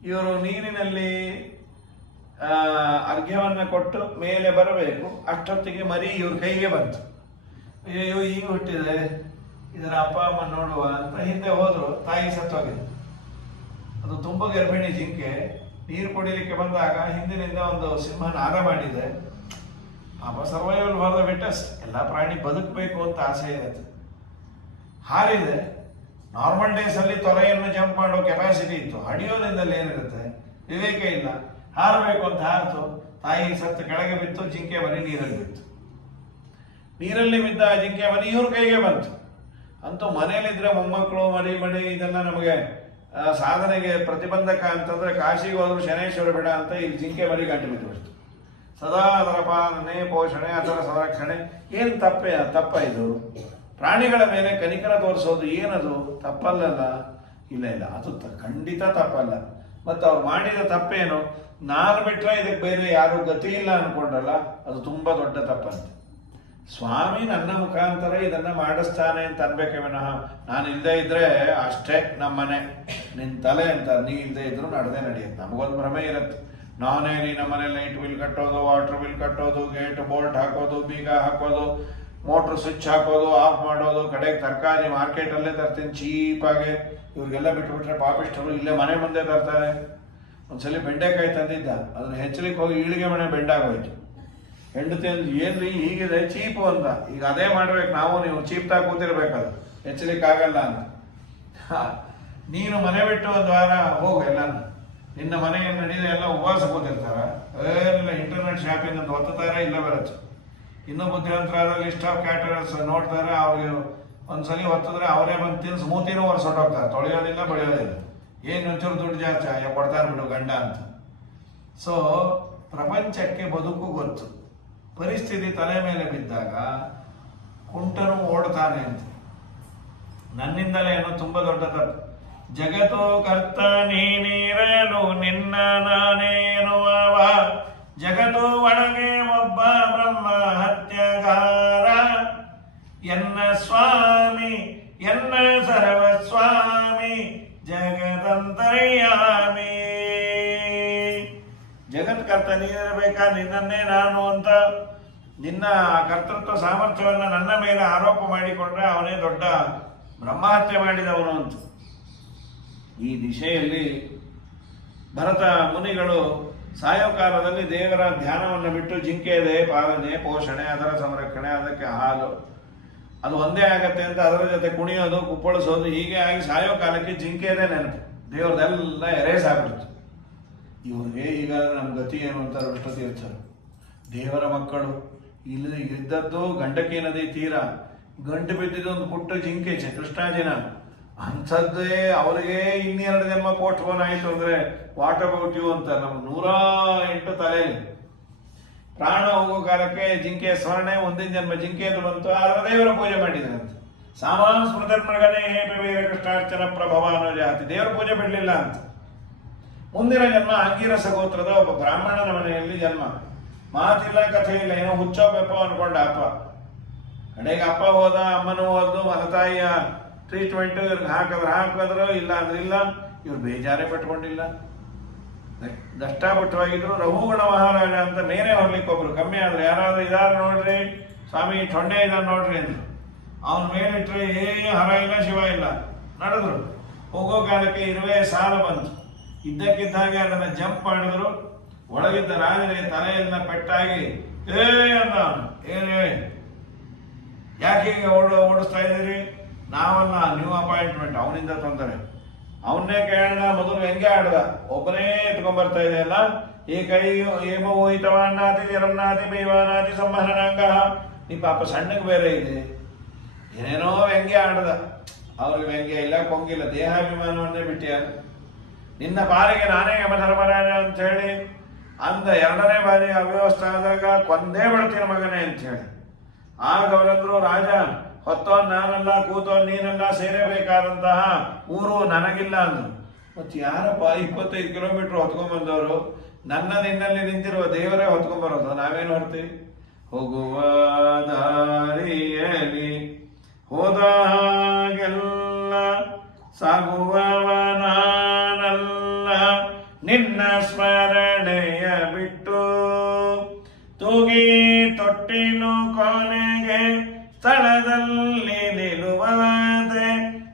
ಇವರು ನೀರಿನಲ್ಲಿ ಅರ್ಘ್ಯವನ್ನು ಕೊಟ್ಟು ಮೇಲೆ ಬರಬೇಕು. ಅಷ್ಟೊತ್ತಿಗೆ ಮರಿ ಇವ್ರ ಕೈಗೆ ಬಂತು. ಅಯ್ಯೋ ಈಗ ಹುಟ್ಟಿದೆ, ಇದರ ಅಪ್ಪ ಅಮ್ಮ ನೋಡುವ ಅಂತ ಹಿಂದೆ ಹೋದ್ರು. ತಾಯಿ ಸತ್ತೋಗಿದೆ. ಅದು ತುಂಬ ಗರ್ಭಿಣಿ ಜಿಂಕೆ. ನೀರು ಕುಡಿಲಿಕ್ಕೆ ಬಂದಾಗ ಹಿಂದಿನಿಂದ ಒಂದು ಸಿಂಹ ನಾರ ಮಾಡಿದೆ. ಪಾಪ ಸರ್ವೈವಲ್ ಫಾರ್ ದ ಫಿಟ್ಟೆಸ್ಟ್, ಎಲ್ಲ ಪ್ರಾಣಿ ಬದುಕಬೇಕು ಅಂತ ಆಸೆ ಇರುತ್ತೆ. ಹಾರಿದೆ. ನಾರ್ಮಲ್ ಡೇಸ್ ಅಲ್ಲಿ ತೊರೆಯನ್ನು ಜಂಪ್ ಮಾಡೋ ಕೆಪಾಸಿಟಿ ಇತ್ತು, ಹಡಿಯೋದ್ರಿಂದಲ್ಲಿ ಏನಿರುತ್ತೆ, ವಿವೇಕ ಇಲ್ಲ. ಹಾರಬೇಕು ಅಂತ ಹಾರಿತು. ತಾಯಿ ಸತ್ತು ಕೆಳಗೆ ಬಿತ್ತು, ಜಿಂಕೆ ಮರಿ ನೀರಲ್ಲಿ ಬಿತ್ತು. ನೀರಲ್ಲಿ ಬಿದ್ದ ಜಿಂಕೆ ಮರಿ ಇವ್ರ ಕೈಗೆ ಬಂತು. ಅಂತೂ ಮನೇಲಿದ್ರೆ ಮೊಮ್ಮಕ್ಕಳು ಮಡಿ ಇದೆಲ್ಲ ನಮಗೆ ಸಾಧನೆಗೆ ಪ್ರತಿಬಂಧಕ ಅಂತಂದ್ರೆ ಕಾಶಿಗೆ ಹೋದ್ರು ಶನೇಶ್ವರ ಬೇಡ ಅಂತ ಇಲ್ಲಿ ಜಿಂಕೆ ಮರಿ ಗಂಟು ಬಿದ್ದು. ಸದಾ ಅದರ ಪಾಲನೆ ಪೋಷಣೆ ಅದರ ಸಂರಕ್ಷಣೆ. ಏನು ತಪ್ಪ ಇದು? ಪ್ರಾಣಿಗಳ ಮೇಲೆ ಕನಿಕರ ತೋರಿಸೋದು ಏನದು? ತಪ್ಪಲ್ಲಲ್ಲ? ಇಲ್ಲ, ಅದು ಖಂಡಿತ ತಪ್ಪಲ್ಲ. ಮತ್ತು ಅವ್ರು ಮಾಡಿದ ತಪ್ಪೇನು? ನಾನು ಬಿಟ್ಟರೆ ಇದಕ್ಕೆ ಬೇರೆ ಯಾರು ಗತಿ ಇಲ್ಲ ಅನ್ಕೊಂಡ್ರಲ್ಲ, ಅದು ತುಂಬ ದೊಡ್ಡ ತಪ್ಪಂತೆ. ಸ್ವಾಮಿ ನನ್ನ ಮುಖಾಂತರ ಇದನ್ನ ಮಾಡಿಸ್ತಾನೆ ಅಂತ ಅನ್ಬೇಕೆ ವಿನಃ ನಾನು ಇಲ್ಲದೆ ಇದ್ರೆ ಅಷ್ಟೇ ನಮ್ಮನೆ ನಿನ್ನ ತಲೆ ಅಂತ, ನೀ ಇಲ್ಲದೆ ಇದ್ರು ನಡೆದೇ ನಡೆಯುತ್ತೆ. ನಮಗೊಂದು ಭ್ರಮೆ ಇರುತ್ತೆ. ನಾನೇ ನಮ್ಮನೆ ಲೈಟ್ ಬಿಲ್ ಕಟ್ಟೋದು, ವಾಟರ್ ಬಿಲ್ ಕಟ್ಟೋದು, ಗೇಟ್ ಬೋಲ್ಟ್ ಹಾಕೋದು, ಬೀಗ ಹಾಕೋದು, ಮೋಟ್ರ್ ಸ್ವಿಚ್ ಹಾಕೋದು, ಆಫ್ ಮಾಡೋದು, ಕಡೆಗೆ ತರಕಾರಿ ಮಾರ್ಕೆಟಲ್ಲೇ ತರ್ತೀನಿ ಚೀಪಾಗೆ. ಇವ್ರಿಗೆಲ್ಲ ಬಿಟ್ಬಿಟ್ರೆ ಪಾಪಿಷ್ಟರು ಇಲ್ಲೇ ಮನೆ ಮುಂದೆ ತರ್ತಾರೆ. ಒಂದ್ಸಲಿ ಬೆಂಡೆಕಾಯಿ ತಂದಿದ್ದ, ಅದನ್ನ ಹೆಚ್ಚಲಿಕ್ಕೆ ಹೋಗಿ ಈಳಿಗೆ ಮನೆ ಬೆಂಡಾಗೋಯ್ತು. ಹೆಂಡತಿ ಅಂದ್ರೆ ಏನ್ರಿ ಹೀಗಿದೆ ಚೀಪು ಅಂತ. ಈಗ ಅದೇ ಮಾಡ್ಬೇಕು ನಾವು, ನೀವು ಚೀಪ್ತಾಗಿ ಕೂತಿರ್ಬೇಕದು, ಹೆಚ್ಚಲಿಕ್ಕಾಗಲ್ಲ ಅಂತ. ನೀನು ಮನೆ ಬಿಟ್ಟು ಒಂದು ವಾರ ಹೋಗು, ಎಲ್ಲ ನಿನ್ನ ಮನೆಯನ್ನು ನಡೆದ ಎಲ್ಲ ಉಪವಾಸ ಕೂತಿರ್ತಾರ, ಏನಿಲ್ಲ ಇಂಟರ್ನೆಟ್ ಶಾಪಿಂಗ್ ಅಂತ ಒತ್ತುತ್ತಾರೆ, ಇಲ್ಲ ಬರುತ್ತೆ. ಇನ್ನೂ ಬುದ್ಧಿವಂತರಾದ ಲಿಸ್ಟ್ ಆಫ್ ಕ್ಯಾಟರರ್ಸ್ ನೋಡ್ತಾರೆ, ಅವ್ರಿಗೆ ಒಂದ್ಸಲಿ ಹೊತ್ತಿದ್ರೆ ಅವರೇ ಬಂದು ತಿನ್ಸಿ ಮೂತಿನೂ ಹೊರಸೊಟ್ಟೋಗ್ತಾರೆ, ತೊಳೆಯೋದಿಲ್ಲ ಬೆಳೆಯೋದಿಲ್ಲ. ಏನು ಒಂಚೂರು ದುಡ್ಡು ಜಾಸ್ತಿ ಕೊಡ್ತಾರೆ ಬಿಡು ಗಂಡ ಅಂತ. ಸೊ ಪ್ರಪಂಚಕ್ಕೆ ಬದುಕು ಗೊತ್ತು, ಪರಿಸ್ಥಿತಿ ತಲೆ ಮೇಲೆ ಬಿದ್ದಾಗ ಕುಂಟನು ಓಡ್ತಾನೆ ಅಂತ. ನನ್ನಿಂದಲೇ ಏನೋ ತುಂಬ ದೊಡ್ಡ ತಪ್ಪು. ಜಗತ್ತು ಕರ್ತ ನೀನಿರಲು ನಿನ್ನ ನಾನೇನುವವ, ಜಗತ್ತು ಒಳಗೆ ಒಬ್ಬ ಬ್ರಹ್ಮ ಹತ್ಯಗಾರ, ಎನ್ನ ಸ್ವಾಮಿ ಎನ್ನ ಸರ್ವಸ್ವಾಮಿ ಜಗದಂತರ್ಯಾಮಿ. ಜಗತ್ಕರ್ತ ನೀನಿರಬೇಕಾ, ನಿನ್ನನ್ನೇ ನಾನು ಅಂತ ನಿನ್ನ ಕರ್ತೃತ್ವ ಸಾಮರ್ಥ್ಯವನ್ನು ನನ್ನ ಮೇಲೆ ಆರೋಪ ಮಾಡಿಕೊಂಡ್ರೆ ಅವನೇ ದೊಡ್ಡ ಬ್ರಹ್ಮಹತ್ಯೆ ಮಾಡಿದವನು ಅಂತ. ಈ ದಿಶೆಯಲ್ಲಿ ಭರತ ಮುನಿಗಳು ಸಾಯೋ ಕಾಲದಲ್ಲಿ ದೇವರ ಧ್ಯಾನವನ್ನು ಬಿಟ್ಟು ಜಿಂಕೆಯದೇ ಪಾಲನೆ ಪೋಷಣೆ ಅದರ ಸಂರಕ್ಷಣೆ ಅದಕ್ಕೆ ಹಾಲು ಅದು ಒಂದೇ ಆಗತ್ತೆ ಅಂತ ಅದರ ಜೊತೆ ಕುಣಿಯೋದು ಕುಪ್ಪಳಿಸೋದು ಹೀಗೆ ಆಗಿ ಸಾಯೋ ಕಾಲಕ್ಕೆ ಜಿಂಕೆಯದೇ ನೆನಪು, ದೇವ್ರದೆಲ್ಲ ಎರೇಸಾಗ್ಬಿಡ್ತು. ಇವ್ರಿಗೆ ಈಗ ನಮ್ಮ ಗತಿ ಏನು ಅಂತಾರೆ ವಿಷ್ಣುತೀರ್ಥರು. ದೇವರ ಮಕ್ಕಳು ಇಲ್ಲಿ ಇದ್ದದ್ದು ಗಂಡಕಿ ನದಿ ತೀರ, ಗಂಟು ಬಿದ್ದಿದ್ದು ಒಂದು ಪುಟ್ಟ ಜಿಂಕೆ ಕೃಷ್ಣಾಜಿನ. ಅಂಥದ್ದೇ ಅವರಿಗೆ 2 ಜನ್ಮ ಪೋಸ್ಟ್ ಫೋನ್ ಆಯಿತು ಅಂದರೆ ವಾಟ್ ಅಬೌಟ್ ಯು ಅಂತ ನಮ್ಮ 108 ತಲೆಯಲ್ಲಿ ಪ್ರಾಣ ಹೋಗೋ ಕಾಲಕ್ಕೆ ಜಿಂಕೆ ಸ್ಮರಣೆ, ಮುಂದಿನ ಜನ್ಮ ಜಿಂಕೆದು ಬಂತು, ಆದ್ರೆ ದೇವರ ಪೂಜೆ ಮಾಡಿದ್ರಂತೆ. ಸಾಮಾನ್ಯ ಸ್ಮೃತರ್ಮಗನೇ ಹೇ ಪ್ರವೀರ ಕೃಷ್ಣಾರ್ಚನ ಪ್ರಭವ ಅನ್ನೋ ಜಾತಿ ದೇವರ ಪೂಜೆ ಬಿಡಲಿಲ್ಲ ಅಂತ. ಮುಂದಿನ ಜನ್ಮ ಅಂಗೀರಸ ಗೋತ್ರದ ಒಬ್ಬ ಬ್ರಾಹ್ಮಣನ ಮನೆಯಲ್ಲಿ ಜನ್ಮ. ಮಾತಿಲ್ಲ ಕಥೆ ಇಲ್ಲ, ಏನೋ ಹುಚ್ಚೋ ಬೆಪ್ಪ ಅನ್ಕೊಂಡ ಅಪ್ಪ. ಕಡೆಗೆ ಅಪ್ಪ ಹೋದ, ಅಮ್ಮನೂ ಹೋದ್ದು, ಮಲತಾಯಿಯ ಟ್ರೀಟ್ಮೆಂಟ್ ಇವ್ರಿಗೆ ಹಾಕಿದ್ರು, ಇಲ್ಲ ಅಂದ್ರೆ ಇಲ್ಲ. ಇವ್ರು ಬೇಜಾರೇ ಪಟ್ಕೊಂಡಿಲ್ಲ, ದಷ್ಟಾಪಟ್ಟವಾಗಿದ್ರು. ರಘುಗಣ ಮಹಾರಾಜ ಅಂತ ಮೇರೆ ಹೊರ್ಲಿಕ್ಕೆ ಒಬ್ರು ಕಮ್ಮಿ ಆದ್ರೆ ಯಾರಾದ್ರೂ ಇದಾರ ನೋಡ್ರಿ ಸ್ವಾಮಿ ಟೊಂಡೆ ಇದ ನೋಡ್ರಿ ಅಂದ್ರು. ಅವನ ಮೇಲಿಟ್ರೆ ಹರ ಇಲ್ಲ ಶಿವ ಇಲ್ಲ. ನಡೆದ್ರು. ಹೋಗೋ ಕಾಲಕ್ಕೆ ಇರುವೆ ಸಾಲ ಬಂತು. ಇದ್ದಕ್ಕಿದ್ದ ಹಾಗೆ ಅದನ್ನ ಜಂಪ್ ಮಾಡಿದ್ರು. ಒಳಗಿದ್ದ ರಾಜನಿಗೆ ತಲೆಯನ್ನ ಪೆಟ್ಟಾಗಿ ಅಂದ. ಏನೇ ಯಾಕೆ ಓಡಿಸ್ತಾ ಇದ್ದೀರಿ? ನಾವಲ್ಲ, ನ್ಯೂ ಅಪಾಯಿಂಟ್ಮೆಂಟ್. ಅವನಿಂದ ತೊಂದರೆ. ಅವನ್ನೇ ಕೇಳೋಣ. ಮೊದಲು ಹೆಂಗೆ ಆಡ್ದ, ಒಬ್ಬನೇ ಎತ್ಕೊಂಡ್ಬರ್ತಾ ಇದೆ ಅಲ್ಲ. ಈ ಕೈ ಏಮೋ ಹಿತವಾನ್ನಾತಿ ಜರಮ್ನಾತಿ ಬೇವಾನಾತಿ ಸಂವಹನಾಂಗ. ನೀ ಪಾಪ ಸಣ್ಣಗೆ ಬೇರೆ ಇದೆ. ಏನೇನೋ ವ್ಯಂಗ್ಯ ಆಡ್ದ. ಅವ್ರಿಗೆ ವ್ಯಂಗ್ಯ ಇಲ್ಲ, ಕೊಂಗಿಲ್ಲ, ದೇಹಾಭಿಮಾನವನ್ನೇ ಬಿಟ್ಟಿಯಾರ. ನಿನ್ನ ಬಾರಿಗೆ ನಾನೇ ಯಮಧರ್ಮರಾಜ ಅಂತ ಹೇಳಿ ಅಂದ. 2ನೇ ಬಾರಿ ಅವ್ಯವಸ್ಥೆ ಆದಾಗ ಕೊಂದೇ ಬಿಡ್ತೀನಿ ಮಗನೇ ಅಂತ ಹೇಳಿ. ಆಗ ಅವರಂದ್ರು, ರಾಜ ಹೊತ್ತೋನ್ ನಾನಲ್ಲ, ಕೂತೋನ್ ನೀನಲ್ಲ, ಸೇರಬೇಕಾದಂತಹ ಊರು ನನಗಿಲ್ಲ ಅಂದ್ರು. ಮತ್ತು ಯಾರಪ್ಪ 25 ಕಿಲೋಮೀಟರ್ ಹೊತ್ಕೊಂಡ್ಬಂದವರು? ನನ್ನ ನಿನ್ನಲ್ಲಿ ನಿಂತಿರುವ ದೇವರೇ ಹೊತ್ಕೊಂಡ್ಬರೋದು, ನಾವೇನು ಹೊರ್ತೀವಿ? ಹೋಗುವ ದಾರಿಯಲ್ಲಿ ಹೋದ ಹಾಗೆಲ್ಲ ಸಾಗುವವನಾನಲ್ಲ, ನಿನ್ನ ಸ್ಮರಣೆಯ ಬಿಟ್ಟು ತೂಗಿ ತೊಟ್ಟಿಲು ಕೊನೆಗೆ ಸ್ಥಳದಲ್ಲಿ ನಿಲ್ಲುವಂತೆ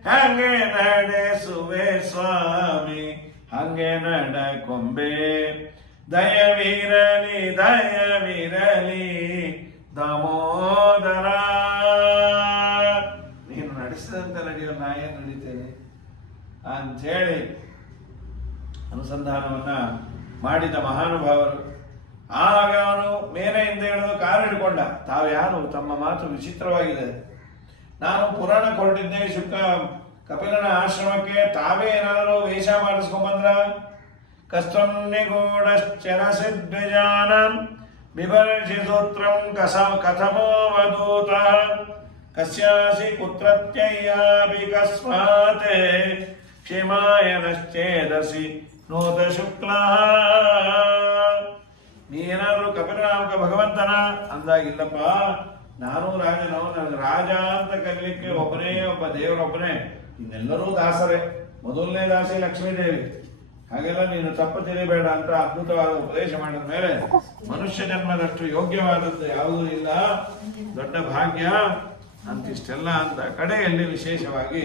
ಹಂಗೆ ನಡೆಸುವೆ ಸ್ವಾಮಿ, ಹಂಗೆ ನಡಕೊಂಬೆ. ದಯವಿರಲಿ ದಯವಿರಲಿ ದಾಮೋದರ. ನೀನು ನಡೆಸಿದಂತೆ ನಡೆಯೋ ನಾ ಏನು ನಡೀತೇನೆ ಅಂಥೇಳಿ ಅನುಸಂಧಾನವನ್ನ ಮಾಡಿದ ಮಹಾನುಭಾವರು. ಆಗ ಅವನು ಮೇನೆಯಿಂದ ಇಳಿದು ಕಾರು ಹಿಡ್ಕೊಂಡ. ತಾವು ಯಾರು? ತಮ್ಮ ಮಾತು ವಿಚಿತ್ರವಾಗಿದೆ. ನಾನು ಪುರಾಣ ಕೊರಟಿದ್ದೆ ಶುಕ ಕಪಿಲನ ಆಶ್ರಮಕ್ಕೆ. ತಾವೇ ಏನಾದರೂ ವೇಷ ಮಾಡಿಸ್ಕೊಂಡ್ಬಂದ್ರ? ಕಸ್ತನ್ನಿಗೂಢಶ್ಚರಸಿದ್ವಿಜಾನಂ ಬಿಭರ್ಷಿ ಸೂತ್ರಂ ಕಥಮೋ ವದೂತ ಕಸ್ಯಾಸಿ ಕುತ್ರತ್ಯಯ್ಯಾಪಿ ಕಸ್ಮಾತ್ ಕ್ಷೇಮಾಯ ನಶ್ಚೇದಸಿ ನೋತ ಶುಕ್ಲ. ನೀನೇನಾದ್ರೂ ಕಪಿಲನಾಮಕ ಭಗವಂತನ ಅಂದಾಗಿಲ್ಲಪ್ಪ, ನಾನು ರಾಜನೋ, ನನಗೆ ರಾಜ ಅಂತ ಕರೀಲಿಕ್ಕೆ ಒಬ್ಬನೇ ಒಬ್ಬ ದೇವರೊಬ್ಬನೇ, ಇನ್ನೆಲ್ಲರೂ ದಾಸರೇ. ಮೊದಲನೇ ದಾಸಿ ಲಕ್ಷ್ಮೀದೇವಿ. ಹಾಗೆಲ್ಲ ನೀನು ತಪ್ಪು ತಿಳಿಬೇಡ ಅಂತ ಅದ್ಭುತವಾದ ಉಪದೇಶ ಮಾಡಿದ ಮೇಲೆ ಮನುಷ್ಯ ಜನ್ಮದಷ್ಟು ಯೋಗ್ಯವಾದದ್ದು ಯಾವುದೂ ಇಲ್ಲ, ದೊಡ್ಡ ಭಾಗ್ಯ ಅಂತಿಷ್ಟೆಲ್ಲ ಅಂತ ಕಡೆಯಲ್ಲಿ ವಿಶೇಷವಾಗಿ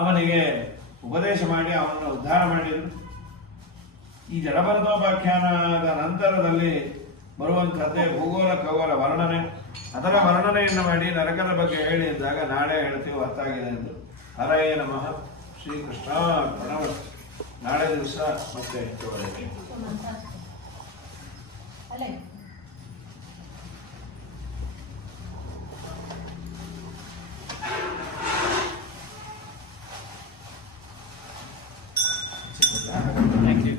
ಅವನಿಗೆ ಉಪದೇಶ ಮಾಡಿ ಅವನನ್ನು ಉದ್ಧಾರ ಮಾಡಿದರು. ಈ ಜಡಭರತೋಪಾಖ್ಯಾನದ ನಂತರದಲ್ಲಿ ಬರುವಂಥದ್ದೇ ಭೂಗೋಳ ಖಗೋಳ ವರ್ಣನೆ. ಅದರ ವರ್ಣನೆಯನ್ನು ಮಾಡಿ ನರಕದ ಬಗ್ಗೆ ಹೇಳಿದ್ದಾಗ ನಾಳೆ ಹೇಳ್ತೀವಿ, ಅರ್ಥಾಗಿದೆ ಎಂದು. ಹರೇ ನಮಃ. ಶ್ರೀಕೃಷ್ಣ ಪ್ರಣವ. ನಾಳೆ ದಿವಸ ಮತ್ತೆ ಥ್ಯಾಂಕ್ ಯು.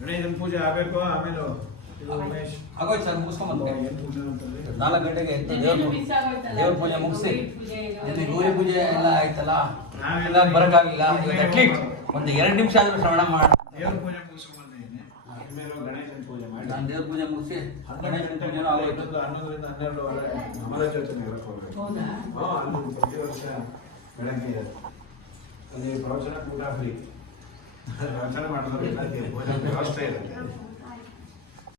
ಗಣೇಶನ ಪೂಜೆ ಆಗಬೇಕು. ಆಮೇಲೆ ಆಗೋಯ್ತು ಸರ್, ಮುಗಿಸ್ಕೊಂಬಂದ್ವಿ. ಏನು ಪೂಜೆ ಅಂತಂದ್ರೆ 4 ಗಂಟೆಗೆ ದೇವ್ರ ಪೂಜೆ ಮುಗಿಸಿ ಗೌರಿ ಪೂಜೆ ಎಲ್ಲ ಆಯ್ತಲ್ಲ, ನಾವೆಲ್ಲ ಬರಕ್ಕಾಗಿಲ್ಲ. ಅಟ್ಲೀಸ್ಟ್ ಒಂದು 2 ನಿಮಿಷ ಆದ್ರೂ ಶ್ರವಣ ಮಾಡಿ ದೇವ್ರ ಪೂಜೆ ಮುಗಿಸ್ಕೊಂಡಿದ್ದೀನಿ. ಆಮೇಲೆ ಗಣೇಶನ ಪೂಜೆ ಮಾಡಿ ನಾನು ದೇವ್ರ ಪೂಜೆ ಮುಗಿಸಿ 11 ಗಂಟೆಗೆ ಆಗೋಯ್ತು. 11ರಿಂದ 12 ಅಮರ ಚರ್ಚನೆ ಇರಕ್ಕೆ ಹೋಗ್ಬೇಕು. ಅಲ್ಲಿ ಪ್ರತಿ ವರ್ಷ ಬೆಳಗ್ಗೆ ಅಲ್ಲಿ ಪ್ರವಚನ ಕೂಡ ಫ್ರೀ. ಪ್ರವಚನ ಮಾಡಿದ್ರೆ ವ್ಯವಸ್ಥೆ ಇರುತ್ತೆ.